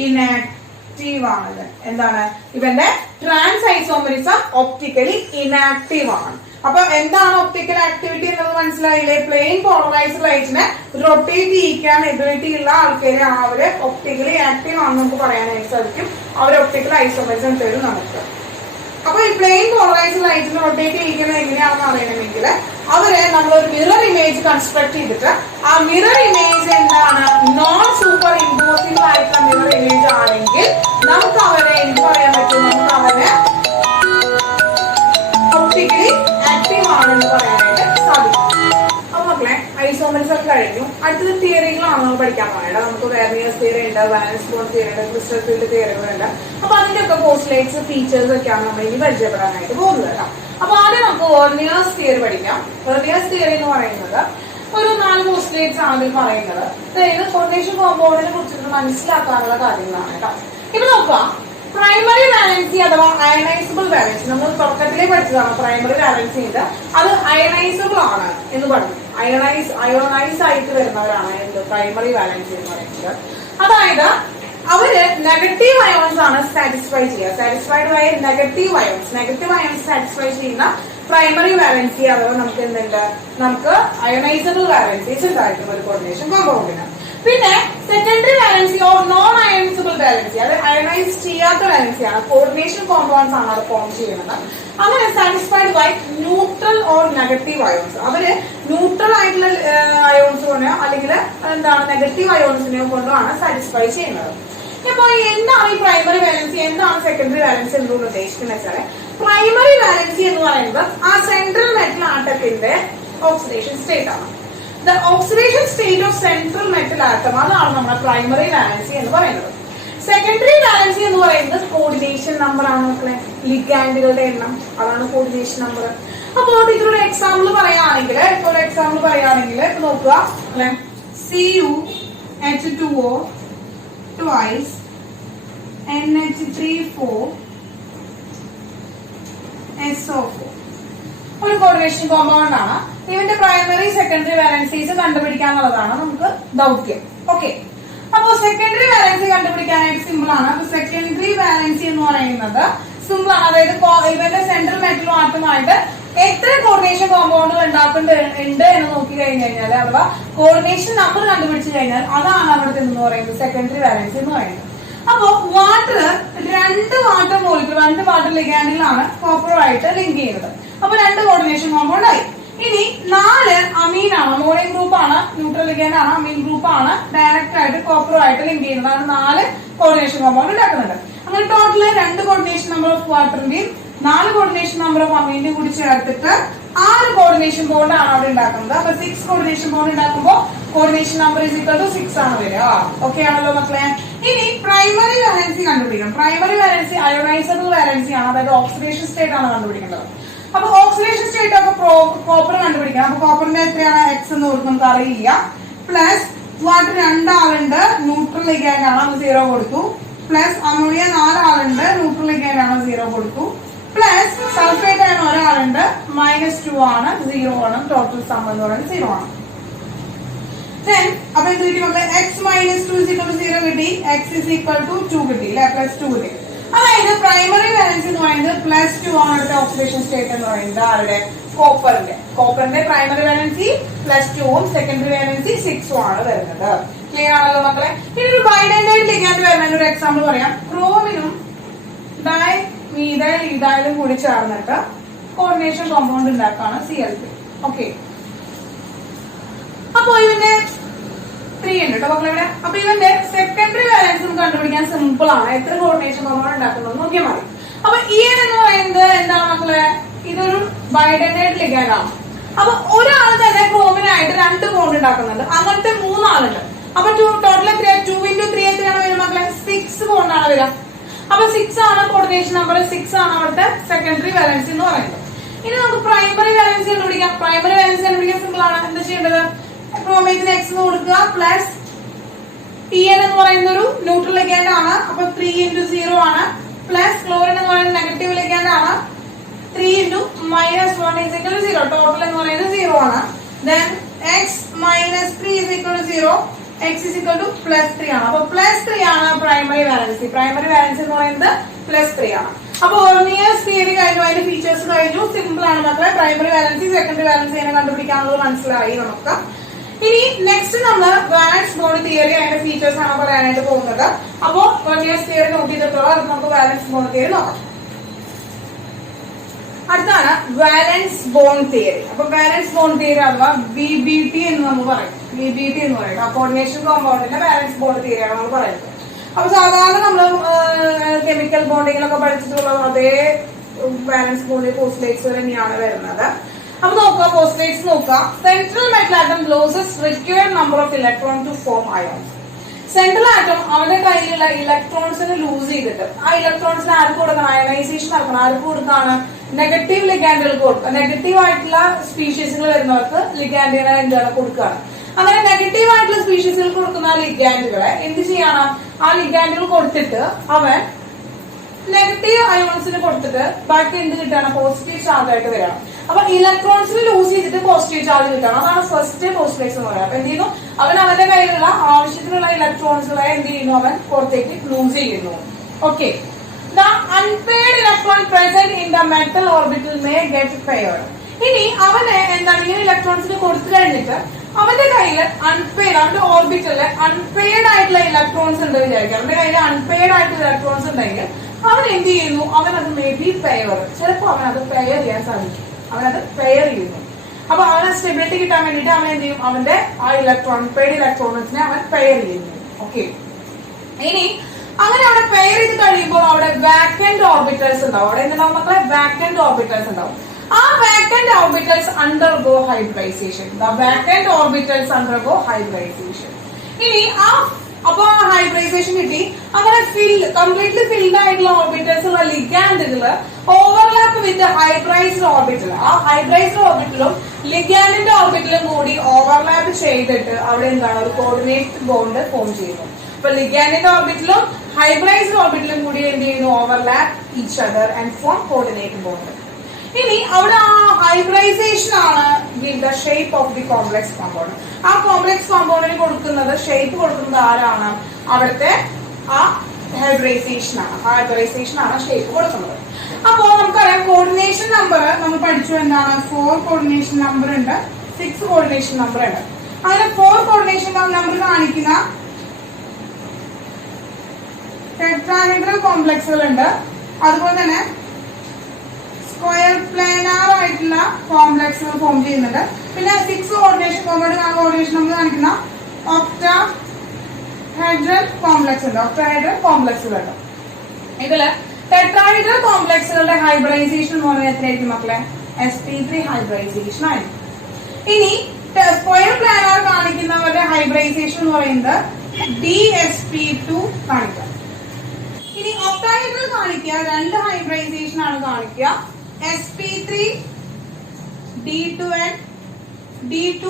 ഇനാക്റ്റീവ് ആണ്. എന്താണ് ഇവന്റെ ട്രാൻസ് ഐസോമെറിസം ഒപ്റ്റിക്കലി ഇനാക്റ്റീവ് ആണ്. അപ്പൊ എന്താണ് ഒപ്റ്റിക്കൽ ആക്ടിവിറ്റി എന്നത് മനസ്സിലായില്ലേ? പ്ലെയിൻ പോളറൈസ്ഡ് ലൈറ്റിനെ റൊട്ടേറ്റ് ചെയ്യിക്കാൻ എബിലിറ്റി ഉള്ള ആൾക്കാരെ അവര് ഒപ്റ്റിക്കലി ആക്റ്റീവ് ആണെന്ന് നമുക്ക് പറയാനായിട്ട് സാധിക്കും. അവർ ഒപ്റ്റിക്കൽ ഐസോമെറിസം തരും നമുക്ക്. അപ്പൊ ഈ പ്ലെയിൻ പോളറൈസ്ഡ് ലൈറ്റിനെ റൊട്ടേറ്റ് ചെയ്യിക്കുന്നത് എങ്ങനെയാണെന്ന് അറിയണമെങ്കിൽ അവരെ നമ്മളൊരു മിറർ ഇമേജ് കൺസ്ട്രക്ട് ചെയ്തിട്ട് ആ മിറർ ഇമേജ് എന്താണ്, നോൺ സൂപ്പർ ഇമ്പോസിബിൾ ആയിട്ടുള്ള മിറർ ഇമേജ് ആണെങ്കിൽ നമുക്ക് അവരെ എന്ത് പറയാൻ പറ്റും, നമുക്ക് അവരെ ഒപ്റ്റിക്കലി ആക്റ്റീവ് ആണെന്ന് പറയാനായിട്ട് സാധിക്കും. അപ്പൊ മക്കളെ ഐസോമെറിസം കഴിഞ്ഞു. അടുത്തത് തിയറികളാണ് നമ്മൾ പഠിക്കാൻ പോകുന്നത്. നമുക്ക് വെർനിയേഴ്സ് തിയറി ഉണ്ട്, വാലൻസ് ബോണ്ട് തിയറി ഉണ്ട്, ക്രിസ്റ്റൽ ഫീൽഡ് തിയറികളുണ്ട്. അപ്പൊ അതിന്റെ ഒക്കെ പോസ്റ്റ്ലേറ്റ്സ് ഫീച്ചേഴ്സ് ഒക്കെയാണ് നമ്മൾ ഇനി പരിചയപ്പെടാനായിട്ട് പോകുന്നത് കേട്ടോ. അപ്പൊ ആദ്യം നമുക്ക് വെർനിയേഴ്സ് തിയറി പഠിക്കാം. വെർനിയേഴ്സ് തിയറി എന്ന് പറയുന്നത് ഒരു 4 പോസ്റ്റ്ലേറ്റ്സ് ആണ് അതിൽ പറയുന്നത്. അതായത് കോർഡിനേഷൻ കോമ്പൗണ്ടിനെ കുറിച്ചിട്ട് മനസ്സിലാക്കാനുള്ള കാര്യങ്ങളാണ് കേട്ടോ. ഇപ്പൊ നോക്കാം, പ്രൈമറി വാലൻസി അഥവാ അയണൈസബിൾ വാലൻസി നമ്മൾ തുടക്കത്തിലേ പഠിച്ചതാണ്. പ്രൈമറി വാലൻസി അത് അയണൈസബിൾ ആണ് എന്ന് പറഞ്ഞു. അയോണൈസ് ആയിട്ട് വരുന്നവരാണ് എന്ത് പ്രൈമറി വാലൻസി എന്ന് പറയുന്നത്. അതായത് അവര് നെഗറ്റീവ് അയോൺസ് ആണ് സാറ്റിസ്ഫൈ ചെയ്യുക. Satisfied by negative ions satisfy ചെയ്യുന്ന പ്രൈമറി വാലൻസി അഥവാ നമുക്ക് എന്തുണ്ട്, നമുക്ക് അയോണൈസബിൾ വാലൻസീസ് ഉണ്ടായിരിക്കും ഒരു കോർഡിനേഷൻ കോമ്പൗണ്ടിന്. പിന്നെ secondary valency or non ionisable valency, അത് അയോണൈസ് ചെയ്യാത്ത വാലൻസിയാണ്. കോർഡിനേഷൻ കോമ്പൗണ്ട്സ് ആണ് അത് ഫോം ചെയ്യുന്നത്. അങ്ങനെ satisfied by neutral or negative ions, അവര് ന്യൂട്രൽ ആയിട്ടുള്ള അയോൺസ് കൊണ്ടോ അല്ലെങ്കിൽ എന്താണ് നെഗറ്റീവ് അയോൺസിനെയോ കൊണ്ടോ ആണ് സാറ്റിസ്ഫൈ ചെയ്യുന്നത്. ഇപ്പൊ എന്താണ് ഈ പ്രൈമറി വാലൻസി, എന്താണ് സെക്കൻഡറി വാലൻസി എന്നുള്ള ഉദ്ദേശിക്കുന്നത് വെച്ചാല്, പ്രൈമറി വാലൻസി എന്ന് പറയുന്നത് ആ സെൻട്രൽ മെറ്റൽ ആറ്റത്തിന്റെ ഓക്സിഡേഷൻ സ്റ്റേറ്റ് ആണ്. The oxidation state of central metal atom, അതാണ് നമ്മുടെ പ്രൈമറി വാലൻസി എന്ന് പറയുന്നത്. സെക്കൻഡറി വാലൻസി എന്ന് പറയുന്നത് കോർഡിനേഷൻ നമ്പർ ആണ് മക്കളെ, ലിഗാൻഡുകളുടെ എണ്ണം, അതാണ് കോർഡിനേഷൻ നമ്പർ. അപ്പോൾ ഇതിലൊരു എക്സാമ്പിൾ പറയുകയാണെങ്കിൽ നോക്കുക, അല്ലെ, CuH2O twice NH3 4 SO4 ഒരു കോർഡിനേഷൻ കോമ്പൗണ്ട് ആണ്. ഇതിന്റെ പ്രൈമറി സെക്കൻഡറി വാലൻസീസ് കണ്ടുപിടിക്കാന്നുള്ളതാണ് നമുക്ക് ദൗത്യം. ഓക്കെ, അപ്പോ സെക്കൻഡറി വാലൻസി കണ്ടുപിടിക്കാനായിട്ട് സിമ്പിൾ ആണ്. അപ്പൊ സെക്കൻഡറി വാലൻസി എന്ന് പറയുന്നത് സിമ്പിൾ ആണ്. അതായത് ഇവന്റെ സെൻട്രൽ മെറ്റലും ആറ്റമായിട്ട് എത്ര കോർഡിനേഷൻ കോമ്പൗണ്ടുകൾ ഉണ്ടാക്കുന്നുണ്ട് എന്ന് നോക്കി കഴിഞ്ഞാൽ, അഥവാ കോർഡിനേഷൻ നമ്പർ കണ്ടുപിടിച്ചു കഴിഞ്ഞാൽ അതാണ് അവിടുത്തെ എന്ന് പറയുന്നത് സെക്കൻഡറി വാലൻസി എന്ന് പറയുന്നത്. അപ്പോ വാട്ടർ രണ്ട് വാട്ടർ ലിഗാൻഡിലാണ് കോപ്പറുമായിട്ട് ലിങ്ക് ചെയ്യുന്നത്. അപ്പൊ 2 കോർഡിനേഷൻ കോമ്പൗണ്ട് ആയി. ഇനി 4 അമീനാണ്, അമോണിയം ഗ്രൂപ്പ് ആണ്, ന്യൂട്രൽ ലിഗാൻഡ് ആണ്, അമീൻ ഗ്രൂപ്പ് ആണ്, ഡയറക്റ്റ് ആയിട്ട് കോപ്പറുമായിട്ട് ലിങ്ക് ചെയ്യുന്നതാണ് 4 കോർഡിനേഷൻ കോമ്പൗണ്ട് ഉണ്ടാക്കുന്നുണ്ട്. അങ്ങനെ ടോട്ടല് 2 കോർഡിനേഷൻ നമ്പർ ഓഫ് വാട്ടറിന്റെയും 4 കോർഡിനേഷൻ നമ്പർ ഓഫ് അമീന്റെയും കൂടി ചേർത്തിട്ട് 6 കോർഡിനേഷൻ ബോണ്ട് ആണ് അവിടെ ഉണ്ടാക്കുന്നത്. അപ്പൊ 6 കോർഡിനേഷൻ ബോണ്ട് ഉണ്ടാക്കുമ്പോൾ കോർഡിനേഷൻ നമ്പർ = 6 ആണ് വരിക. ഓക്കെ ആണല്ലോ മക്കളെ. ഇനി പ്രൈമറി വാലൻസി കണ്ടുപിടിക്കണം. പ്രൈമറി വാലൻസി അയോണൈസബിൾ വാലൻസി ആണ്, അതായത് ഓക്സിഡേഷൻ സ്റ്റേറ്റ് ആണ് കണ്ടുപിടിക്കേണ്ടത്. അപ്പൊ ഓക്സിഡേഷൻ സ്റ്റേറ്റ് ഒക്കെ കോപ്പർ കണ്ടുപിടിക്കണം. അപ്പൊ കോപ്പറിന്റെ എത്രയാണ് X എന്ന് നമുക്ക് അറിയില്ല. പ്ലസ് വാട്ടർ 2 ആളുണ്ട്, ന്യൂട്രൽ ലിഗാൻഡ് ആണ്, 0 കൊടുത്തു. പ്ലസ് അമോണിയ 4 ആളുണ്ട്, ന്യൂട്രൽ ലിഗാൻഡ് ആണ്, 0 കൊടുത്തു. പ്ലസ് സൾഫേറ്റ് ആണ് ഒരാളുണ്ട്, -2 ആണ്, 0 ആണ്. ടോട്ടൽ സം എന്ന് പറയുന്നത് 0 ആണ്. അപ്പൊ എന്ത് കിട്ടി മക്കളെ, X - 2 = 0 കിട്ടി, X = 2 കിട്ടി അല്ലെ, +2 കിട്ടി. അതായത് പ്രൈമറി വാലൻസി എന്ന് പറയുന്നത് +2 ആണ്. അടുത്ത ഓക്സിഡേഷൻ സ്റ്റേറ്റ് എന്ന് പറയുന്നത് ആരുടെ, കോപ്പറിന്റെ പ്രൈമറി വാലൻസി +2ഉം സെക്കൻഡറി വാലൻസി 6ഉം ആണ് വരുന്നത്. ക്ലിയർ ആണല്ലോ മക്കളെ. ഇനി ഒരു ബൈഡൈനൈഡ് ലിഗാൻഡ് വരുന്നതിന് ഒരു എക്സാമ്പിൾ പറയാം. ക്രോമിനും ഡൈമീഥൈലും കൂടി ചേർന്നിട്ട് കോർഡിനേഷൻ കോമ്പൗണ്ട് ഉണ്ടാക്കാണ് CL3. ഓക്കെ, അപ്പൊ ഇതിന്റെ 3 ഉണ്ട് കേട്ടോ മക്കളെ ഇവിടെ. അപ്പൊ ഇവന്റെ സെക്കൻഡറി വാലൻസ് നമുക്ക് കണ്ടുപിടിക്കാൻ സിമ്പിൾ ആണ്. എത്ര കോർഡിനേഷൻ കോമ്പൗണ്ട് ഉണ്ടാക്കുന്നത് നോക്കിയാൽ മതി. അപ്പൊ EN എന്ന് പറയുന്നത് എന്താണ് മക്കളെ, ഇതൊരു ബൈഡൈനൈഡ് ലിഗാൻഡ് ആണ്. അപ്പൊ ഒരാൾ തന്നെ ക്രോമിനായിട്ട് 2 ബോണ്ട് ഉണ്ടാക്കുന്നുണ്ട്. അങ്ങനത്തെ 3 ആളുണ്ട്. അപ്പൊ ടോട്ടൽ എത്രയാണ്, 2 × 3 എത്രയാണ് വരിക മക്കളെ, 6 ബോണ്ടാണ് വരിക. അപ്പൊ 6 ആണ് കോർഡിനേഷൻ നമ്പർ, 6 ആണ് അവിടുത്തെ സെക്കൻഡറി വാലൻസി എന്ന് പറയുന്നത്. ഇനി നമുക്ക് പ്രൈമറി വാലൻസി കണ്ടുപിടിക്കാം. പ്രൈമറി വാലൻസി കണ്ടുപിടിക്കാൻ സിമ്പിൾ ആണ്. എന്താ ചെയ്യേണ്ടത്, ക്രോമേറ്റിന് X എന്ന് കൊടുക്കുക, പ്ലസ് TN എന്ന് പറയുന്ന ഒരു ന്യൂട്രൽ ലിഗാൻഡ് ആണ്, അപ്പൊ 3 × 0 ആണ്. പ്ലസ് ക്ലോറിൻ എന്ന് പറയുന്നത് നെഗറ്റീവ് ലിഗാൻഡ് ആണ്, 3 × -1 = 0. ടോട്ടൽ എന്ന് പറയുന്നത് 0 ആണ്. Then X - 3 = 0, X = +3 ആണ്. അപ്പൊ +3 ആണ് പ്രൈമറി വാലൻസി. പ്രൈമറി വാലൻസി എന്ന് പറയുന്നത് +3 ആണ്. അപ്പൊ വെർനിയേഴ്സ് തിയറി കഴിഞ്ഞു, അതിന്റെ ഫീച്ചേഴ്സ് കഴിഞ്ഞു. സിമ്പിൾ ആണ് മക്കളെ. പ്രൈമറി വാലൻസി സെക്കൻഡറി വാലൻസി എങ്ങനെ കണ്ടുപിടിക്കാനുള്ളത് മനസ്സിലായി നമുക്ക്. ഇനി നെക്സ്റ്റ് നമ്മൾ വാലൻസ് ബോണ്ട് തിയറി, അതിന്റെ ഫീച്ചേഴ്സ് ആണ് പറയാനായിട്ട് പോകുന്നത്. അപ്പോ വെർനിയേഴ്സ് തിയറി നോട്ട് ചെയ്തിട്ടുള്ള അത് നമുക്ക് വാലൻസ് ബോണ്ട് തിയറി നോക്കാം. അടുത്താണ് വാലൻസ് ബോണ്ട് തിയറി. അപ്പൊ വാലൻസ് ബോണ്ട് തിയറി അഥവാ VBT എന്ന് നമ്മൾ പറയും. VBT എന്ന് പറയും കോർഡിനേഷൻ കോമ്പൗണ്ടിന്റെ വാലൻസ് ബോണ്ട് തിയറിയാണ് നമ്മൾ പറയുന്നത്. അപ്പൊ സാധാരണ നമ്മൾ കെമിക്കൽ ബോണ്ടിങ്ങിലൊക്കെ പഠിച്ചിട്ടുള്ള അതേ വാലൻസ് ബോണ്ടിൽ പോസ്റ്റ്ലേറ്റ്സ് തന്നെയാണ് വരുന്നത്. അപ്പൊ നോക്കുക, പോസ്റ്റ്ലേറ്റ്സ് നോക്കുക. Central metal atom loses required number of electron to form ions. Central atom അവന്റെ കയ്യിലുള്ള ഇലക്ട്രോൺസിനെ ലൂസ് ചെയ്തിട്ട് ആ ഇലക്ട്രോൺസിന് ആർക്ക് കൊടുക്കണം, അയണൈസേഷൻ നടക്കണം. ആർക്ക് കൊടുക്കാണ്, നെഗറ്റീവ് ലിഗാൻഡുകൾക്ക് കൊടുക്കുക. നെഗറ്റീവ് ആയിട്ടുള്ള സ്പീഷീസുകൾ വരുന്നവർക്ക് ലിഗാൻഡുകളെ എന്താണ് കൊടുക്കുകയാണ്. അങ്ങനെ നെഗറ്റീവ് ആയിട്ടുള്ള സ്പീഷീസുകൾ കൊടുക്കുന്ന ലിഗാൻഡുകളെ എന്ത് ചെയ്യണം, ആ ലിഗാൻഡുകൾ കൊടുത്തിട്ട് അവൻ നെഗറ്റീവ് അയോൺസിന് കൊടുത്തിട്ട് ബാക്കി എന്ത് കിട്ടാണ്? പോസിറ്റീവ് ചാർജ് ആയിട്ട് വരണം. അപ്പൊ ഇലക്ട്രോൺസിന് ലൂസ് ചെയ്തിട്ട് പോസിറ്റീവ് ചാർജ് കിട്ടണം. അതാണ് ഫസ്റ്റ് പോസ്റ്റ്ലേറ്റ്സ് എന്ന് പറയുന്നത്. അപ്പൊ എന്ത് ചെയ്യുന്നു? അവൻ അവന്റെ കയ്യിലുള്ള ആവശ്യത്തിനുള്ള ഇലക്ട്രോൺസുകളെ എന്ത് ചെയ്യുന്നു? അവൻ പുറത്തേക്ക് ലൂസ് ചെയ്യുന്നു. Okay. The unpaired electron present in the metal orbital may get paired. ഇനി അവന് എന്താണ് ഇങ്ങനെ ഇലക്ട്രോൺസിന് കൊടുത്തു കഴിഞ്ഞിട്ട് അവന്റെ കയ്യിൽ അൺപെയർഡ്, അവന്റെ ഓർബിറ്റലില് അൺപെയർഡ് ആയിട്ടുള്ള ഇലക്ട്രോൺസ് ഉണ്ട് വിചാരിക്കുക. അവന്റെ കയ്യിൽ അൺപെയർഡ് ആയിട്ടുള്ള ഇലക്ട്രോൺസ് ഉണ്ടെങ്കിൽ അവൻ എന്ത് ചെയ്യുന്നു? അവനത് മേ ബി പെയർ, ചിലപ്പോൾ അവനത് പെയർ ചെയ്യാൻ സാധിക്കും. അവനത് പെയർ ചെയ്യുന്നു. അപ്പൊ അവന് സ്റ്റെബിലിറ്റി കിട്ടാൻ വേണ്ടിയിട്ട് അവൻ എന്ത് ചെയ്യും? അവന്റെ ആ അൺപെയർഡ് ഇലക്ട്രോൺസിനെ അവൻ പെയർ ചെയ്യുന്നു. ഓക്കെ. ഇനി അങ്ങനെ അവിടെ പെയർ ചെയ്ത് കഴിയുമ്പോൾ അവിടെ വാക്കന്റ് ഓർബിറ്റൽസ് ഉണ്ടാവും. അവിടെ എന്തുണ്ടാവും മക്കളെ? വാക്കന്റ് ഓർബിറ്റൽസ് ഉണ്ടാവും. ആ vacant orbitals undergo hybridisation. The vacant orbitals undergo hybridisation. ഇനി അപ്പൊ ആ ഹൈബ്രിഡൈസേഷൻ കിട്ടി. അങ്ങനെ കംപ്ലീറ്റ്ലി ഫിൽഡ് ആയിട്ടുള്ള ഓർബിറ്റൽസ് ഉള്ള ലിഗാൻഡുകള് ഓവർലാപ്പ് വിത്ത് ഹൈബ്രൈസ്ഡ് ഓർബിറ്റൽ. ആ ഹൈബ്രൈസ്ഡ് ഓർബിറ്റലും ലിഗാൻഡിന്റെ ഓർബിറ്റലും കൂടി ഓവർലാപ്പ് ചെയ്തിട്ട് അവിടെ എന്താണ്? ഒരു കോർഡിനേറ്റ് ബോണ്ട് ഫോം ചെയ്യുന്നു. അപ്പൊ ലിഗാൻഡിന്റെ ഓർബിറ്റലും ഹൈബ്രൈസ്ഡ് ഓർബിറ്റലും കൂടി എന്ത് ചെയ്യുന്നു? Overlap each other and form coordinate bond. ഇനി അവിടെ ആ ഹൈബ്രൈസേഷൻ ആണ് the shape of the complex compound. ആ കോംപ്ലക്സ് കോമ്പൗണ്ടിന് കൊടുക്കുന്നത്, ഷേപ്പ് കൊടുക്കുന്നത് ആരാണ്? അവിടുത്തെ ആ ഹൈബ്രൈസേഷൻ ആണ്. ഹൈബ്രൈസേഷൻ ആണ് ഷേപ്പ് കൊടുക്കുന്നത്. അപ്പോ നമുക്കറിയാം കോർഡിനേഷൻ നമ്പർ നമ്മൾ പഠിച്ചു. എന്താണ്? 4 കോർഡിനേഷൻ നമ്പർ ഉണ്ട്, 6 കോർഡിനേഷൻ നമ്പർ ഉണ്ട്. അങ്ങനെ 4 കോർഡിനേഷൻ നമ്പർ കാണിക്കുന്ന ടെട്രാഹെഡ്രൽ കോംപ്ലക്സുകൾ ഉണ്ട്. അതുപോലെ തന്നെ സ്ക്വയർ പ്ലാനാർ ആയിട്ടുള്ള കോംപ്ലക്സുകൾ ഫോം ചെയ്യുന്നുണ്ട്. പിന്നെ 6 കോർഡിനേഷൻ കോർഡിനേഷൻ നമ്മൾ കാണിക്കുന്ന ഒക്ടാഹെഡ്രൽ കോംപ്ലക്സ് ഉണ്ട്. ഒക്ടാഹെഡ്രൽ കോംപ്ലക്സുകൾ ഉണ്ട്. ഇതില് ടെട്രാഹെഡ്രൽ കോംപ്ലക്സുകളുടെ ഹൈബ്രിഡൈസേഷൻ എന്ന് പറയുന്നത് എത്രയായിരിക്കും മക്കളെ? sp3 ഹൈബ്രിഡൈസേഷൻ ആയിരിക്കും. ഇനി സ്ക്വയർ പ്ലാനാർ കാണിക്കുന്നവരുടെ ഹൈബ്രിഡൈസേഷൻ എന്ന് പറയുന്നത് dsp2 കാണിക്കുക. ഇനി ഒക്ടാഹെഡ്രൽ കാണിക്കുക 2 ഹൈബ്രിഡൈസേഷൻ ആണ് കാണിക്കുക. sp3 d2 and d2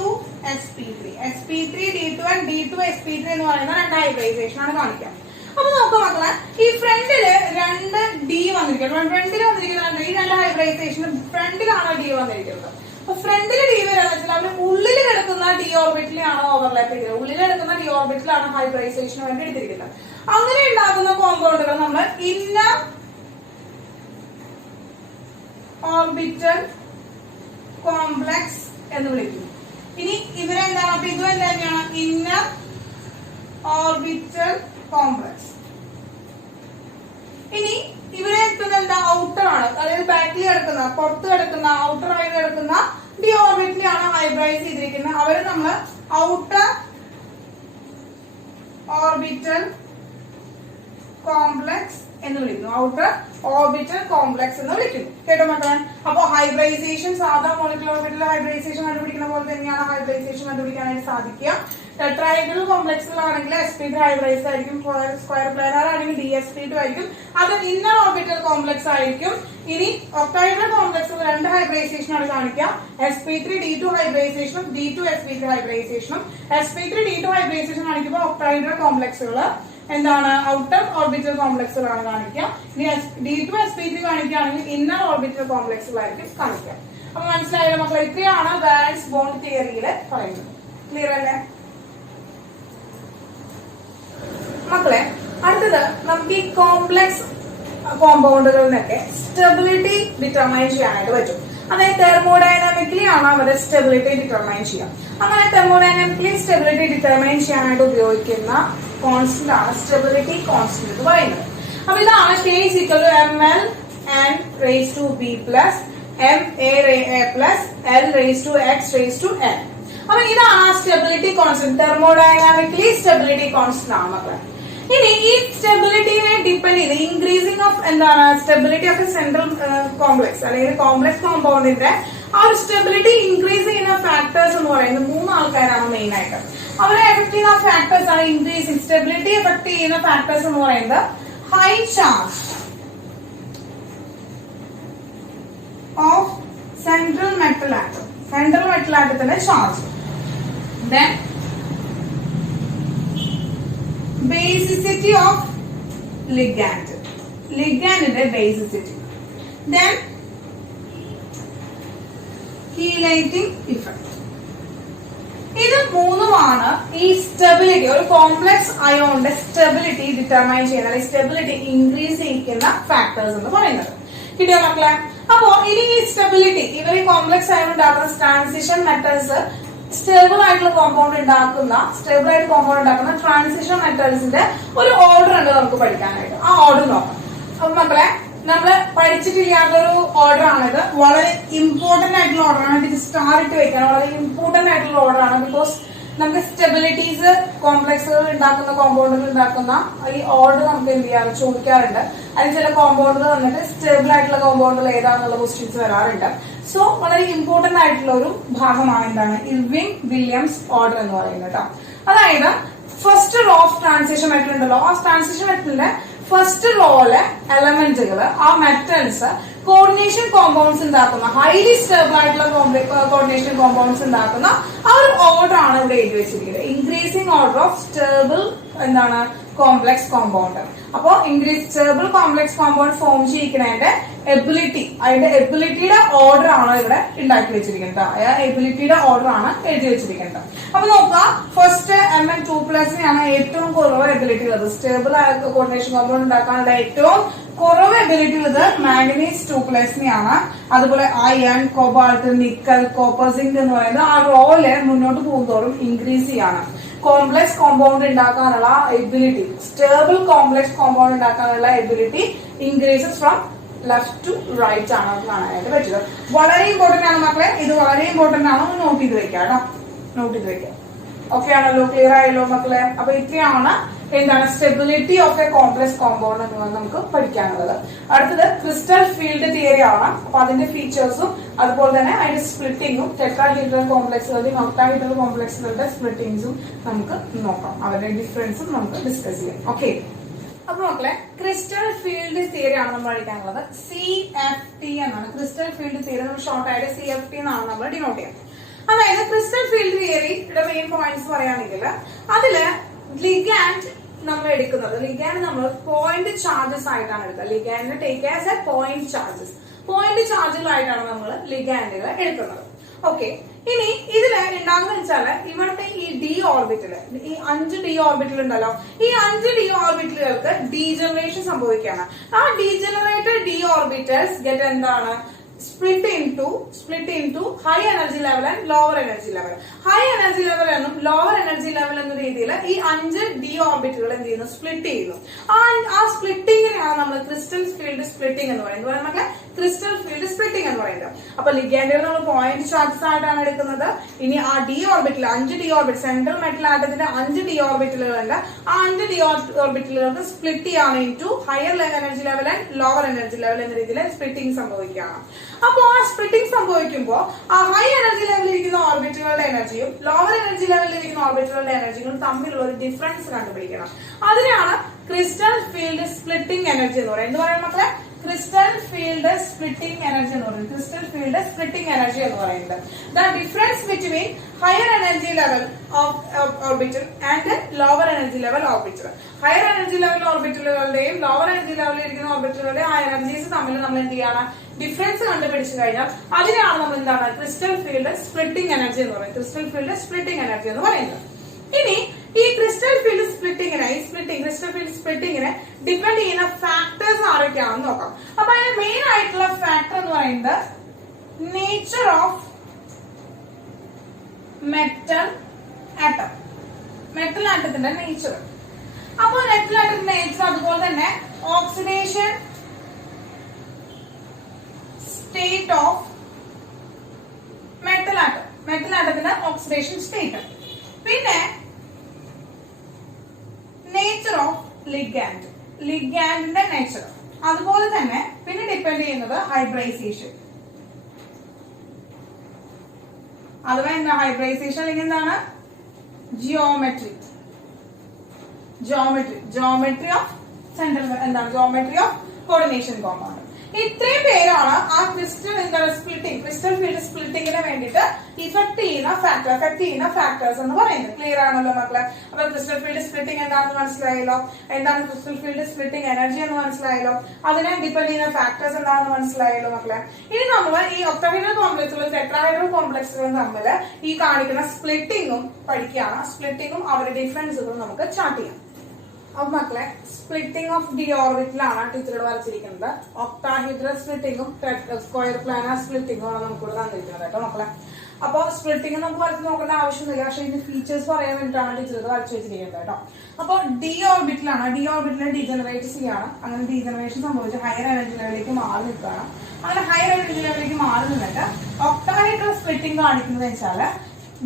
sp3. sp3 d2 and d2 sp3 എന്ന് പറയുന്ന 2 ഹൈബ്രിഡൈസേഷൻ ആണ് കാണിക്കുക. അപ്പൊ നോക്കാം മക്കളെ, ഈ ഫ്രണ്ടില് 2 d വന്നിരിക്കുന്നത്. ഫ്രണ്ടിൽ വന്നിരിക്കുന്ന ഈ 2 ഹൈബ്രിഡൈസേഷൻ ഫ്രണ്ടിലാണ് d വന്നിരിക്കുന്നത്. അപ്പൊ ഫ്രണ്ടില് d വരാന്ന് വെച്ചാൽ അവര് ഉള്ളിൽ കിടക്കുന്ന d ഓർബിറ്റിലാണ് ഓവർലാപ്പ് ചെയ്തത്. ഉള്ളിൽ കിടക്കുന്ന d ഓർബിറ്റിലാണ് ഹൈബ്രിഡൈസേഷന് വേണ്ടി എടുത്തിരിക്കുന്നത്. അങ്ങനെ ഉണ്ടാകുന്ന കോമ്പൗണ്ടുകൾ നമ്മൾ ഇന്നർ ഓർബിറ്റൽ കോംപ്ലക്സ് എന്ന് വിളിക്കുന്നു. ഇനി ഇവരെന്താണ്? അപ്പൊ ഇതും എന്താ തന്നെയാണ്? Inner orbital complex. ഇനി ഇവരെ എത്തുന്നത് എന്താ? ഔട്ടർ ആണ്. അതായത് ബാക്കിൽ കിടക്കുന്ന, പുറത്ത് കിടക്കുന്ന, ഔട്ടർ ആയി കിടക്കുന്ന ഡി ഓർബിറ്റിലാണ് ഹൈബ്രൈസ് ചെയ്തിരിക്കുന്നത്. അവര് നമ്മൾ ഔട്ടർ ഓർബിറ്റൽ കോംപ്ലക്സ് എന്ന് വിളിക്കുന്നു. ഔട്ടർ ഓർബിറ്റൽ കോംപ്ലക്സ് എന്ന് വിളിക്കുന്നു. കേട്ടോ മക്കളെ? അപ്പൊ ഹൈബ്രൈസേഷൻ സാധാ മോളിക്കുലർ ഓർബിറ്റൽ ഹൈബ്രൈസേഷൻ കണ്ടുപിടിക്കുന്ന പോലെ തന്നെയാണ് ഹൈബ്രൈസേഷൻ കണ്ടുപിടിക്കാനായിട്ട് സാധിക്കുക. ടെട്രാഹെഡ്രൽ കോംപ്ലക്സുകളാണെങ്കിൽ sp3 ഹൈബ്രൈസ്ഡ് ആയിരിക്കും. സ്ക്വയർ പ്ലാനാർ ആണെങ്കിൽ dsp2 ആയിരിക്കും. അത് ഇന്നർ ഓർബിറ്റൽ കോംപ്ലക്സ് ആയിരിക്കും. ഇനി ഒക്ടാഹെഡ്രൽ കോംപ്ലക്സുകൾ 2 ഹൈബ്രൈസേഷൻ ആണ് കാണിക്കുക. sp3 d2 ഹൈബ്രൈസേഷനും d2 sp3 ഹൈബ്രൈസേഷനും. sp3 d2 hybridisation കാണിക്കുമ്പോൾ ഒക്ടാഹെഡ്രൽ കോംപ്ലക്സുകൾ എന്താണ്? ഔട്ടർ ഓർബിറ്റൽ കോംപ്ലക്സുകളാണ് കാണിക്കുക. ഇനി d2 sp3 കാണിക്കുകയാണെങ്കിൽ ഇന്നർ ഓർബിറ്റൽ കോംപ്ലക്സുകളായിരിക്കും കാണിക്കുക. അപ്പൊ മനസ്സിലായല്ലോ മക്കളെ? ഇത്രയാണ് വാലൻസ് ബോണ്ട് തിയറിയിൽ പറയുന്നത്. ക്ലിയർ അല്ലേ മക്കളെ? അടുത്തത് നമുക്ക് ഈ കോംപ്ലക്സ് കോമ്പൗണ്ടുകളിനൊക്കെ സ്റ്റെബിലിറ്റി ഡിറ്റർമൈൻ ചെയ്യാനായിട്ട് പറ്റും. അതായത് തെർമോഡൈനാമിക്കലി ആണ് അവരുടെ സ്റ്റെബിലിറ്റി ഡിറ്റർമൈൻ ചെയ്യുക. അങ്ങനെ തെർമോഡൈനാമിക്കലി സ്റ്റെബിലിറ്റി ഡിറ്റർമൈൻ ചെയ്യാനായിട്ട് ഉപയോഗിക്കുന്ന കോൺസ്റ്റന്റ് ആണ് സ്റ്റെബിലിറ്റി കോൺസ്റ്റന്റ് എന്ന് പറയുന്നത്. അപ്പൊ ഇതാണ് K is equal to ml n raised to b plus ma plus l raised to x raised to n. അപ്പൊ ഇതാണ് stability constant. Thermodynamically stability constant ആണ് മക്കളെ. ഇനി ഈ സ്റ്റെബിലിറ്റിനെ ഡിപ്പെൻഡ് ചെയ്ത് ഇൻക്രീസിംഗ് ഓഫ് എന്താണ്? Stability of A central complex അല്ലെങ്കിൽ complex കോമ്പൗണ്ടിന്റെ ആ ഒരു സ്റ്റെബിലിറ്റി ഇൻക്രീസ് ചെയ്യുന്ന ഫാക്ടേഴ്സ് എന്ന് പറയുന്നത് 3 ആൾക്കാരാണ് മെയിൻ ആയിട്ട്. അവരെ എഫക്ട് ചെയ്യുന്ന ഫാക്ടേഴ്സ് ആണ് ഇൻക്രീസിംഗ് സ്റ്റെബിലിറ്റി എഫക്ട് ചെയ്യുന്ന ഫാക്ടേഴ്സ് എന്ന് പറയുന്നത് high charge of central metal atom. Central metal ആറ്റത്തിന്റെ charge, then basicity of ligand. ലിഗാൻഡിന്റെ ബേസിസിറ്റി. Then chelating effect. ഇത് മൂന്നുമാണ് ഈ സ്റ്റെബിലിറ്റി, ഒരു കോംപ്ലക്സ് അയോണിന്റെ സ്റ്റെബിലിറ്റി ഡിറ്റർമൈൻ ചെയ്യുന്ന അല്ലെങ്കിൽ സ്റ്റെബിലിറ്റി ഇൻക്രീസ് ചെയ്യിക്കുന്ന ഫാക്ടേഴ്സ് എന്ന് പറയുന്നത്. കിട്ടിയോ മക്കളെ? അപ്പോ ഇനി ഈ സ്റ്റെബിലിറ്റി, ഇവർ കോംപ്ലക്സ് അയോൺ ഉണ്ടാക്കുന്ന ട്രാൻസിഷൻ മെറ്റൽസ്, സ്റ്റേബിൾ ആയിട്ടുള്ള കോമ്പൗണ്ട് ഉണ്ടാക്കുന്ന, സ്റ്റേബിൾ ആയിട്ട് കോമ്പൗണ്ട് ഉണ്ടാക്കുന്ന ട്രാൻസിഷൻ മെറ്റൽസിന്റെ ഒരു ഓർഡർ ഉണ്ട് നമുക്ക് പഠിക്കാനായിട്ട്. ആ ഓർഡർ നോക്കാം. അപ്പൊ മക്കളെ, നമ്മള് പഠിച്ചിട്ടില്ലാത്തൊരു ഓർഡർ ആണിത്. വളരെ ഇമ്പോർട്ടന്റ് ആയിട്ടുള്ള ഓർഡർ ആണ്. ഇത് സ്റ്റാർ ഇട്ട് വെക്കണം. വളരെ ഇമ്പോർട്ടന്റ് ആയിട്ടുള്ള ഓർഡർ ആണ്. ബിക്കോസ് നമുക്ക് സ്റ്റെബിലിറ്റീസ്, കോംപ്ലക്സുകൾ ഉണ്ടാക്കുന്ന, കോമ്പൗണ്ടുകൾ ഉണ്ടാക്കുന്ന ഈ ഓർഡർ നമുക്ക് എന്ത് ചെയ്യാറ് ചോദിക്കാറുണ്ട്. അതിന് ചില കോമ്പൗണ്ടുകൾ വന്നിട്ട് സ്റ്റേബിൾ ആയിട്ടുള്ള കോമ്പൗണ്ടുകൾ ഏതാണെന്നുള്ള ക്വസ്റ്റ്യൻസ് വരാറുണ്ട്. സോ വളരെ ഇമ്പോർട്ടന്റ് ആയിട്ടുള്ള ഒരു ഭാഗമാണ് എന്താണ് ഇർവിങ് വില്യംസ് ഓർഡർ എന്ന് പറയുന്നത് കേട്ടോ. അതായത് first row of transition metal ഉണ്ടല്ലോ, ആ ട്രാൻസിഷൻ മെറ്റലിന്റെ ഫസ്റ്റ് റോയിലെ എലമെന്റുകൾ, ആ മെറ്റൽസ് കോർഡിനേഷൻ കോമ്പൗണ്ട്സ് ഉണ്ടാക്കുന്ന, ഹൈലി സ്റ്റേബിൾ ആയിട്ടുള്ള കോർഡിനേഷൻ കോമ്പൗണ്ട്സ് ഉണ്ടാക്കുന്ന ആ ഒരു ഓർഡർ ആണ് ഇവിടെ എഴുതി വെച്ചിരിക്കുന്നത്. ഇൻക്രീസിംഗ് ഓർഡർ ഓഫ് സ്റ്റേബിൾ എന്താണ് കോംപ്ലക്സ് കോമ്പൗണ്ട്. അപ്പോ സ്റ്റേബിൾ കോംപ്ലക്സ് കോമ്പൗണ്ട് ഫോം ചെയ്യിക്കുന്നതിന്റെ എബിലിറ്റി, അതിന്റെ എബിലിറ്റിയുടെ ഓർഡർ ആണ് ഇവിടെ ഉണ്ടാക്കി വെച്ചിരിക്കുന്നത്. ആ എബിലിറ്റിയുടെ ഓർഡർ ആണ് എഴുതി വെച്ചിരിക്കുന്നത്. അപ്പൊ നോക്കാം, ഫസ്റ്റ് Mn2+നെയാണ് ഏറ്റവും കുറവ് എബിലിറ്റി ഉള്ളത്. സ്റ്റേബിൾ കോർഡിനേഷൻ കോമ്പൗണ്ട് ഉണ്ടാക്കാനുള്ള ഏറ്റവും കുറവ് എബിലിറ്റി ഉള്ളത് മാംഗനീസ് 2+നെയാണ്. അതുപോലെ iron, cobalt, nickel, copper, zinc എന്ന് പറയുന്നത് ആ റോയില് മുന്നോട്ട് പോകുന്നതോറും ഇൻക്രീസ് ചെയ്യാണ്. കോംപ്ലക്സ് കോമ്പൗണ്ട് ഉണ്ടാക്കാനുള്ള എബിലിറ്റി, സ്റ്റേബിൾ കോംപ്ലക്സ് കോമ്പൗണ്ട് ഉണ്ടാക്കാനുള്ള ability increases from left to right ആണ് കാണാനായിട്ട് പറ്റുക. വളരെ ഇമ്പോർട്ടന്റ് ആണ് മക്കളെ, ഇത് വളരെ ഇമ്പോർട്ടന്റ് ആണ്. ഒന്ന് നോട്ട് ചെയ്ത് വെക്കാം കേട്ടോ, നോട്ട് ചെയ്ത് വെക്കാം. ഓക്കെ ആണല്ലോ, ക്ലിയർ ആയല്ലോ മക്കളെ? അപ്പൊ ഇത്രയാണ് എന്താണ് stability of A complex compound എന്ന് നമുക്ക് പഠിക്കാനുള്ളത്. അടുത്തത് ക്രിസ്റ്റൽ ഫീൽഡ് തിയറി ആണ്. അപ്പൊ അതിന്റെ ഫീച്ചേഴ്സും അതുപോലെ തന്നെ അതിന്റെ സ്പ്ലിറ്റിംഗും, ടെട്രാഹീഡ്രൽ കോംപ്ലക്സുകളുടെയും ഒക്ടാഹീഡ്രൽ കോംപ്ലക്സുകളുടെ സ്പ്ലിറ്റിംഗ്സും നമുക്ക് നോക്കാം. അവരുടെ ഡിഫറൻസും നമുക്ക് ഡിസ്കസ് ചെയ്യാം. ഓക്കെ, അപ്പൊ മക്കളെ ക്രിസ്റ്റൽ ഫീൽഡ് തിയറി ആണ് നമ്മൾ പഠിക്കാനുള്ളത്. CFT എന്നാണ് ക്രിസ്റ്റൽ ഫീൽഡ് തിയറി. നമ്മൾ ഷോർട്ട് ആയിട്ട് CFT എന്നാണ് നമ്മൾ ഡിനോട്ട് ചെയ്യുന്നത്. അതായത് ക്രിസ്റ്റൽ ഫീൽഡ് തിയറിയുടെ മെയിൻ പോയിന്റ്സ് പറയുകയാണെങ്കിൽ അതില് ലിഗാൻഡ് നമ്മൾ എടുക്കുന്നത്, ലിഗാൻഡ് നമ്മൾ പോയിന്റ് ചാർജസ് ആയിട്ടാണ് എടുക്കുക. Ligand take as a point charges, point ചാർജുകളായിട്ടാണ് നമ്മൾ ലിഗാൻഡുകൾ എടുക്കുന്നത്. ഓക്കെ, ഇനി ഇതില് ഉണ്ടാകുന്ന വെച്ചാല് ഇവിടുത്തെ ഈ ഡി ഓർബിറ്റില്, ഈ 5 ഡി ഓർബിറ്റൽ ഉണ്ടല്ലോ, ഈ 5 ഡി ഓർബിറ്റലുകൾക്ക് ഡീജനറേഷൻ സംഭവിക്കുകയാണ്. ആ ഡീജനറേറ്റഡ് ഡി ഓർബിറ്റൽസ് ഗെറ്റ് എന്താണ് split into high energy level and lower energy level. High energy level എന്നും lower energy level എന്ന രീതിയിൽ ഈ 5 ഡി ഓർബിറ്റുകൾ എന്ത് ചെയ്യുന്നു, സ്പ്ലിറ്റ് ചെയ്യുന്നു. ആ സ്പ്ലിറ്റിങ്ങിനെയാണ് നമ്മൾ ക്രിസ്റ്റൽ ഫീൽഡ് സ്പ്ലിറ്റിംഗ് എന്ന് പറയുന്നത്. നമുക്ക് ക്രിസ്റ്റൽ ഫീൽഡ് സ്പ്ലിറ്റിംഗ് എന്ന് പറയുന്നത്. അപ്പൊ ലിഗാൻഡുകൾ നമ്മൾ പോയിന്റ് ചാർജസ് ആയിട്ടാണ് എടുക്കുന്നത്. ഇനി ആ ഡി ഓർബിറ്റിൽ 5 ഡി ഓർബിറ്റ്, സെൻട്രൽ മെറ്റൽ ആറ്റത്തിന്റെ 5 ഡി ഓർബിറ്റലുകളുണ്ട്. ആ 5 ഡി ഓർബിറ്റലുകൾക്ക് സ്പ്ലിറ്റ് ചെയ്യാണ് into higher energy level and lower energy level എന്ന രീതിയിൽ സ്പ്ലിറ്റിംഗ് സംഭവിക്കുകയാണ്. അപ്പോ ആ സ്പ്ലിറ്റിംഗ് സംഭവിക്കുമ്പോൾ ആ ഹൈ എനർജി ലെവലിൽ ഇരിക്കുന്ന ഓർബിറ്റുകളുടെ എനർജിയും ലോവർ എനർജി ലെവലിൽ ഇരിക്കുന്ന ഓർബിറ്റുകളുടെ എനർജിയും തമ്മിലുള്ള ഒരു ഡിഫറൻസ് കണ്ടുപിടിക്കണം. അതിനാണ് ക്രിസ്റ്റൽ ഫീൽഡ് സ്പ്ലിറ്റിംഗ് എനർജി എന്ന് പറയുന്നത്. എന്ത് പറയാൻ മക്കളെ? ക്രിസ്റ്റൽ ഫീൽഡ് സ്പ്ലിറ്റിംഗ് എനർജി എന്ന് പറയുന്നത്. ക്രിസ്റ്റൽ ഫീൽഡ് സ്പ്ലിറ്റിംഗ് എനർജി എന്ന് പറയുന്നത് the difference between higher energy level of orbital and lower energy level orbital. Higher energy level ഓർബിറ്റലുകളുടെയും ലോവർ എനർജി ലെവലിൽ ഇരിക്കുന്ന ഓർബിറ്റലുകളുടെയും ആ എനർജീസ് തമ്മിൽ നമ്മൾ എന്ത് ചെയ്യണം, ഡിഫറൻസ് കണ്ടുപിടിച്ചു കഴിഞ്ഞാൽ അതിനാണ് നമ്മൾ എന്താണ് ക്രിസ്റ്റൽ ഫീൽഡ് സ്പ്ലിറ്റിംഗ് എനർജി എന്ന് പറയുന്നത്. ക്രിസ്റ്റൽ ഫീൽഡ് സ്പ്ലിറ്റിംഗ് എനർജി എന്ന് പറയുന്നത്. ഇനി ഈ ക്രിസ്റ്റൽ ഫീൽഡ് സ്പ്ലിറ്റിങ്ങിനെ, ക്രിസ്റ്റൽ ഫീൽഡ് സ്പ്ലിറ്റിങ്ങിനെ ഡിപെൻഡ് ചെയ്യുന്ന ഫാക്ടേഴ്സ് ആരൊക്കെയാണെന്ന് നോക്കാം. അപ്പൊ അതിന്റെ മെയിൻ ആയിട്ടുള്ള ഫാക്ടർ എന്ന് പറയുന്നത് nature of metal atom, metal ആറ്റത്തിന്റെ നേച്ചർ. അപ്പൊ മെറ്റൽ ആറ്റത്തിന്റെ നേച്ചർ, അതുപോലെ തന്നെ oxidation state of metal atom, metal ആറ്റത്തിന്റെ ഓക്സിഡേഷൻ സ്റ്റേറ്റ്. പിന്നെ നേച്ചർ ഓഫ് ലിഗാൻഡ്, ലിഗാൻഡിന്റെ നേച്ചർ. അതുപോലെ തന്നെ പിന്നെ ഡിപെൻഡ് ചെയ്യുന്നത് ഹൈബ്രൈസേഷൻ. അഥവാ എന്താ ഹൈബ്രൈസേഷൻ അല്ലെങ്കിൽ എന്താണ് ജിയോമെട്രി, ജോമെട്രി ഓഫ് സെൻട്രൽ എന്താണ് ജോമെട്രി ഓഫ് കോർഡിനേഷൻ കോമ്പൗണ്ട്. ഇത്രയും പേരാണ് ആ ക്രിസ്റ്റൽ ഫീൽഡ് സ്പ്ലിറ്റിങ്ങിന് വേണ്ടിയിട്ട് ഇഫക്ട് ചെയ്യുന്ന ഫാക്ടേഴ്സ് എന്ന് പറയുന്നത്. ക്ലിയർ ആണല്ലോ മക്കളെ? അപ്പൊ ക്രിസ്റ്റൽ ഫീൽഡ് സ്പ്ലിറ്റിംഗ് എന്താണെന്ന് മനസ്സിലായല്ലോ, എന്താണ് ക്രിസ്റ്റൽ ഫീൽഡ് സ്പ്ലിറ്റിംഗ് എനർജി എന്ന് മനസ്സിലായല്ലോ, അതിനെ ഡിപെൻഡ് ചെയ്യുന്ന ഫാക്ടേഴ്സ് എന്താണെന്ന് മനസ്സിലായല്ലോ മക്കളെ. ഇനി നമ്മൾ ഈ ഒക്ടോഹീഡ്രൽ കോംപ്ലക്സുകളും ടെട്രാഹീഡ്രൽ കോംപ്ലക്സുകളും തമ്മിൽ ഈ കാണിക്കുന്ന സ്പ്ലിറ്റിംഗും പഠിക്കുകയാണ്. സ്പ്ലിറ്റിംഗും അവരുടെ ഡിഫറൻസുകളും നമുക്ക് ചാർട്ട് ചെയ്യാം. അപ്പൊ മക്കളെ, സ്പ്ലിറ്റിംഗ് ഓഫ് ഡി ഓർബിറ്റിലാണ് ടീച്ചറോട് വരച്ചിരിക്കുന്നത്. ഒക്ടാഹീഡ്രൽ സ്പ്ലിറ്റിംഗും സ്ക്വയർ പ്ലാനർ സ്പ്ലിറ്റിംഗും ആണ് നമുക്കിവിടെ തന്നിരിക്കുന്നത് കേട്ടോ മക്കളെ. അപ്പൊ സ്പ്ലിറ്റിംഗ് നമുക്ക് വരച്ച് നോക്കേണ്ട ആവശ്യമൊന്നുമില്ല, പക്ഷെ ഇതിന്റെ ഫീച്ചേഴ്സ് പറയാൻ വേണ്ടിയിട്ടാണ് ടീച്ചറോട് വരച്ചു വെച്ചിരിക്കുന്നത് കേട്ടോ. അപ്പൊ ഡി ഓർബിറ്റിലാണ്, ഡി ഓർബിറ്റിൽ ഡീജനറേറ്റ് ചെയ്യാണ്. അങ്ങനെ ഡീജനറേഷൻ സംഭവിച്ച് ഹയർ എനർജി ലെവലിലേക്ക് മാറി നിൽക്കുകയാണ്. അങ്ങനെ ഹയർ എനർജി ലെവലിലേക്ക് മാറി നിന്നിട്ട് ഒക്ടാഹീഡ്രൽ സ്പ്ലിറ്റിംഗ് കാണിക്കുന്നത് വെച്ചാല്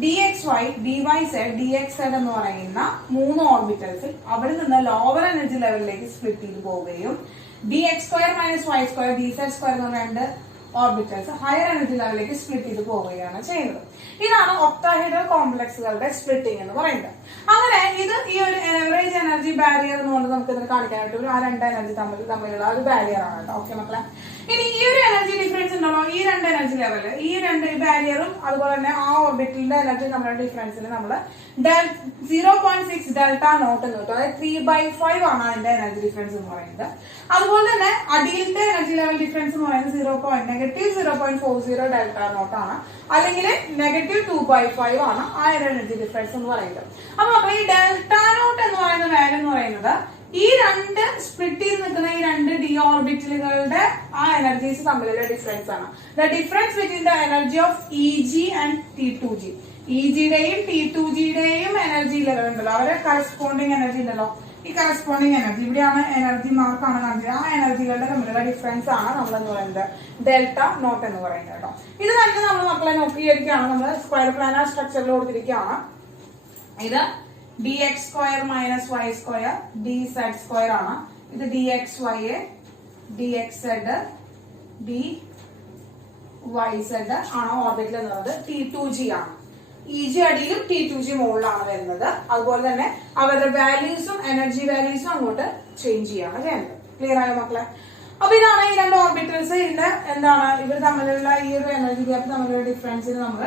DXY, DYZ, DXZ എന്ന് പറയുന്ന 3 ഓർബിറ്റൽസിൽ അവിടെ നിന്ന് ലോവർ എനർജി ലെവലിലേക്ക് സ്പ്ലിറ്റ് ചെയ്ത് പോവുകയും DX² - Y², DZ² എന്ന് പറയുന്ന 2 ഓർബിറ്റൽസ് ഹയർ എനർജി ലെവലിലേക്ക് സ്പ്ലിറ്റ് ചെയ്ത് പോവുകയാണ് ചെയ്യുന്നത്. ഇതാണ് ഒക്ടാഹീഡ്രൽ കോംപ്ലക്സുകളുടെ സ്പ്ലിറ്റിംഗ് എന്ന് പറയുന്നത്. അങ്ങനെ ഇത് ഈ ഒരു ആവറേജ് എനർജി ബാരിയർ എന്നുകൊണ്ട് നമുക്ക് ഇതിന് കാണിക്കാനായിട്ട് ആ 2 എനർജി തമ്മിലുള്ള ഒരു ബാരിയർ ആണ് കേട്ടോ. ഓക്കെ മക്കളെ, ഇനി ഈ ഒരു എനർജി ഡിഫറൻസ് ഉണ്ടല്ലോ, ഈ 2 എനർജി ലെവല്, ഈ 2 ബാരിയറും അതുപോലെ തന്നെ ആ ഓർബിറ്റലിന്റെ എനർജി നമ്മുടെ ഡിഫറൻസിന് നമ്മൾ 0.6 ഡെൽറ്റ നോട്ട് എന്ന് കിട്ടും. അതായത് 3/5 ആണ് അതിന്റെ എനർജി ഡിഫറൻസ് എന്ന് പറയുന്നത്. അതുപോലെ തന്നെ അടിയിലത്തെ എനർജി ലെവൽ ഡിഫറൻസ് എന്ന് പറയുന്നത് -0.40 ഡെൽറ്റ നോട്ട് ആണ്, അല്ലെങ്കിൽ -2/5 ആണ് ആ എനർജി ഡിഫറൻസ് എന്ന് പറയുന്നത്. അപ്പൊ നമ്മൾ ഈ ഡെൽറ്റ നോട്ട് എന്ന് പറയുന്ന വാല്യൂ എന്ന് പറയുന്നത് ഈ 2 സ്പ്ലിറ്റ് ചെയ്ത് നിൽക്കുന്ന ഈ 2 ഡി ഓർബിറ്റലുകളുടെ ആ എനർജീസ് തമ്മിലുള്ള ഡിഫറൻസ് ആണ്. The difference between the energy of EG and T2G. EGയുടെയും T2Gയുടെയും എനർജി ലെവൽ ഉണ്ടല്ലോ, അവരെ കറസ്പോണ്ടിങ് എനർജി ഉണ്ടല്ലോ, ഈ കറസ്പോണ്ടിങ് എനർജി ഇവിടെയാണ് എനർജി മാർക്കാണ് കാണിച്ചത്. ആ എനർജികളുടെ തമ്മിലുള്ള ഡിഫറൻസ് ആണ് നമ്മൾ എന്ന് പറയുന്നത് ഡെൽറ്റ നോട്ട് എന്ന് പറയുന്നത് കേട്ടോ. ഇത് തന്നെ നമ്മൾ മക്കളെ നോക്കിയിരിക്കുകയാണ്, നമ്മൾ സ്ക്വയർ പ്ലാനർ സ്ട്രക്ചറിൽ കൊടുത്തിരിക്കുകയാണ്. ഇത് DX² - Y² DZ² ആണ്. ഇത് DXY, DXZ, DYZ ആണ് ഓർബിറ്റിൽ എന്ന് പറയുന്നത്. T2G ആണ്. EG അടിയിലും T2G മുകളിലാണ് വരുന്നത്. അതുപോലെ തന്നെ അവരുടെ വാല്യൂസും എനർജി വാല്യൂസും അങ്ങോട്ട് ചേഞ്ച് ചെയ്യാണ് ചെയ്യുന്നത്. ക്ലിയർ ആയോ മക്കളെ? അപ്പൊ ഇതാണ് ഈ 2 ഓർബിറ്റൽസ്. ഇതിന്റെ എന്താണ് ഇവർ തമ്മിലുള്ള ഈ ഒരു എനർജി ഗ്യാപ്പ് തമ്മിലുള്ള ഡിഫറൻസിന് നമ്മൾ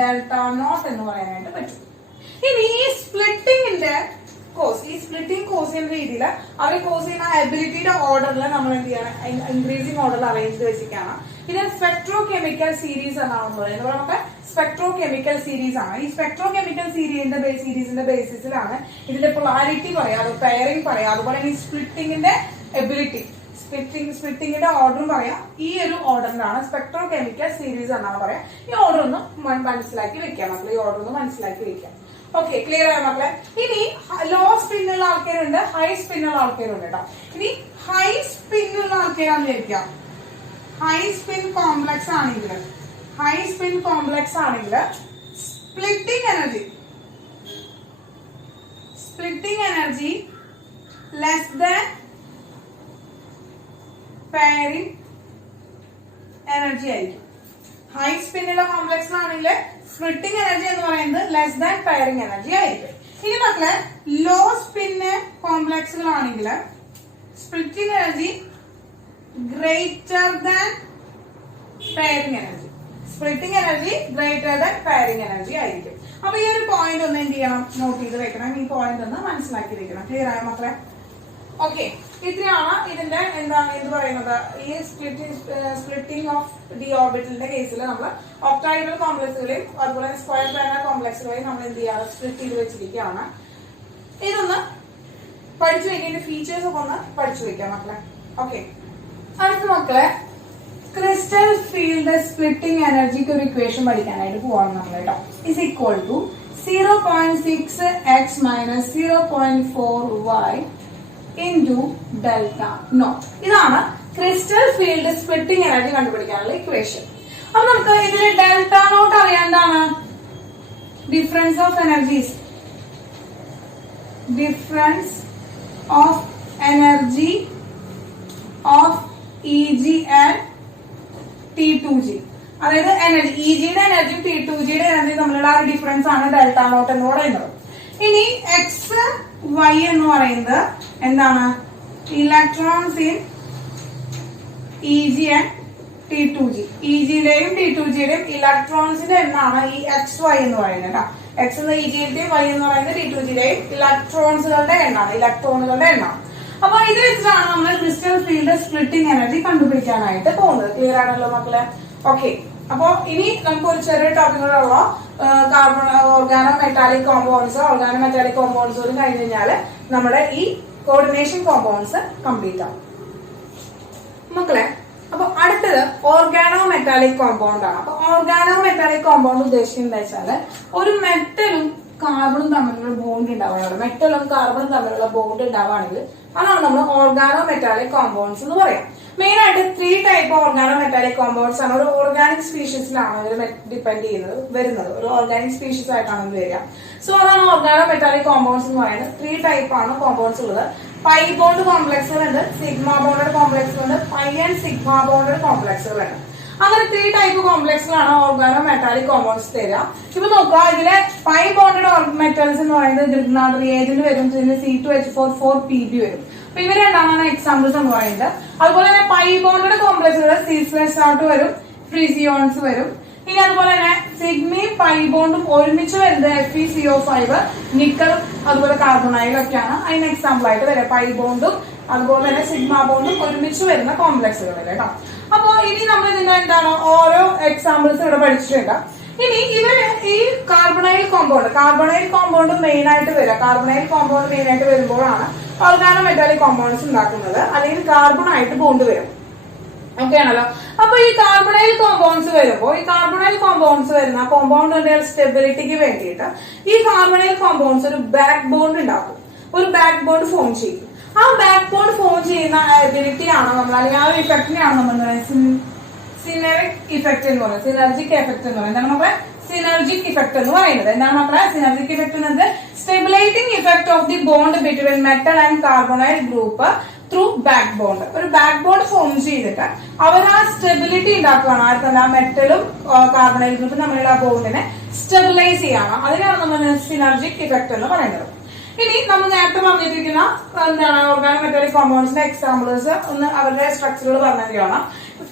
ഡെൽറ്റ നോട്ട് എന്ന് പറയാനായിട്ട് പറ്റും. ഇനി ഈ സ്പ്ലിറ്റിംഗിന്റെ കോസ്, ഈ സ്പ്ലിറ്റിംഗ് കോസ് ചെയ്യുന്ന രീതിയിൽ അവർ കോസ് ചെയ്യുന്ന എബിലിറ്റിയുടെ ഓർഡറിൽ നമ്മൾ എന്ത് ചെയ്യണം, ഇൻക്രീസിംഗ് ഓർഡറിൽ അറേഞ്ച് ചെയ്ത് വെച്ചിരിക്കുകയാണ്. ഇത് സ്പെക്ട്രോ കെമിക്കൽ സീരീസ് എന്നാണ് പറയുന്നത്. നമുക്ക് സ്പെക്ട്രോ കെമിക്കൽ സീരീസ് ആണ്. ഈ സ്പെക്ട്രോ കെമിക്കൽ സീരീസിന്റെ ബേസിസിലാണ് ഇതിന്റെ പൊളാരിറ്റി പറയാം, പെയറിംഗ് പറയാം, അതുപോലെ ഈ സ്പ്ലിറ്റിംഗിന്റെ എബിലിറ്റി, സ്പ്ലിറ്റിംഗിന്റെ ഓർഡറും പറയാം. ഈ ഒരു ഓർഡറിനാണ് സ്പെക്ട്രോ കെമിക്കൽ സീരീസ് എന്നാണ് പറയാം. ഈ ഓർഡർ ഒന്ന് മനസ്സിലാക്കി വെക്കാം മക്കളെ, ഈ ഓർഡർ ഒന്ന് മനസ്സിലാക്കി വെക്കാം. ഓക്കെ, ക്ലിയർ ആയ മക്കളെ? ഇനി ലോ സ്പിന്നുള്ള ആൾക്കാരുണ്ട്, ഹൈ സ്പിന്നുള്ള ആൾക്കാരുണ്ട് കേട്ടോ. ഇനി ഹൈ സ്പിന്നുള്ള ആൾക്കാരാന്ന് വിചാരിക്കാം. ഹൈ സ്പിൻ കോംപ്ലക്സ് ആണെങ്കിൽ splitting energy less than pairing energy ആയിരിക്കും. ഹൈ സ്പിന്നുള്ള കോംപ്ലക്സ് ആണെങ്കിൽ സ്പ്ലിറ്റിംഗ് എനർജി എന്ന് പറയുന്നത് ലെസ് ദാൻ പെയറിംഗ് എനർജി ആയിരിക്കും. ഇനി മക്കളെ, ലോ സ്പിന് കോംപ്ലക്സുകളാണെങ്കിൽ splitting energy greater than pairing energy. Splitting energy greater than pairing energy ആയിരിക്കും. അപ്പൊ ഈ ഒരു പോയിന്റ് ഒന്ന് എന്ത് ചെയ്യണം, നോട്ട് ചെയ്ത് വെക്കണം. ഈ പോയിന്റ് ഒന്ന് മനസ്സിലാക്കി വെക്കണം. ക്ലിയർ ആയ മക്കളെ? ഓക്കെ, ഇത്രയാണ് ഇതിന്റെ എന്ത് പറയുന്നത്, ഈ സ്പ്ലിറ്റിംഗ് ഓഫ് ഡി ഓർബിറ്റലിന്റെ കേസിൽ നമ്മൾ ഒക്ടാഹീഡ്രൽ കോംപ്ലക്സുകളെയും അതുപോലെ സ്ക്വയർ പ്ലാനർ കോംപ്ലക്സുകളെയും നമ്മൾ എന്ത് ചെയ്യാണ്, സ്പ്ലിറ്റ് ചെയ്ത് വെച്ചിരിക്കുകയാണ്. ഇതൊന്ന് പഠിച്ചു വെക്കേണ്ട ഫീച്ചേഴ്സ് ഒക്കെ ഒന്ന് പഠിച്ചു വെക്കാം മക്കളെ. ഓക്കെ, അടുത്ത മക്കളെ ക്രിസ്റ്റൽ ഫീൽഡ് സ്പ്ലിറ്റിംഗ് എനർജിക്ക് ഒരു ഇക്വേഷൻ പഠിക്കാനായിട്ട് പോവാണ് നമ്മൾ കേട്ടോ. Is equal to 0.6x - 0.4y into delta naught. ഇതാണ് ക്രിസ്റ്റൽ ഫീൽഡ് സ്പ്ലിറ്റിംഗ് എനർജി കണ്ടുപിടിക്കാനുള്ള ഇക്വേഷൻ. അപ്പൊ നമുക്ക് ഇതിൽ ഡെൽറ്റ നോട്ട് അറിയാം. എന്താണ് difference of energies, difference of energy of EG and T2G. അതായത് എനർജി EGയുടെ എനർജിയും T2Gയുടെ എനർജിയും തമ്മിലുള്ള ആ ഡിഫറൻസ് ആണ് ഡെൽറ്റ നോട്ട് എന്ന് പറയുന്നത്. ഇനി എക്സ് വൈ എന്ന് പറയുന്നത് എന്താണ്, electrons in EG and T2G. EG-യുടെയും T2G-യുടെയും ഇലക്ട്രോൺസിന്റെ എണ്ണമാണ് ഈ XY എന്ന് പറയുന്നത് കേട്ടോ. X എന്ന EG-യുടെയും Y എന്ന് പറയുന്നത് T2G-യുടെയും ഇലക്ട്രോൺസുകളുടെ എണ്ണമാണ്, ഇലക്ട്രോണുകളുടെ എണ്ണമാണ്. അപ്പൊ ഇത് വെച്ചിട്ടാണ് നമ്മൾ ക്രിസ്റ്റൽ ഫീൽഡ് സ്പ്ലിറ്റിംഗ് എനർജി കണ്ടുപിടിക്കാനായിട്ട് പോകുന്നത്. ക്ലിയർ ആണല്ലോ മക്കളെ? ഓക്കെ. അപ്പൊ ഇനി നമുക്ക് ഒരു ചെറിയ ടോപ്പിക്കുള്ള കാർബൺ ഓർഗാനോ മെറ്റാലിക് കോമ്പൗണ്ട്സ് കഴിഞ്ഞ് കഴിഞ്ഞാൽ നമ്മുടെ ഈ കോർഡിനേഷൻ കോമ്പൗണ്ട്സ് കംപ്ലീറ്റ് ആവും മക്കളെ. അപ്പൊ അടുത്തത് ഓർഗാനോ മെറ്റാലിക് കോമ്പൗണ്ട് ആണ്. അപ്പൊ ഓർഗാനോ മെറ്റാലിക് കോമ്പൗണ്ട് ഉദ്ദേശിക്കുന്നത് വെച്ചാല് ഒരു മെറ്റലും കാർബണും തമ്മിലുള്ള ബോണ്ട് ഉണ്ടാവുകയാണ്. മെറ്റലും കാർബണും തമ്മിലുള്ള ബോണ്ട് ഉണ്ടാവുകയാണെങ്കിൽ അതാണ് നമ്മൾ ഓർഗാനോ മെറ്റാലിക് കോമ്പൗണ്ട്സ് എന്ന് പറയാം. മെയിൻ ആയിട്ട് 3 ടൈപ്പ് ഓർഗാനോ മെറ്റാലിക് കോമ്പൗണ്ട്സ് ആണ്. ഒരു ഓർഗാനിക് സ്പീഷീസിലാണ് ഇവർ ഡിപ്പെൻഡ് ചെയ്യുന്നത് വരുന്നത്, ഒരു ഓർഗാനിക് സ്പീഷീസ് ആയിട്ടാണ് ഇത് വരിക. സോ അതാണ് ഓർഗാനോ മെറ്റാലിക് കോമ്പൗണ്ട്സ് എന്ന് പറയുന്നത്. 3 ടൈപ്പ് ആണ് കോമ്പൗണ്ട്സ് ഉള്ളത്. പൈ ബോണ്ട് കോംപ്ലക്സുകളുണ്ട്, സിഗ്മ ബോണ്ടഡ് കോംപ്ലക്സുകളുണ്ട്, പൈ ആൻഡ് സിഗ്മ ബോണ്ടഡ് കോംപ്ലക്സുകളുണ്ട്. അങ്ങനെ 3 ടൈപ്പ് കോംപ്ലക്സുകളാണ് ഓർഗാനോ മെറ്റാലിക് കോമ്പൗണ്ട്സ് തരിക. ഇപ്പൊ നോക്കുക, ഇതിലെ പൈ ബോണ്ടഡ് മെറ്റൽസ് എന്ന് പറയുന്നത് ഗ്രിഗ്നാർഡ് റിയേജന്റ് വരും, പിന്നെ C2H4 വരും. അപ്പൊ ഇവര് രണ്ടാമാണ് എക്സാമ്പിൾസ് എന്ന് പറയുന്നത്. അതുപോലെ തന്നെ പൈ ബോണ്ടഡ് കോംപ്ലക്സുകൾ C/H വരും, ഫ്രീസിയോൺസ് വരും. ഇനി അതുപോലെ തന്നെ സിഗ്മയും പൈ ബോണ്ടും ഒരുമിച്ച് വരുന്നത് FeCO5, നിക്കൽ, അതുപോലെ കാർബണൈൽ ഒക്കെയാണ് അതിന് എക്സാമ്പിൾ ആയിട്ട് വരിക. പൈ ബോണ്ടും അതുപോലെ തന്നെ സിഗ്മ ബോണ്ടും ഒരുമിച്ച് വരുന്ന കോംപ്ലക്സുകൾ കേട്ടോ. അപ്പൊ ഇനി നമ്മൾ ഇതിന്റെ എന്താണ് ഓരോ എക്സാമ്പിൾസ് ഇവിടെ പഠിച്ചിട്ടുണ്ട്. ഇനി ഇവര് ഈ കാർബണൈൽ കോമ്പൗണ്ട് മെയിൻ ആയിട്ട് വരിക. കാർബണൈൽ കോമ്പൗണ്ട് മെയിൻ ആയിട്ട് വരുമ്പോഴാണ് ഓർഗാനോ മെറ്റാലിക് കോമ്പൗണ്ട്സ് ഉണ്ടാക്കുന്നത്, അല്ലെങ്കിൽ കാർബൺ ആയിട്ട് ബോണ്ട് വരും. ഓക്കെ ആണല്ലോ? അപ്പൊ ഈ കാർബണൈൽ കോമ്പൗണ്ട്സ് വരുന്ന കോമ്പൗണ്ടിന്റെ സ്റ്റെബിലിറ്റിക്ക് വേണ്ടിയിട്ട് ഈ കാർബണൈൽ കോമ്പൗണ്ട്സ് ഒരു ബാക്ക് ബോണ്ട് ഉണ്ടാക്കും, ഒരു ബാക്ക് ബോണ്ട് ഫോം ചെയ്യും. ആ ബാക്ക് ബോണ്ട് ഫോം ചെയ്യുന്ന എബിലിറ്റി ആണ് നമ്മൾ, അല്ലെങ്കിൽ ആ ഒരു ഇഫക്റ്റിനെയാണ് നമ്മൾ സിനർജിക് ഇഫക്റ്റ് എന്ന് പറയുന്നത്. സിനർജിക് എഫക്ട് എന്ന് പറയുന്നത് എന്താണ് മക്കളെ? സിനർജിക് ഇഫക്ട് എന്ന് പറയുന്നത് എന്താണ് മക്കളെ? സിനർജിക് ഇഫക്ട് എന്നത് stabilising effect of the bond between metal and carbonyl group through back bond. ഒരു ബാക്ക് ബോണ്ട് ഫോം ചെയ്തിട്ട് അവർ ആ സ്റ്റെബിലിറ്റി ഉണ്ടാക്കുകയാണ്. ആർക്കല്ല? മെറ്റലും കാർബണൈൽ ഗ്രൂപ്പും തമ്മിലുള്ള ബോണ്ടിനെ സ്റ്റെബിലൈസ് ചെയ്യാണ്. അതിനാണ് നമ്മൾ സിനർജിക് ഇഫക്ട് എന്ന് പറയുന്നത്. ഇനി നമ്മൾ നേരത്തെ പറഞ്ഞിരിക്കുന്ന എന്താണ് ഓർഗാനോ മെറ്റാലിക് കോമ്പൗണ്ട്സിന്റെ എക്സാമ്പിൾസ് ഒന്ന് അവരുടെ സ്ട്രക്ചറുകൾ പറഞ്ഞിരിക്കുകയാണ്.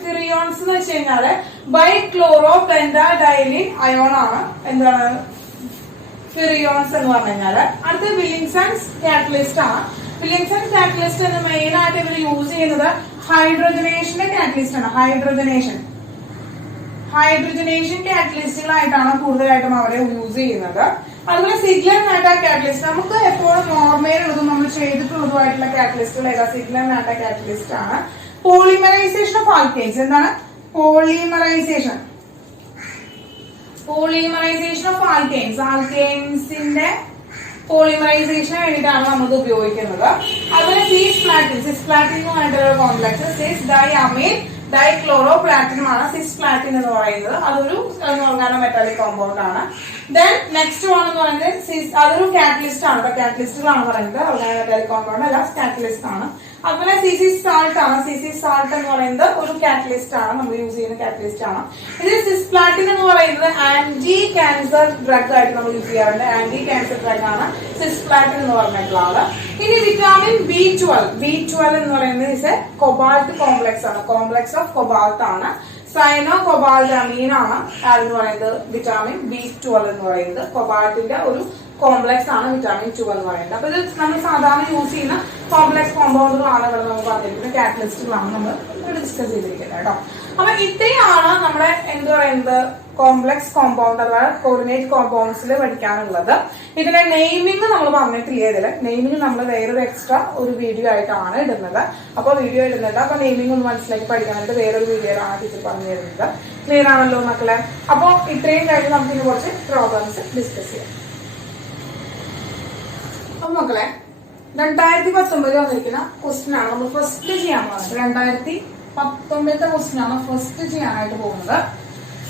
ഫിറിയോൺസ് എന്ന് വെച്ച് കഴിഞ്ഞാല് ബൈക്ലോറോ പെന്റാഡൈലിൻ അയോൺ ആണ് എന്താണ് ഫിറിയോൺസ് എന്ന് പറഞ്ഞു കഴിഞ്ഞാല്. അടുത്ത വില്ലിംഗ്സൺസ് കാറ്റലിസ്റ്റ് ആണ്. വില്ലിംഗ്സൺസ് കാറ്റലിസ്റ്റ് എന്ന് മെയിൻ ആയിട്ട് ഇവർ യൂസ് ചെയ്യുന്നത് ഹൈഡ്രോജനേഷന്റെ കാറ്റലിസ്റ്റ് ആണ്. ഹൈഡ്രോജനേഷൻ കാറ്റലിസ്റ്റുകളായിട്ടാണ് കൂടുതലായിട്ടും അവരെ യൂസ് ചെയ്യുന്നത്. അതുപോലെ സിഗ്ലർ നാട്ട കാറ്റലിസ്റ്റ്, നമുക്ക് എപ്പോഴും ഓർമ്മയിലുള്ളതും നമ്മൾ ചെയ്തിട്ടുള്ളതുമായിട്ടുള്ള കാറ്റലിസ്റ്റുകൾ ഏതാ? സിഗ്ലർ നാട്ട കാറ്റലിസ്റ്റ് ആണ്. Polymerization of alkenes. എന്താണ് പോളിമറൈസേഷൻ ഓഫ് ആൽക്കെയിൻസ്? ആൽക്കെയിൻസിന്റെ പോളിമറൈസേഷന് വേണ്ടിയിട്ടാണ് നമ്മൾ ഉപയോഗിക്കുന്നത്. അതുപോലെ സിസ്പ്ലാറ്റിൻ എന്ന് പറഞ്ഞിട്ടുള്ള കോംപ്ലക്സ് സിസ്-ഡൈഅമീൻ ഡൈക്ലോറോ പ്ലാറ്റിനം ആണ് സിസ്പ്ലാറ്റിൻ എന്ന് പറയുന്നത്. അതൊരു ഓർഗാനോ മെറ്റാലിക് കോമ്പൗണ്ട് ആണ്. ദെൻ നെക്സ്റ്റ് വൺ എന്ന് പറയുന്നത് അതൊരു കാറ്റലിസ്റ്റ് ആണ്. കാറ്റലിസ്റ്റുകളാണ് പറയുന്നത്, ഓർഗാനോ മെറ്റാലിക് കോമ്പൗണ്ട് അല്ല, കാറ്റലിസ്റ്റ് ആണ്. അതുപോലെ സാൾട്ട് ആണ്. സാൾട്ട് എന്ന് പറയുന്നത് ഒരു കാറ്റലിസ്റ്റ് ആണ്, നമ്മൾ യൂസ് ചെയ്യുന്ന കാറ്റലിസ്റ്റ് ആണ്. ഇത് സിസ്പ്ലാറ്റിൻ എന്ന് പറയുന്നത് ആന്റി ക്യാൻസർ ഡ്രഗ് ആയിട്ട് നമ്മൾ യൂസ് ചെയ്യാറുണ്ട്. ആന്റി ക്യാൻസർ ഡ്രഗ് ആണ് സിസ്പ്ലാറ്റിൻ എന്ന് പറഞ്ഞിട്ടുള്ള ആള്. ഇനി വിറ്റാമിൻ B12 എന്ന് പറയുന്നത് ഇസ് എ കൊബാൾട്ട് കോംപ്ലക്സ് ആണ്. കോംപ്ലക്സ് ഓഫ് കൊബാൾട്ട് ആണ്. സൈനോ കൊബാൾട്ട് അമീൻ ആണ് എന്ന് പറയുന്നത്. വിറ്റാമിൻ B12 എന്ന് പറയുന്നത് കൊബാൾട്ടിന്റെ ഒരു കോംപ്ലക്സ് ആണ് വിറ്റാമിൻ 2 എന്ന് പറയുന്നത്. അപ്പൊ ഇത് നമ്മൾ സാധാരണ യൂസ് ചെയ്യുന്ന കോംപ്ലക്സ് കോമ്പൗണ്ടുകളാണ് ഇവിടെ നമുക്ക് പറഞ്ഞിരിക്കുന്നത്, കാറ്റലിസ്റ്റുകളാണ് നമ്മൾ ഡിസ്കസ് ചെയ്തിരിക്കുന്നത് കേട്ടോ. അപ്പൊ ഇത്രയാണ് നമ്മുടെ എന്ത് പറയുന്നത് കോംപ്ലക്സ് കോമ്പൗണ്ട് അഥവാ കോർഡിനേറ്റ് കോമ്പൗണ്ട്സിൽ പഠിക്കാനുള്ളത്. ഇതിന്റെ നെയിമിംഗ് നമ്മൾ പറഞ്ഞിട്ടില്ല. ഇതില് നെയിമിംഗ് നമ്മൾ വേറൊരു എക്സ്ട്രാ ഒരു വീഡിയോ ആയിട്ടാണ് ഇടുന്നത്. അപ്പൊ വീഡിയോ ഇടുന്നുണ്ട്. അപ്പൊ നെയിമിംഗ് ഒന്ന് മനസ്സിലാക്കി പഠിക്കാനായിട്ട് വേറൊരു വീഡിയോയിലാണ് ടീച്ചർ പറഞ്ഞു തരുന്നത്. ക്ലിയർ ആണല്ലോ മക്കളെ? അപ്പൊ ഇത്രയും കഴിഞ്ഞ് നമുക്ക് ഇനി കുറച്ച് പ്രോബ്ലംസ് ഡിസ്കസ് ചെയ്യാം. അപ്പൊ മക്കളെ 2019 വന്നിരിക്കുന്ന ക്വസ്റ്റ്യൻ ആണ് നമ്മൾ ഫസ്റ്റ് ചെയ്യാൻ പോകുന്നത്. 2019 ക്വസ്റ്റ്യൻ ആണ് ഫസ്റ്റ് ചെയ്യാനായിട്ട് പോകുന്നത്.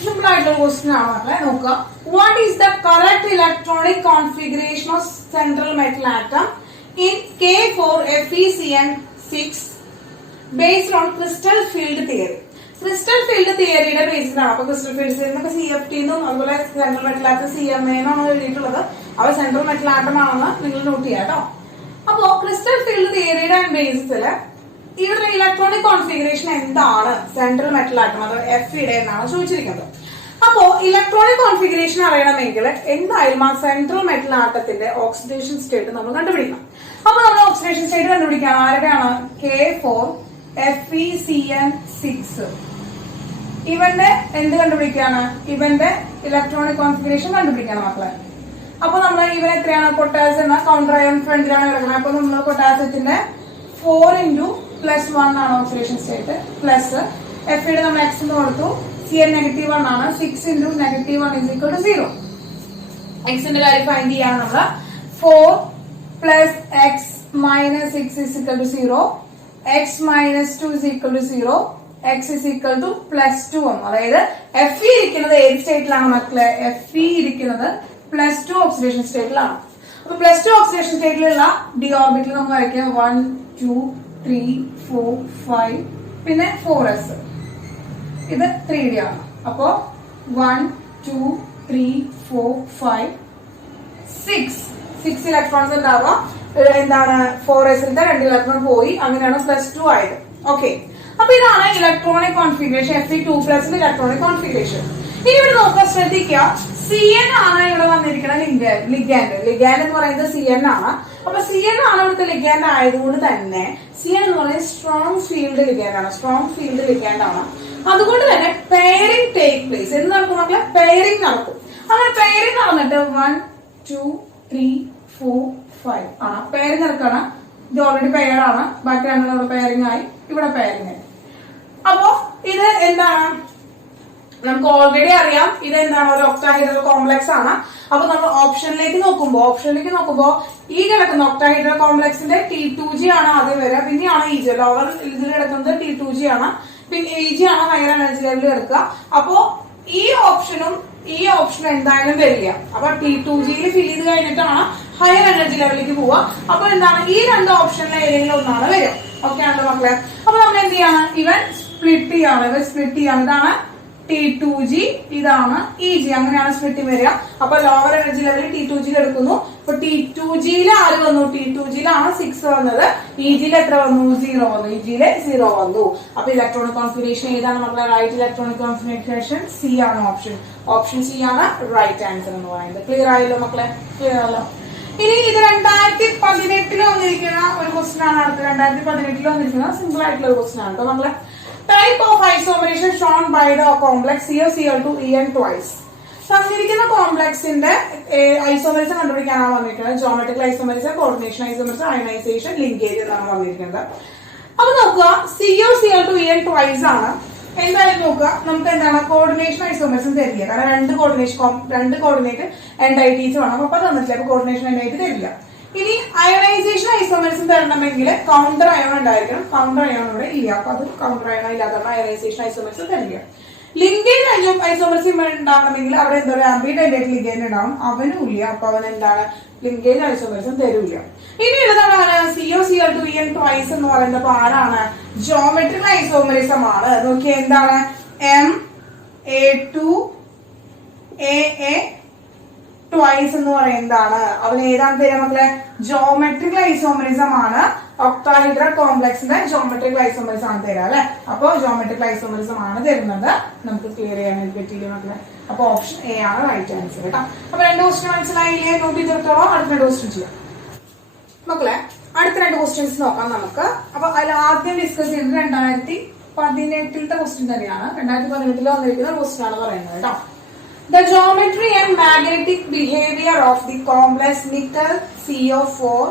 സിമ്പിൾ ആയിട്ടുള്ള ക്വസ്റ്റ്യൻ ആണ് മക്കളെ. നോക്കുക, what is the correct electronic configuration of central metal atom in K4FeCN6 based on crystal field theory? Crystal field തിയറിയുടെ ബേസിലാണ്. അപ്പൊ ക്രിസ്റ്റൽ ഫീൽഡ് എന്നൊക്കെ CFT എന്നും അതുപോലെ സെൻട്രൽ മെറ്റൽ ആറ്റം CMA എന്നാണ് എഴുതിയിട്ടുള്ളത്. അവ സെൻട്രൽ മെറ്റൽ ആറ്റം ആണെന്ന് നിങ്ങൾ നോട്ട് ചെയ്യാം കേട്ടോ. അപ്പോ ക്രിസ്റ്റൽ ഫീൽഡ് തിയറിയുടെ ബേസിസില് ഇവിടെ ഇലക്ട്രോണിക് കോൺഫിഗറേഷൻ എന്താണ് സെൻട്രൽ മെറ്റൽ ആറ്റം അതോ Fe എന്നാണ് ചോദിച്ചിരിക്കുന്നത്. അപ്പോ ഇലക്ട്രോണിക് കോൺഫിഗറേഷൻ അറിയണമെങ്കിൽ എന്തായാലും ആ സെൻട്രൽ മെറ്റൽ ആറ്റത്തിന്റെ ഓക്സിഡേഷൻ സ്റ്റേറ്റ് നമ്മൾ കണ്ടുപിടിക്കണം. അപ്പൊ നമ്മൾ ഓക്സിഡേഷൻ സ്റ്റേറ്റ് കണ്ടുപിടിക്കാൻ ആരുടെയാണ് K4 FeCN6 ഇവന്റെ എന്ത് കണ്ടുപിടിക്കാണ്, ഇവന്റെ ഇലക്ട്രോണിക് കോൺഫിഗറേഷൻ കണ്ടുപിടിക്കാണ് മക്കളെ. അപ്പൊ നമ്മൾ ഇവൻ എത്രയാണ്, പൊട്ടാസ്യം എന്ന കൗണ്ടർ അയോൺ ഫ്രണ്ടിലാണ് കിടക്കുന്നത്. അപ്പൊ നമ്മൾ പൊട്ടാസ്യത്തിന്റെ 4+1 ആണ് ഓക്സിഡേഷൻ സ്റ്റേറ്റ്, പ്ലസ് Fe നമ്മൾ X എന്ന് കൊടുത്തു, Cn -1 ആണ്, 6 × -1 = 0. Xന്റെ വാല്യൂ ഫൈൻഡ് ചെയ്യാണ് നമ്മള് 4 + X - 6 = 0, X - 2 = 0, X +2 ആണ്. അതായത് Fe ഇരിക്കുന്നത് ഏത് സ്റ്റേറ്റിലാണ് മക്കളെ, Fe ഇരിക്കുന്നത് +2 ഓക്സിഡേഷൻ സ്റ്റേറ്റിലാണ്. അപ്പൊ +2 ഓക്സിഡേഷൻ സ്റ്റേറ്റിലുള്ള ഡി ഓർബിറ്റൽ നമ്മൾ വരയ്ക്കാം 1 2 3 4 5 പിന്നെ 4s, ഇത് 3d ആണ്. അപ്പോ 1 2 3 4 5 6 ഇലക്ട്രോൺസ് ഉണ്ടാവുക. എന്താണ് 4sന്റെ 2 ഇലക്ട്രോൺ പോയി, അങ്ങനെയാണ് +2 ആയത്. ഓക്കെ, അപ്പൊ ഇതാണ് electronic configuration Fe2+ electronic configuration. ഇനി ഇവിടെ നോക്കാൻ ശ്രദ്ധിക്കുക, Cn ആണ് ഇവിടെ വന്നിരിക്കുന്ന ലിഗാൻഡ് എന്ന് പറയുന്നത് Cn ആണ്. അപ്പൊ Cn ആണ് ഇവിടുത്തെ ലിഗാൻഡ് ആയതുകൊണ്ട് തന്നെ Cn എന്ന് പറയുന്നത് സ്ട്രോങ് ഫീൽഡ് ലിഗാൻഡ് ആണ്. അതുകൊണ്ട് തന്നെ പെയറിംഗ് ടേക്ക് പ്ലേസ്. എന്ത് നടക്കും മക്കളെ, പെയറിംഗ് നടക്കും. അങ്ങനെ പെയറിംഗ് നടന്നിട്ട് 1 2 3 4 5 ആണ് പെയറിംഗ് നടക്കണം. ഇത് ഓൾറെഡി പെയർ ആണ്, ബാക്കി രണ്ടെണ്ണം പെയറിംഗ് ആയി, ഇവിടെ പെയറിംഗ് ആയി. അപ്പോ ഇത് എന്താണ്, നമുക്ക് ഓൾറെഡി അറിയാം ഇത് എന്താണ്, ഒരു ഒക്ടാഹൈഡ്രൽ കോംപ്ലക്സ് ആണ്. അപ്പൊ നമ്മൾ ഓപ്ഷനിലേക്ക് നോക്കുമ്പോ ഈ കിടക്കുന്ന ഒക്ടാഹൈഡ്രൽ കോംപ്ലക്സിന്റെ T2G ആണ് ആദ്യം വരിക, പിന്നെയാണ് EG. ലോവർ ഇതിൽ കിടക്കുന്നത് T2G ആണ്, പിന്നെ EG ആണ് ഹയർ എനർജി ലെവൽ എടുക്കുക. അപ്പോ ഈ ഓപ്ഷനും എന്തായാലും വരില്ല. അപ്പൊ T2Gയിൽ ഫിൽ ചെയ്ത് കഴിഞ്ഞിട്ടാണ് ഹയർ എനർജി ലെവലിലേക്ക് പോവുക. അപ്പൊ എന്താണ്, ഈ രണ്ട് ഓപ്ഷനിൽ ഏതെങ്കിലും ഒന്നാണ് വരിക. ഓക്കെ ആണല്ലോ മക്കളെ. അപ്പൊ നമ്മൾ എന്ത് ചെയ്യാണ്, ഇവൻ സ്പ്ലിറ്റ് ചെയ്യാണ്. ഇതാണ് T2G, ഇതാണ് EG, അങ്ങനെയാണ് സ്പ്ലിറ്റിംഗ് വരിക. അപ്പൊ ലോവർ എനർജി ലെവലിൽ T2G എടുക്കുന്നു. അപ്പൊ T2Gയിൽ ആര് വന്നു, T2Gയിലാണ് 6 വന്നത്, EGയിൽ എത്ര വന്നു, 0 വന്നു, EGയിൽ 0 വന്നു. അപ്പൊ ഇലക്ട്രോണിക് കോൺഫിഗറേഷൻ ഏതാണ് മക്കളെ, റൈറ്റ് ഇലക്ട്രോണിക് കോൺഫിഗറേഷൻ C ആണ് ഓപ്ഷൻ C ആണ് റൈറ്റ് ആൻസർ എന്ന് പറയുന്നത്. ക്ലിയർ ആയല്ലോ മക്കളെ, ക്ലിയർ ആയല്ലോ. ഇനി ഇത് 2018 വന്നിരിക്കുന്ന ഒരു ക്വസ്റ്റൻ ആണ്. അടുത്ത 2018 വന്നിരിക്കുന്ന സിമ്പിൾ ആയിട്ടുള്ള ഒരു ക്വസ്റ്റൻ ആണ് കേട്ടോ മക്കളെ. Type of isomerization shown by the complex COCl2En twice. തന്നിരിക്കുന്ന കോംപ്ലക്സിന്റെ ഐസോമെറിസം കണ്ടുപിടിക്കാനാണ് വന്നിരിക്കുന്നത്. Geometrical isomerism, coordination isomerism, ionization, linkage എന്നാണ് വന്നിരിക്കുന്നത്. അപ്പൊ നോക്കുക, COCl2En twice ആണ്. എന്തായാലും നോക്കുക, നമുക്ക് എന്താണ് കോർഡിനേഷൻ ഐസോമെറിസം തരില്ല, കാരണം രണ്ട് കോർഡിനേറ്റ് എൻഡൈറ്റീസ് വേണം. അപ്പൊ തന്നിട്ടില്ല, അപ്പൊ കോർഡിനേഷൻ എൻഡൈറ്റ് തരില്ല. ഇനി അയണൈസേഷൻ ഐസോമെറിസം തരണമെങ്കിൽ കൗണ്ടർ അയോൺ ഉണ്ടായിരിക്കണം. കൗണ്ടർ അയോൺ ഇവിടെ ഇല്ല, അപ്പൊ അത് കൗണ്ടർ അയോൺ ഇല്ലാത്തതാണ് അയണൈസേഷൻ ഐസോമെറിസം തരില്ല. ലിങ്കേജ് ഐസോമെറിസം ഉണ്ടാവണമെങ്കിൽ അവിടെ എന്തോ ആംബിയന്റ് എൻഡൈറ്റ് ലിങ്കേജ് ഉണ്ടാവും, അവനും ഇല്ല, അപ്പൊ അവൻ എന്താണ് ലിങ്കേജ് ഐസോമെറിസം തരില്ല. ഇനി ഉള്ളതാണ് COCl2En twice എന്ന് പറയുന്നത് ആരാണ്, ജോമെട്രിക് ഐസോമെറിസം ആണ്. നോക്കിയ എന്താണ് MA2AA ട്വൈസ് എന്ന് പറയുന്നതാണ്. അവൻ ഏതാണ് പേര് മക്കളെ, ജോമെട്രിക് ഐസോമെറിസം ആണ്. ഒക്ടാഹൈഡ്രൽ കോംപ്ലക്സിന്റെ ജോമെട്രിക് ഐസോമെറിസം ആണ് തരാം അല്ലെ. അപ്പൊ ജോമെട്രിക് ഐസോമെറിസം ആണ് തരുന്നത്. നമുക്ക് ക്ലിയർ ചെയ്യാൻ പറ്റിയില്ല മക്കളെ. അപ്പൊ ഓപ്ഷൻ A ആണ് റൈറ്റ് ആൻസർ കേട്ടോ. അപ്പൊ 2 ക്വസ്റ്റ്യൻ മനസ്സിലായില്ലേ, നോട്ട് ചെയ്തെടുത്തോളാം. അടുത്ത 2 ക്വസ്റ്റ്യൻ ചെയ്യാം മക്കളെ. അടുത്ത 2 ക്വസ്റ്റ്യൻസ് നോക്കാം നമുക്ക്. അപ്പൊ അതിൽ ആദ്യം ഡിസ്കസ് ചെയ്തത് 2018 ക്വസ്റ്റ്യൻ തന്നെയാണ്. 2018 വന്നിരിക്കുന്ന ക്വസ്റ്റ്യൻ ആണ് പറയുന്നത് കേട്ടോ. The geometry and magnetic behavior of the complex nickel CO4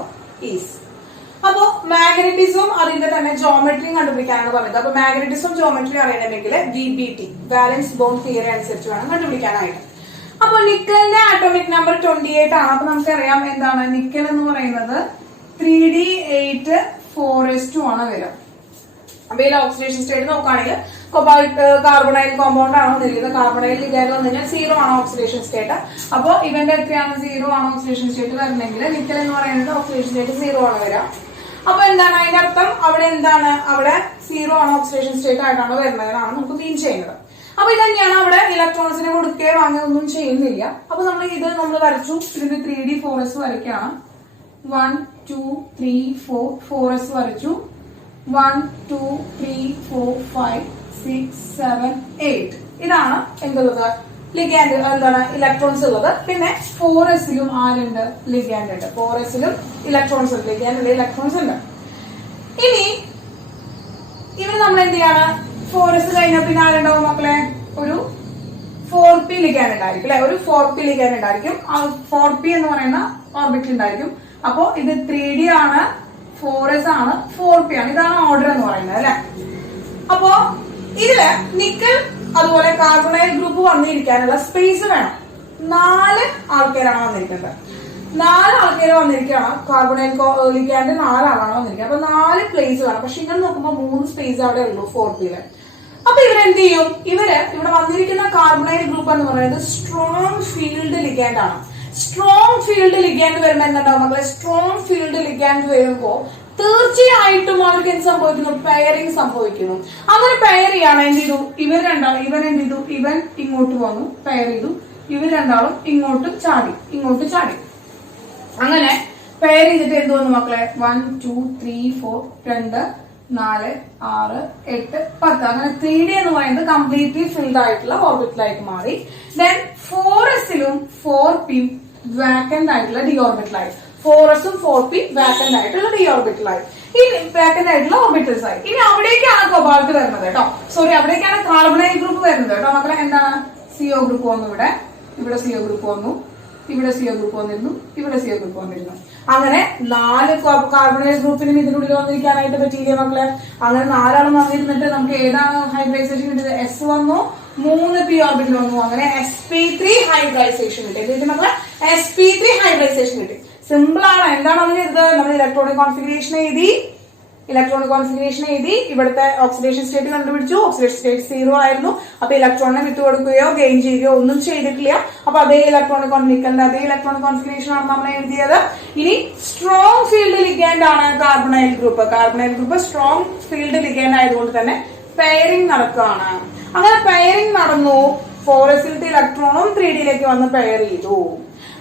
is. അപ്പോ മാഗ്നറ്റിസം അതിന്റെ തന്നെ ജോമെട്രി കണ്ടുപിടിക്കാനാണ് പറയുന്നത്. അപ്പൊ മാഗ്നറ്റിസം ജോമെട്രി അറിയണമെങ്കിൽ VBT വാലൻസ് ബോണ്ട് തിയറി അനുസരിച്ച് വേണം കണ്ടുപിടിക്കാനായിട്ട്. അപ്പൊ നിക്കലിന്റെ ആറ്റോമിക് നമ്പർ 28 ആണ്. അപ്പൊ നമുക്കറിയാം എന്താണ് നിക്കൽ എന്ന് പറയുന്നത് 3D8 4s2 ആണ് വരിക. അപ്പൊ ഇതിൽ ഓക്സിഡേഷൻ സ്റ്റേറ്റ് നോക്കുകയാണെങ്കിൽ കാർബണൈൽ കോമ്പൗണ്ട് ആണ് വന്നിരിക്കുന്നത്. കാർബണൈൽ ലിഗാൻഡ് വന്നു കഴിഞ്ഞാൽ 0 ആണ് ഓക്സിഡേഷൻ സ്റ്റേറ്റ്. അപ്പൊ ഇവന്റെ എത്രയാണ് 0 ആണ് ഓക്സിഡേഷൻ സ്റ്റേറ്റ് വരണമെങ്കിൽ നിക്കൽ എന്ന് പറയുന്നത് ഓക്സിഡേഷൻ സ്റ്റേറ്റ് 0 ആണ് വരിക. അപ്പൊ എന്താണ് അതിന്റെ അർത്ഥം, അവിടെ എന്താണ് അവിടെ 0 ആണ് ഓക്സിഡേഷൻ സ്റ്റേറ്റ് ആയിട്ടാണ് വരുന്നതാണ് നമുക്ക് മീൻ ചെയ്യുന്നത്. അപ്പൊ ഇത് തന്നെയാണ് അവിടെ ഇലക്ട്രോൺസിനെ കൊടുക്കുകയോ വാങ്ങുകയൊന്നും ചെയ്യുന്നില്ല. അപ്പൊ നമ്മൾ വരച്ചു, ഇതിന്റെ 3D 4s വരയ്ക്കുകയാണ്. 1 2 3 4 4s വരച്ചു. 1 2 3 4 5 6 7 8 ഇതാണ് എന്തുള്ളത് ലിഗാൻഡ് എന്താണ് ഇലക്ട്രോൺസ് ഉള്ളത്. പിന്നെ 4s-ലും ആരുണ്ട് ലിഗാൻഡ് ഉണ്ട്. 4s-ലും ഇലക്ട്രോൺസ് ഉണ്ട്. ലിഗാൻഡിൽ ഇലക്ട്രോൺസ് ഉണ്ട്. ഇനി ഇവിടെ നമ്മൾ എന്ത് ചെയ്യാണ് 4s കഴിഞ്ഞാൽ പിന്നെ ആരുണ്ടാവും മക്കളെ ഒരു 4p ലിഗാൻഡ് ഉണ്ടായിരിക്കും അല്ലെ. ഒരു 4p ലിഗാൻഡ് ഉണ്ടായിരിക്കും. 4p എന്ന് പറയുന്ന ഓർബിറ്റൽ ഉണ്ടായിരിക്കും. അപ്പോ ഇത് 3d ആണ്, 4s ആണ്, 4p ആണ്. ഇതാണ് ഓർഡർ എന്ന് പറയുന്നത് അല്ലെ. അപ്പോ ഇതില് നിക്കൽ അതുപോലെ കാർബണൈൽ ഗ്രൂപ്പ് വന്നിരിക്കാനുള്ള സ്പേസ് വേണം. 4 ആൾക്കാരാണ് വന്നിരിക്കുന്നത്. 4 ആൾക്കാർ വന്നിരിക്കുകയാണ്. കാർബണൈൽ ലിഗാൻഡ് 4 ആളാണ് വന്നിരിക്കുന്നത്. അപ്പൊ 4 പ്ലേസ് വേണം. പക്ഷെ ഇങ്ങനെ നോക്കുമ്പോൾ 3 സ്പേസ് അവിടെ ഉള്ളൂ 4p-ല്. അപ്പൊ ഇവരെന്ത് ചെയ്യും? ഇവിടെ വന്നിരിക്കുന്ന കാർബണൈൽ ഗ്രൂപ്പ് എന്ന് പറയുന്നത് സ്ട്രോങ് ഫീൽഡ് ലിഗാൻഡ് ആണ്. സ്ട്രോങ് ഫീൽഡ് ലിഗാൻഡ് വരുമ്പോ എന്തുണ്ടാവും മക്കളെ? സ്ട്രോങ് ഫീൽഡ് ലിഗാൻഡ് വരുമ്പോ തീർച്ചയായിട്ടും അവർക്ക് എന്ത് സംഭവിക്കുന്നു? പെയറിംഗ് സംഭവിക്കുന്നു. അങ്ങനെ പെയർ ചെയ്യാണ് എന്ത് ചെയ്തു? ഇവൻ എന്ത് ചെയ്തു? ഇവൻ ഇങ്ങോട്ട് വന്നു, പെയർ ചെയ്തു. ഇവർ രണ്ടാളും ഇങ്ങോട്ട് ചാടി. അങ്ങനെ പെയർ ചെയ്തിട്ട് എന്ത് വന്നു മക്കളെ? 1 2 3 4 2 4 6 8 10. അങ്ങനെ 3D എന്ന് പറയുന്നത് കംപ്ലീറ്റ്ലി ഫിൽഡ് ആയിട്ടുള്ള ഓർബിറ്റലായിട്ട് മാറി. ദെൻ 4s-ലും 4p വാക്കന്റ് ആയിട്ടുള്ള ഡി ഓർബിറ്റലായി. 4s-ഉം 4p വാക്കന്റ് ആയിട്ടുള്ള ഡി ഓർബിറ്റലായി. ഇനി വാക്കന്റ് ആയിട്ടുള്ള ഓർബിറ്റൽസ് ആയി. ഇനി അവിടേക്കാണ് കൊബാൾട്ട് വരുന്നത് കേട്ടോ. സോറി, അവിടേക്കാണ് കാർബണൈൽ ഗ്രൂപ്പ് വരുന്നത് കേട്ടോ മക്കളെ. എന്താണ്? CO ഗ്രൂപ്പ് വന്നു. ഇവിടെ CO ഗ്രൂപ്പ് വന്നു. ഇവിടെ CO ഗ്രൂപ്പ് വന്നിരുന്നു. ഇവിടെ CO ഗ്രൂപ്പ് വന്നിരുന്നു. അങ്ങനെ 4 കാർബണൈൽ ഗ്രൂപ്പിനും ഇതിനുള്ളിൽ വന്നിരിക്കാനായിട്ട് പറ്റിയില്ലേ മക്കളെ? അങ്ങനെ 4 ആളും വന്നിരുന്നിട്ട് നമുക്ക് ഏതാണ് ഹൈബ്രൈസേഷൻ കിട്ടിയത്? S വന്നു, 3p ഓർബിറ്റൽ വന്നു. അങ്ങനെ sp3 ഹൈബ്രൈസേഷൻ കിട്ടി. എന്നിട്ട് മക്കളെ sp3 ഹൈബ്രൈസേഷൻ കിട്ടി. സിമ്പിൾ ആണ്. എന്താണ് നമ്മൾ ചെയ്തത്? നമ്മൾ ഇലക്ട്രോണിക് കോൺഫിഗറേഷൻ എഴുതി. ഇവിടുത്തെ ഓക്സിഡേഷൻ സ്റ്റേറ്റ് കണ്ടുപിടിച്ചു. ഓക്സിഡേഷൻ സ്റ്റേറ്റ് 0 ആയിരുന്നു. അപ്പൊ ഇലക്ട്രോണിനെ വിട്ടുകൊടുക്കുകയോ ഗെയിൻ ചെയ്യുകയോ ഒന്നും ചെയ്തിട്ടില്ല. അപ്പൊ അതേ ഇലക്ട്രോണിക് നിക്കലിന്റെ അതേ ഇലക്ട്രോണിക് കോൺഫിഗറേഷൻ ആണ് നമ്മൾ എഴുതിയത്. ഇനി സ്ട്രോങ് ഫീൽഡ് ലിഗാൻഡ് ആണ് carbonyl group strong field ligand ആയതുകൊണ്ട് തന്നെ പെയറിംഗ് നടക്കുകയാണ്. അങ്ങനെ പെയറിംഗ് നടന്നു. 4s-ലത്തെ ഇലക്ട്രോണും 3d-ലേക്ക് വന്ന് പെയർ ചെയ്തു.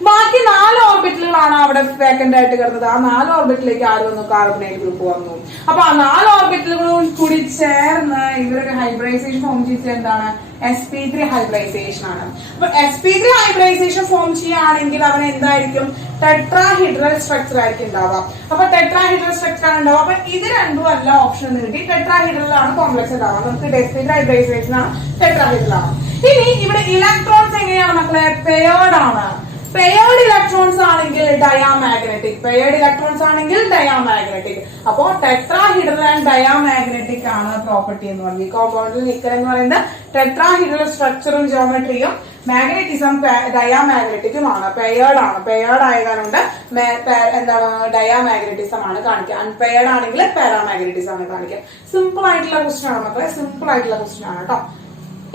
ബാക്കി 4 ഓർബിറ്റലുകളാണ് അവിടെ വേക്കന്റ് ആയിട്ട് കിടന്നത്. ആ 4 ഓർബിറ്റലിലേക്ക് ആര് വന്നു? കാർബണൈൽ ഗ്രൂപ്പ് വന്നു. അപ്പൊ ആ 4 ഓർബിറ്റലുകളും കൂടി ചേർന്ന് ഇവരൊരു ഹൈബ്രൈസേഷൻ ഫോം ചെയ്തത് എന്താണ്? sp3 ഹൈബ്രൈസേഷൻ ആണ്. അപ്പൊ sp3 ഹൈബ്രൈസേഷൻ ഫോം ചെയ്യുകയാണെങ്കിൽ അവൻ എന്തായിരിക്കും? ടെട്രാഹീഡ്രൽ സ്ട്രക്ചർ ആയിരിക്കും ഉണ്ടാവുക. അപ്പൊ ടെട്രാഹീഡ്രൽ സ്ട്രക്ചർ ആണ് ഉണ്ടാവുക. അപ്പൊ ഇത് രണ്ടും അല്ല ഓപ്ഷൻ കിട്ടി. ടെട്രാഹീഡ്രലാണ് കോംപ്ലക്സ് ഉണ്ടാവുക. നമുക്ക് sp3 ഹൈബ്രൈസേഷൻ ആണ്, ടെട്രാഹീഡ്രൽ ആണ്. ഇനി ഇവിടെ ഇലക്ട്രോൺസ് എങ്ങനെയാണ് മക്കളെ? പെയർഡ് ആണ്. പെയർഡ് ഇലക്ട്രോൺസ് ആണെങ്കിൽ ഡയാമാഗ്നറ്റിക്. അപ്പോ ടെട്രാഹീഡ്രൽ ആൻഡ് ഡയാമാഗ്നറ്റിക് ആണ് പ്രോപ്പർട്ടി എന്ന് പറയുന്നത്. കോമ്പൗണ്ടിൽ നിക്കൽ എന്ന് പറയുന്നത് ടെട്രാഹീഡ്രൽ സ്ട്രക്ചറും ജിയോമെട്രിയും മാഗ്നറ്റിസം ഡയാമാഗ്നറ്റിക്കുമാണ്. പെയർഡ് ആയതുകൊണ്ട് എന്താണ്? ഡയാമാഗ്നറ്റിസം ആണ് കാണിക്കുക. അൺപെയർഡ് ആണെങ്കിൽ പാരാമാഗ്നറ്റിസം ആണ് കാണിക്കുക. സിമ്പിൾ ആയിട്ടുള്ള ക്വസ്റ്റ്യൻ ആണ് മക്കളെ. സിമ്പിൾ ആയിട്ടുള്ള ക്വസ്റ്റ്യൻ ആണ് കേട്ടോ.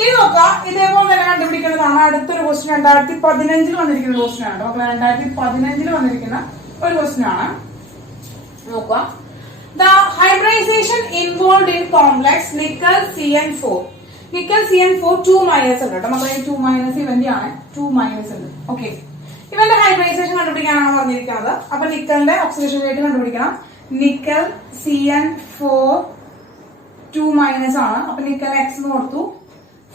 ഇനി നോക്കാം, ഇതേപോലെ തന്നെ കണ്ടുപിടിക്കുന്നതാണ് അടുത്തൊരു ക്വസ്റ്റ്യൻ. 2015 വന്നിരിക്കുന്ന ക്വസ്റ്റ്യൻ ആണ്. 2015 വന്നിരിക്കുന്ന ഒരു ക്വസ്റ്റ്യൻ ആണ്. നോക്കാം. The hybridisation involved in complex nickel CN4. Nickel CN4 2 minus ഉണ്ട് കേട്ടോ മക്കളെ. 2 മൈനസ് ഇവന്റെ ആണ്. 2 മൈനസ് ഉണ്ട്. ഓക്കെ, ഇവന്റെ ഹൈബ്രൈസേഷൻ കണ്ടുപിടിക്കാനാണ് പറഞ്ഞിരിക്കുന്നത്. അപ്പൊ നിക്കലിന്റെ ഓക്സിഡേഷൻ റേറ്റ് കണ്ടുപിടിക്കണം. നിക്കൽ CN4 2 മൈനസ് ആണ്. അപ്പൊ നിക്കൽ X എന്ന് കൊടുത്തു.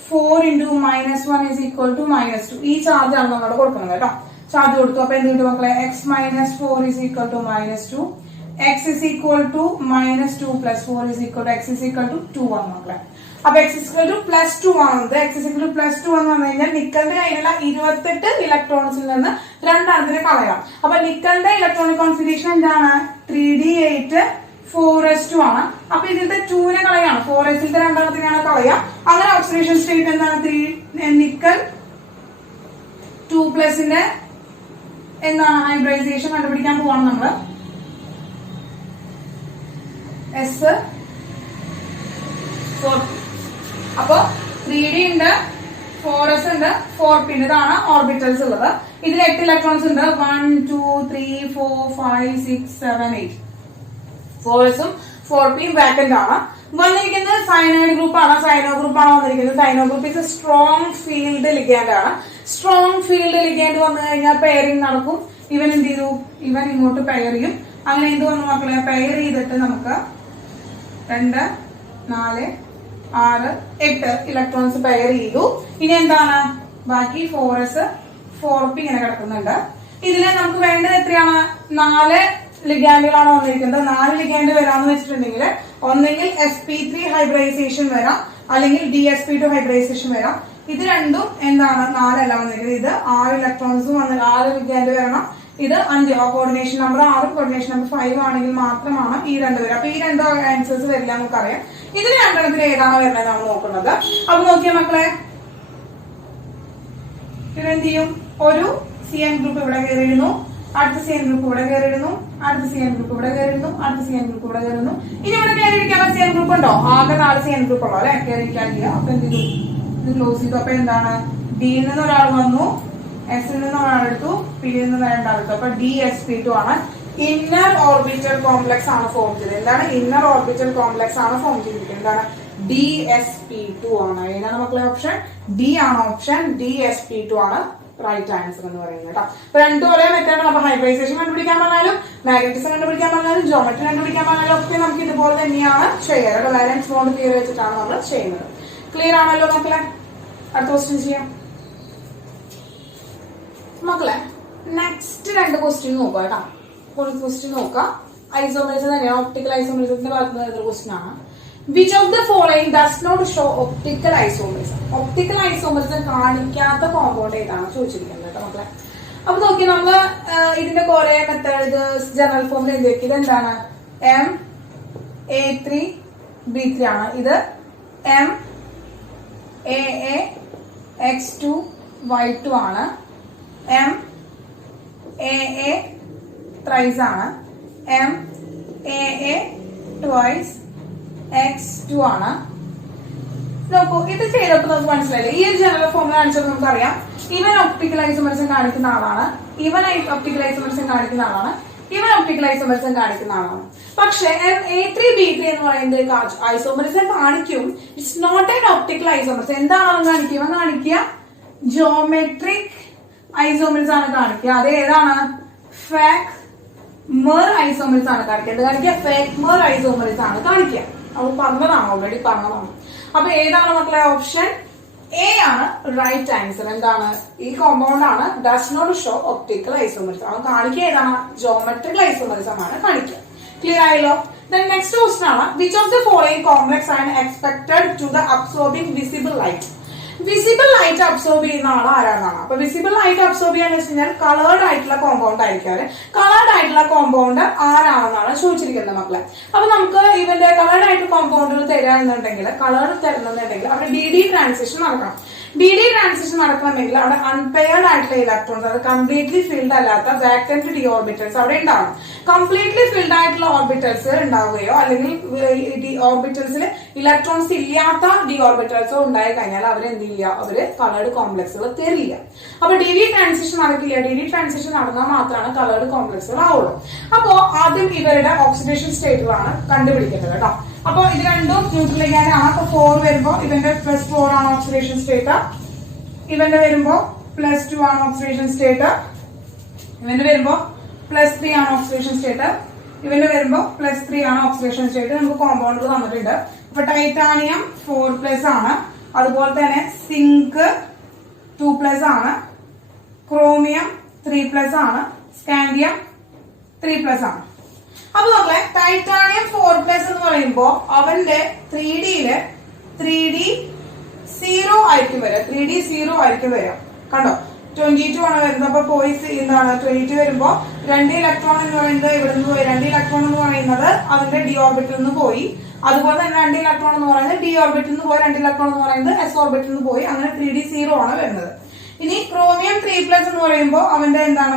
4 into -1 is equal to -2. ഈ ചാർജ് ആണ് നമ്മളോട് കൊടുക്കുന്നത് കേട്ടോ. ചാർജ് കൊടുത്തു. അപ്പൊ എന്ത് കിട്ടും മക്കളെ? X minus 4 is equal to -2. X is equal to -2 plus 4 is equal to X is equal to 2 ആണ് മക്കളെ. അപ്പൊ X is equal to +2 ആണത്. X is equal to +2 എന്ന് പറഞ്ഞു കഴിഞ്ഞാൽ നിക്കലിന്റെ കയ്യിലുള്ള 28 ഇലക്ട്രോൺസിൽ നിന്ന് 2 എണ്ണത്തിനെ കളയാം. അപ്പൊ നിക്കലിന്റെ ഇലക്ട്രോണിക് കോൺഫിഗറേഷൻ എന്താണ്? 3d8 4s2 ആണ്. അപ്പൊ ഇതിന്റെ 2നെ കളയാണ്. 4s-ന്റെ 2 എണ്ണത്തിനെയാണ് കളയാം. അങ്ങനെ ഓക്സിഡേഷൻ സ്റ്റേറ്റ് എന്താണ്? നിക്കൽ 2+ന്റെ എന്താണ് ഹൈബ്രൈസേഷൻ കണ്ടുപിടിക്കാൻ പോവാണ് നമ്മള്. S4. അപ്പൊ 3d ഉണ്ട്, 4s ഉണ്ട്, 4p ഉണ്ട്. ഇതാണ് ഓർബിറ്റൽസ് ഉള്ളത്. ഇതിൽ 8 ഇലക്ട്രോൺസ് ഉണ്ട്. 1 2 3 4 5 6 7 8. 4s-ഉം 4p-യും വാക്കന്റ് ആണ്. വന്നിരിക്കുന്നത് സയനൈഡ് ഗ്രൂപ്പ് ആണ്. സൈനോ ഗ്രൂപ്പ് ആണ് വന്നിരിക്കുന്നത്. Cyano group is strong field ligand ആണ്. സ്ട്രോങ് ഫീൽഡ് ലിഗാൻഡ് വന്നു കഴിഞ്ഞാൽ പെയറിംഗ് നടക്കും. ഇവൻ എന്ത് ചെയ്തു? ഇവൻ ഇങ്ങോട്ട് പെയർ ചെയ്യും. അങ്ങനെ എന്ത് വന്നു മക്കളെ? പെയർ ചെയ്തിട്ട് നമുക്ക് 2 4 6 8 ഇലക്ട്രോൺസ് പെയർ ചെയ്തു. ഇനി എന്താണ് ബാക്കി 4s 4p ഇങ്ങനെ കിടക്കുന്നുണ്ട്. ഇതില് നമുക്ക് വേണ്ടത് എത്രയാണ്? 4 ലിഗാൻഡുകളാണ് വന്നിരിക്കുന്നത്. 4 ലിഗാൻഡ് വരാമെന്ന് വെച്ചിട്ടുണ്ടെങ്കിൽ ഒന്നെങ്കിൽ sp3 ഹൈബ്രിഡൈസേഷൻ വരാം, അല്ലെങ്കിൽ dsp2 ഹൈബ്രിഡൈസേഷൻ വരാം. ഇത് രണ്ടും എന്താണ് 4 അല്ല വന്നിരിക്കുന്നത്. ഇത് 6 ഇലക്ട്രോൺസും 6 ലിഗാൻഡ് വരണം. ഇത് 5 കോർഡിനേഷൻ നമ്പർ 6 കോർഡിനേഷൻ നമ്പർ 5 ആണെങ്കിൽ മാത്രമാണ് ഈ 2 വരിക. അപ്പൊ ഈ 2 ആൻസേഴ്സ് വരില്ല നമുക്കറിയാം. ഇതിൽ രണ്ടെണ്ണത്തിൽ ഏതാണോ വരുന്നത് നമ്മൾ നോക്കുന്നത്. അപ്പൊ നോക്കിയ മക്കളെ, ഇവരെന്ത് ചെയ്യും? ഒരു CN ഗ്രൂപ്പ് ഇവിടെ കയറിയിരുന്നു, അടുത്ത CN ഗ്രൂപ്പ് ഇവിടെ കയറിയിരുന്നു, അടുത്ത CN ഗ്രൂപ്പ് ഇവിടെ കയറിയിരുന്നു, അടുത്ത CN ഗ്രൂപ്പ് ഇവിടെ കയറുന്നു. ഇനി ഇവിടെ കയറിയിരിക്കാനുള്ള CN ഗ്രൂപ്പ് ഉണ്ടോ? ആകെ 4 CN ഗ്രൂപ്പ് ഉള്ളൂ അല്ലെ, കയറിയിരിക്കാനില്ല. അപ്പൊ എന്ത് ചെയ്തു? ഇത് ക്ലോസ് ചെയ്തു. അപ്പൊ എന്താണ്? ഡിയിൽ നിന്ന് ഒരാൾ വന്നു, എസിൽ നിന്ന് ഒരാളെടുത്തു, പിയിൽ നിന്ന് രണ്ടാളെടുത്തു. അപ്പൊ dsp2 ആണ്. ഇന്നർ ഓർബിറ്റൽ കോംപ്ലക്സ് ആണ് ഫോം ചെയ്തത്. എന്താണ്? ഇന്നർ ഓർബിറ്റൽ കോംപ്ലക്സ് ആണ് ഫോം ചെയ്തിരിക്കുന്നത്. എന്താണ്? dsp2 ആണ്. ഏതാണ് മക്കളെ ഓപ്ഷൻ? ഡി ആണ് ഓപ്ഷൻ. dsp2 ആണ് റൈറ്റ് ആൻസർ എന്ന് പറയുന്നത് കേട്ടോ. അപ്പൊ രണ്ടും ഒരേ മെത്തേഡാണ്. അപ്പൊ ഹൈബ്രിഡൈസേഷൻ കണ്ടുപിടിക്കാൻ പറഞ്ഞാലും, മാഗ്നറ്റിസം കണ്ടുപിടിക്കാൻ പറഞ്ഞാലും, ജോമെട്രി കണ്ടുപിടിക്കാൻ പറഞ്ഞാലും ഒക്കെ നമുക്ക് ഇതുപോലെ തന്നെയാണ് ചെയ്യാറ്. ബാലൻസ് ബോണ്ട് തിയറി വെച്ചിട്ടാണ് നമ്മൾ ചെയ്യുന്നത്. ക്ലിയർ ആണല്ലോ മക്കളെ? അടുത്ത ക്വസ്റ്റ്യൻ ചെയ്യാം മക്കളെ. നെക്സ്റ്റ് 2 ക്വസ്റ്റ്യൻ നോക്കുക കേട്ടോ. ഒരു ക്വസ്റ്റ്യൻ നോക്കാം. ഐസോമെറിസം തന്നെയാണ്, ഒപ്റ്റിക്കൽ ഐസോമെറിസത്തിന്റെ ഭാഗത്ത് നിന്ന് ക്വസ്റ്റ്യൻ ആണ്. Which of the following does not show optical isomerism? Optical isomerism കാണിക്കാത്ത കോമ്പൗണ്ട് ഏതാണ് ചോദിച്ചിരിക്കുന്നത് കേട്ടോ മക്കളെ. അപ്പൊ നോക്കി, നമ്മള് ഇതിന്റെ കുറെ മെത്തേഡ് ജനറൽ ഫോമിൽ എഴുതിയേക്ക്. ഇത് എന്താണ്? MA3B3 ആണ്. ഇത് MAAX2Y2 ആണ്. MAA thrice ആണ്. MAA twice x2 ആണ്. നോക്കൂ, ഇത് ചെയ്തപ്പോൾ നമുക്ക് മനസ്സിലായില്ലേ? ഈ ഒരു ജനറൽ ഫോമിൽ കാണിച്ചപ്പോൾ നമുക്കറിയാം ഇവൻ ഒപ്റ്റിക്കൽ ഐസോമെറിസം കാണിക്കുന്ന ആളാണ്, ഇവൻ ഒപ്റ്റിക്കൽ ഐസോമെറിസം കാണിക്കുന്ന ആളാണ്, ഇവൻ ഒപ്റ്റിക്കൽ ഐസോമെറിസം കാണിക്കുന്ന ആളാണ്. പക്ഷെ A3B3 എന്ന് പറയുന്നത് ഐസോമെറിസം കാണിക്കും. It's not an optical isomerism. എന്താണ് അവൻ കാണിക്കുക? ഇവൻ കാണിക്കുക ജോമെട്രിക് ഐസോമെറിസം ആണ് കാണിക്കുക. അത് ഏതാണ്? ഫാക്മർ ഐസോമെറിസം ആണ് കാണിക്കുക. എന്ത് കാണിക്കുക? ഫാക്മർ ഐസോമെറിസം ആണ് കാണിക്കുക. അവൾ പറഞ്ഞതാണ്, ഓൾറെഡി പറഞ്ഞതാണ്. അപ്പൊ ഏതാണ് മക്കളെ ഓപ്ഷൻ? എ ആണ് റൈറ്റ് ആൻസർ. എന്താണ്? ഈ കോമ്പൗണ്ട് ആണ് does not show optical isomerism. അവൻ കാണിക്കുക ഏതാണ്? ജോമെട്രിക്കൽ ഐസോമെറിസം ആണ് കാണിക്കുക. ക്ലിയർ ആയല്ലോ? നെക്സ്റ്റ് ക്വസ്റ്റൻ ആണ്, which of the following complex ആണ് expected to the absorbing visible light? Visible light absorb ചെയ്യുന്ന ആൾ ആരാണെന്നാണ്. അപ്പൊ വിസിബിൾ ലൈറ്റ് അബ്സോർബ് ചെയ്യാന്ന് വെച്ച് കഴിഞ്ഞാൽ കളേർഡ് ആയിട്ടുള്ള കോമ്പൗണ്ട് ആയിരിക്കാറ്. കളേർഡ് ആയിട്ടുള്ള കോമ്പൗണ്ട് ആരാണെന്നാണ് ചോദിച്ചിരിക്കുന്നത് മക്കളെ. അപ്പൊ നമുക്ക് ഇവന്റെ കളേർഡ് ആയിട്ട് കോമ്പൗണ്ടുകൾ തരാന്നുണ്ടെങ്കിൽ, കളേർഡ് തരുന്നുണ്ടെങ്കിൽ അവിടെ DD ട്രാൻസിഷൻ നടക്കണം. DD ട്രാൻസിഷൻ നടക്കണമെങ്കിൽ അവിടെ അൺപെയർഡ് ആയിട്ടുള്ള ഇലക്ട്രോൺസ്, അത് കംപ്ലീറ്റ്ലി ഫിൽഡ് അല്ലാത്ത വാക്കന്റ് ഡി ഓർബിറ്റൽസ് അവിടെ ഉണ്ടാവും. കംപ്ലീറ്റ്ലി ഫിൽഡ് ആയിട്ടുള്ള ഓർബിറ്റൽസ് ഉണ്ടാവുകയോ അല്ലെങ്കിൽ ഓർബിറ്റൽസിൽ ഇലക്ട്രോൺസ് ഇല്ലാത്ത ഡി ഓർബിറ്റൽസോ ഉണ്ടായി കഴിഞ്ഞാൽ അവരെന്ത് ചെയ്യുക? അവര് കളേർഡ് കോംപ്ലക്സുകൾ തരില്ല. അപ്പൊ DD ട്രാൻസിഷൻ നടക്കില്ല. DD ട്രാൻസിഷൻ നടന്നാൽ മാത്രമാണ് കളേർഡ് കോംപ്ലക്സുകൾ ആവുള്ളൂ. അപ്പോ ആദ്യം ഇവരുടെ ഓക്സിഡേഷൻ സ്റ്റേറ്റുകളാണ് കണ്ടുപിടിക്കേണ്ടത് കേട്ടോ. അപ്പൊ ഇത് രണ്ടും ന്യൂട്രലിക്കാനാണ്. അപ്പൊ 4 വരുമ്പോ ഇവന്റെ +4 ആണ് ഓക്സിഡേഷൻ സ്റ്റേറ്റ്, ഇവന്റെ വരുമ്പോ +2 ആണ് ഓക്സിഡേഷൻ സ്റ്റേറ്റ്, ഇവന്റെ വരുമ്പോ +3 ആണ് ഓക്സിഡേഷൻ സ്റ്റേറ്റ്, ഇവന്റെ വരുമ്പോ +3 ആണ് ഓക്സിഡേഷൻ സ്റ്റേറ്റ്. നമുക്ക് കോമ്പൗണ്ടുകൾ തന്നിട്ടുണ്ട്. അപ്പൊ ടൈറ്റാനിയം 4+ ആണ്, അതുപോലെ തന്നെ സിങ്ക് 2+ ആണ്, ക്രോമിയം 3+ ആണ്, സ്കാൻഡിയം 3+ ആണ്. അപ്പൊ നമ്മളെ ടൈറ്റാനിയം 4+ എന്ന് പറയുമ്പോ അവന്റെ 3Dയില് 3D 0 ആയിരിക്കും വരിക. 3D 0 ആയിരിക്കും വരിക. കണ്ടോ? 22 ആണ് വരുന്നത്. അപ്പൊ പോയി എന്താണ് 22 വരുമ്പോ 2 ഇലക്ട്രോൺ എന്ന് പറയുന്നത് ഇവിടെ നിന്ന് പോയി. 2 ഇലക്ട്രോൺ എന്ന് പറയുന്നത് അതിന്റെ ഡി ഓർബിറ്റിൽ നിന്ന് പോയി. അതുപോലെ തന്നെ 2 ഇലക്ട്രോൺ എന്ന് പറയുന്നത് ഡി ഓർബിറ്റിൽ നിന്ന് പോയി, 2 ഇലക്ട്രോൺ എന്ന് പറയുന്നത് എസ് ഓർബിറ്റിൽ നിന്ന് പോയി. അങ്ങനെ 3D 0 ആണ് വരുന്നത്. ഇനി ക്രോമിയം 3+ എന്ന് പറയുമ്പോൾ അവന്റെ എന്താണ്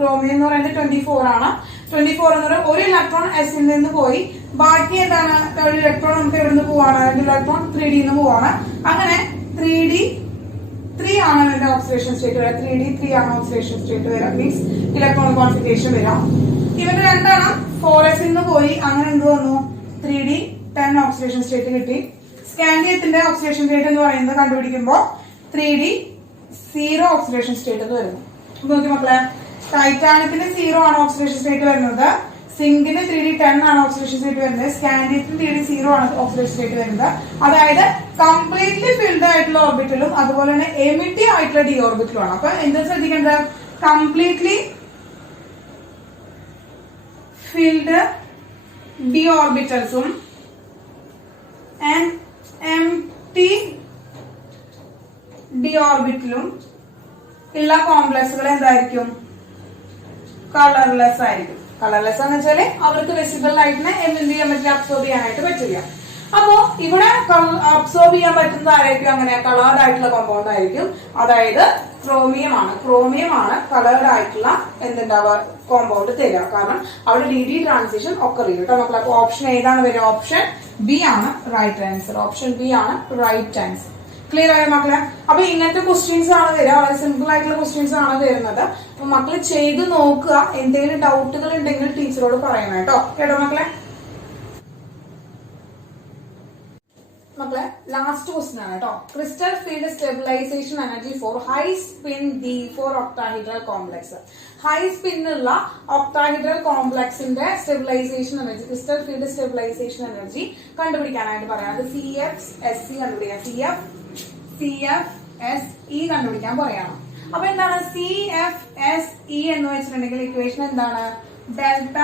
ക്രോമിയം എന്ന് പറയുന്നത് 24 ആണ്. 24 എന്ന് പറയുമ്പോൾ ഒരു ഇലക്ട്രോൺ എസിൽ നിന്ന് പോയി, ബാക്കി എന്താണ് ഒരു ഇലക്ട്രോൺ നമുക്ക് എവിടെ നിന്ന് പോവാണ്? 2 ഇലക്ട്രോൺ 3D നിന്ന് പോവാണ്. അങ്ങനെ 3D 3 ആണ് അതിന്റെ ഓക്സിഡേഷൻ സ്റ്റേറ്റ് വരാം. 3D 3 ആണ് ഓക്സിഡേഷൻ സ്റ്റേറ്റ് വരാം, മീൻസ് ഇലക്ട്രോൺ കോൺഫിഗറേഷൻ വരാം. ഇവന്റെ രണ്ടാണ് 4s നിന്ന് പോയി, അങ്ങനെ എന്ത് വന്നു? 3D 10 ഓക്സിഡേഷൻ സ്റ്റേറ്റ് കിട്ടി. സ്കാൻഡിയത്തിന്റെ ഓക്സിഡേഷൻ സ്റ്റേറ്റ് എന്ന് പറയുന്നത് കണ്ടുപിടിക്കുമ്പോൾ 3D 0 ഓക്സിഡേഷൻ സ്റ്റേറ്റ് എന്ന് വരുന്നു. നോക്കി മക്കളെ, ടൈറ്റാനിയത്തിന് 0 ആണ് ഓക്സിഡേഷൻ സ്റ്റേറ്റ് വരുന്നത്, സിങ്കിന് 3D10 ആണ് ഓക്സിഡേഷൻ സ്റ്റേറ്റ് വരുന്നത്, സ്കാൻഡിയത്തിന് 3D0 ആണ് ഓക്സിഡേഷൻ സ്റ്റേറ്റ് വരുന്നത്. അതായത് കംപ്ലീറ്റ്ലി ഫിൽഡ് ആയിട്ടുള്ള ഓർബിറ്റലും അതുപോലെ തന്നെ എമിറ്റി ആയിട്ടുള്ള ഡി ഓർബിറ്റലും ആണ്. അപ്പൊ എന്താ ശ്രദ്ധിക്കേണ്ടത്? കംപ്ലീറ്റ്ലി ഫിൽഡ് ഡി ഓർബിറ്റൽസും ആൻഡ് എംപ്റ്റി ഡി ഓർബിറ്റലും ഉള്ള കോംപ്ലക്സുകൾ എന്തായിരിക്കും? കളർലെസ് ആയിരിക്കും. കളർലെസ് എന്ന് വെച്ചാല് അവർക്ക് വിസിബിൾ ലൈറ്റിനെ എന്ത് ചെയ്യാൻ പറ്റില്ല? അബ്സോർബ് ചെയ്യാനായിട്ട് പറ്റില്ല. അപ്പോ ഇവിടെ അബ്സോർബ് ചെയ്യാൻ പറ്റുന്നത് ആയിരിക്കും? അങ്ങനെ കളേർഡ് ആയിട്ടുള്ള കോമ്പൗണ്ട് ആയിരിക്കും. അതായത് ക്രോമിയം ആണ് കളേർഡ് ആയിട്ടുള്ള എന്തുണ്ടാവുക? കോമ്പൗണ്ട് തരിക. കാരണം അവിടെ DD ട്രാൻസിഷൻ ഒക്കെ ചെയ്യും കേട്ടോ മക്കളെ. അപ്പൊ ഓപ്ഷൻ ഏതാണ് വരിക? ഓപ്ഷൻ ബി ആണ് റൈറ്റ് ആൻസർ. ഓപ്ഷൻ ബി ആണ് റൈറ്റ് ആൻസർ. ക്ലിയർ ആയ മക്കളെ? അപ്പൊ ഇങ്ങനത്തെ ക്വസ്റ്റ്യൻസ് ആണ് വരിക. വളരെ സിമ്പിൾ ആയിട്ടുള്ള ക്വസ്റ്റ്യൻസ് ആണ് വരുന്നത്. അപ്പൊ മക്കള് ചെയ്ത് നോക്കുക. എന്തെങ്കിലും ഡൗട്ടുകൾ ഉണ്ടെങ്കിൽ ടീച്ചറോട് പറയണം കേട്ടോ. കേട്ടോ മക്കളെ? മക്കളെ ലാസ്റ്റ് ക്വസ്റ്റ്യൻ ആണ് കേട്ടോ. Crystal field stabilisation energy for high spin D4 octahedral complex. High സ്പിന്നുള്ള ഒക്ടാഹീഡ്രൽ കോംപ്ലക്സിന്റെ stabilisation energy, crystal field stabilisation energy കണ്ടുപിടിക്കാനായിട്ട് പറയാം. അത് CFSE കണ്ടുപിടിക്കാം. CFSE കണ്ടുപിടിക്കാൻ പറയണം. അപ്പൊ എന്താണ് CFSE എന്ന് വെച്ചിട്ടുണ്ടെങ്കിൽ ഇക്വേഷൻ എന്താണ്? ഡെൽറ്റ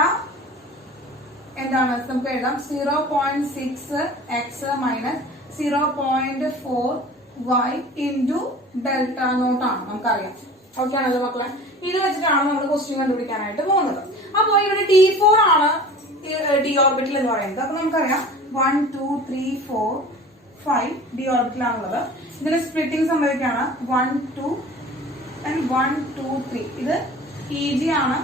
എന്താണ് നമുക്ക് എഴുതാം? 0.6x minus 0.4y into delta naught ആണ് നമുക്കറിയാം. ഓക്കെ ആണല്ലോ മക്കളെ? ഇത് വെച്ചിട്ടാണ് നമ്മൾ ക്വസ്റ്റ്യൻ കണ്ടുപിടിക്കാനായിട്ട് പോകുന്നത്. അപ്പൊ ഇവിടെ D4 ആണ് ഡി ഓർബിറ്റൽ എന്ന് പറയുന്നത്. അപ്പൊ നമുക്കറിയാം 1 2 3 4 5 ഡി ഓർബിറ്റൽ ആണുള്ളത്. ഇതിൽ സ്പ്ലിറ്റിംഗ് സംഭവിക്കുകയാണ് 1 2 and 1 2 3. ഇത് EG ആണ്,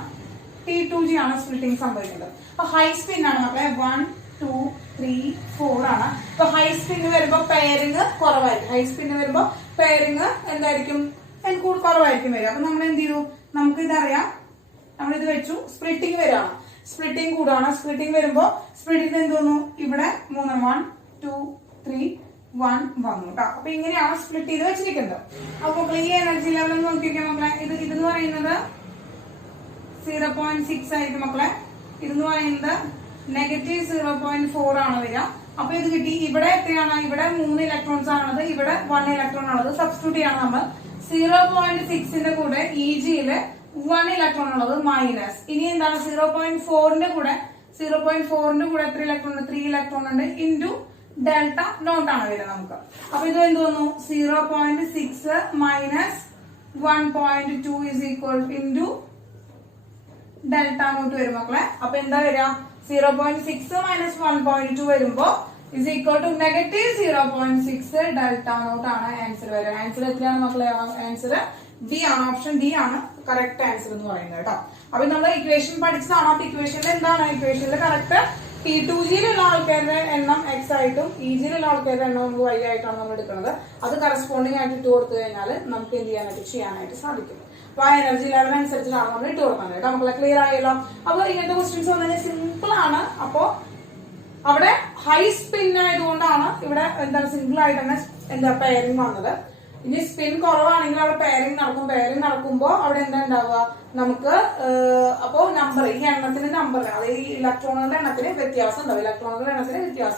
T2G ആണ് സ്പ്ലിറ്റിംഗ് സംഭവിക്കുന്നത്. അപ്പൊ ഹൈ സ്പിൻ ആണ് മക്കളെ. 1 2 3 4 ആണ്. അപ്പൊ ഹൈ സ്പിന് വരുമ്പോ പെയറിങ് കുറവായിരിക്കും. ഹൈ സ്പിന് വരുമ്പോ പെയറിങ് എന്തായിരിക്കും? കുറവായിരിക്കും വരിക. അപ്പൊ നമ്മൾ എന്ത് ചെയ്തു? നമുക്ക് ഇതറിയാം. നമ്മളിത് വെച്ചു. സ്പ്ലിറ്റിംഗ് വരികയാണ്. സ്പ്ലിറ്റിംഗ് കൂടാണ്. സ്പ്ലിറ്റിംഗ് വരുമ്പോ സ്പ്ലിറ്റിംഗ് എന്ത് തോന്നുന്നു? ഇവിടെ 3 1 2 3 1 വന്നു കേട്ടോ. അപ്പൊ ഇങ്ങനെയാണ് സ്പ്ലിറ്റ് ചെയ്ത് വെച്ചിരിക്കുന്നത്. അപ്പൊ ഈ എനർജി ലെവൽ നോക്കിയൊക്കെ മക്കളെ, ഇതെന്ന് പറയുന്നത് 0.6 ആയിരിക്കും മക്കളെ. ഇതെന്ന് പറയുന്നത് -0.4 ആണ് വരിക. അപ്പൊ ഇത് കിട്ടി. ഇവിടെ എത്രയാണ്? ഇവിടെ 3 ഇലക്ട്രോൺസ് ആണുള്ളത്, ഇവിടെ 1 ഇലക്ട്രോൺ ആണുള്ളത്. സബ്സ്റ്റിറ്റ്യൂട്ട് ചെയ്യണം നമ്മൾ. 0.6ന്റെ കൂടെ EGയില് 1 ഇലക്ട്രോൺ ഉള്ളത് മൈനസ്. ഇനി എന്താണ്? 0.4ന്റെ കൂടെ എത്ര ഇലക്ട്രോൺ ഉണ്ട്? 3 ഇലക്ട്രോൺ ഉണ്ട് ഇൻറ്റു ഡെൽറ്റ നോട്ട് ആണ് വരിക നമുക്ക്. അപ്പൊ ഇത് എന്ത് വന്നു? 0.6 minus 1.2 is equal into delta naught വരും മക്കളെ. അപ്പൊ എന്താ വരിക? 0.6 മൈനസ് 1.2 വരുമ്പോ is equal to -0.6 delta naught ആണ് ആൻസർ വരിക. ആൻസർ എത്രയാണ് മക്കളെ? ആൻസർ ഡി ആണ്. ഓപ്ഷൻ ഡി ആണ് കറക്റ്റ് ആൻസർ എന്ന് പറയുന്നത് കേട്ടോ. അപ്പൊ നമ്മൾ ഇക്വേഷൻ പഠിച്ചതാണ്. അപ്പൊ ഇക്വേഷനിൽ എന്താണ്? ഇക്വേഷനിൽ കറക്റ്റ് T2Gയിലുള്ള ആൾക്കാരുടെ എണ്ണം X ആയിട്ടും EGയിലുള്ള ആൾക്കാരുടെ എണ്ണം Y ആയിട്ടാണ് നമ്മൾ എടുക്കുന്നത്. അത് കറസ്പോണ്ടിങ് ആയിട്ട് ഇട്ട് കൊടുത്തു കഴിഞ്ഞാൽ നമുക്ക് എന്ത് ചെയ്യാനായിട്ട് സാധിക്കും. അപ്പൊ ആ എനർജി ലെവൽ അനുസരിച്ചിട്ടാണ് നമ്മൾ ഇട്ട് കൊടുക്കുന്നത് കേട്ടോ. നമ്മളെ ക്ലിയർ ആയല്ലോ? അപ്പൊ ഇങ്ങനത്തെ ക്വസ്റ്റ്യൻസ് വന്നു കഴിഞ്ഞാൽ സിമ്പിൾ ആണ്. അപ്പോ അവിടെ ഹൈ സ്പിൻ ആയതുകൊണ്ടാണ് ഇവിടെ എന്താണ് സിമ്പിൾ ആയിട്ട് തന്നെ പെയറിംഗ് വന്നത്. ഇനി സ്പിൻ കുറവാണെങ്കിൽ അവിടെ പെയറിംഗ് നടക്കും. പെയറിംഗ് നടക്കുമ്പോൾ അവിടെ എന്താ ഉണ്ടാവുക? നമുക്ക് അപ്പോ നമ്പർ, ഈ എണ്ണത്തിന്റെ നമ്പർ, അത് ഈ ഇലക്ട്രോണുകളുടെ എണ്ണത്തിന് വ്യത്യാസം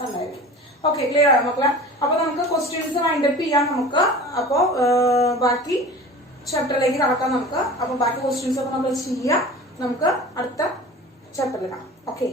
ഉണ്ടായിരിക്കും. ഓക്കെ, ക്ലിയർ ആയോ മക്കളെ? അപ്പൊ നമുക്ക് ക്വസ്റ്റ്യൻസ് വൈൻഡപ്പ് ചെയ്യാം നമുക്ക്. അപ്പോ ബാക്കി ചാപ്റ്ററിലേക്ക് കടക്കാം നമുക്ക്. അപ്പൊ ബാക്കി ക്വസ്റ്റ്യൻസ് ഒക്കെ നമ്മൾ ചെയ്യാം. നമുക്ക് അടുത്ത ചാപ്റ്ററിൽ കാണാം. ഓക്കെ.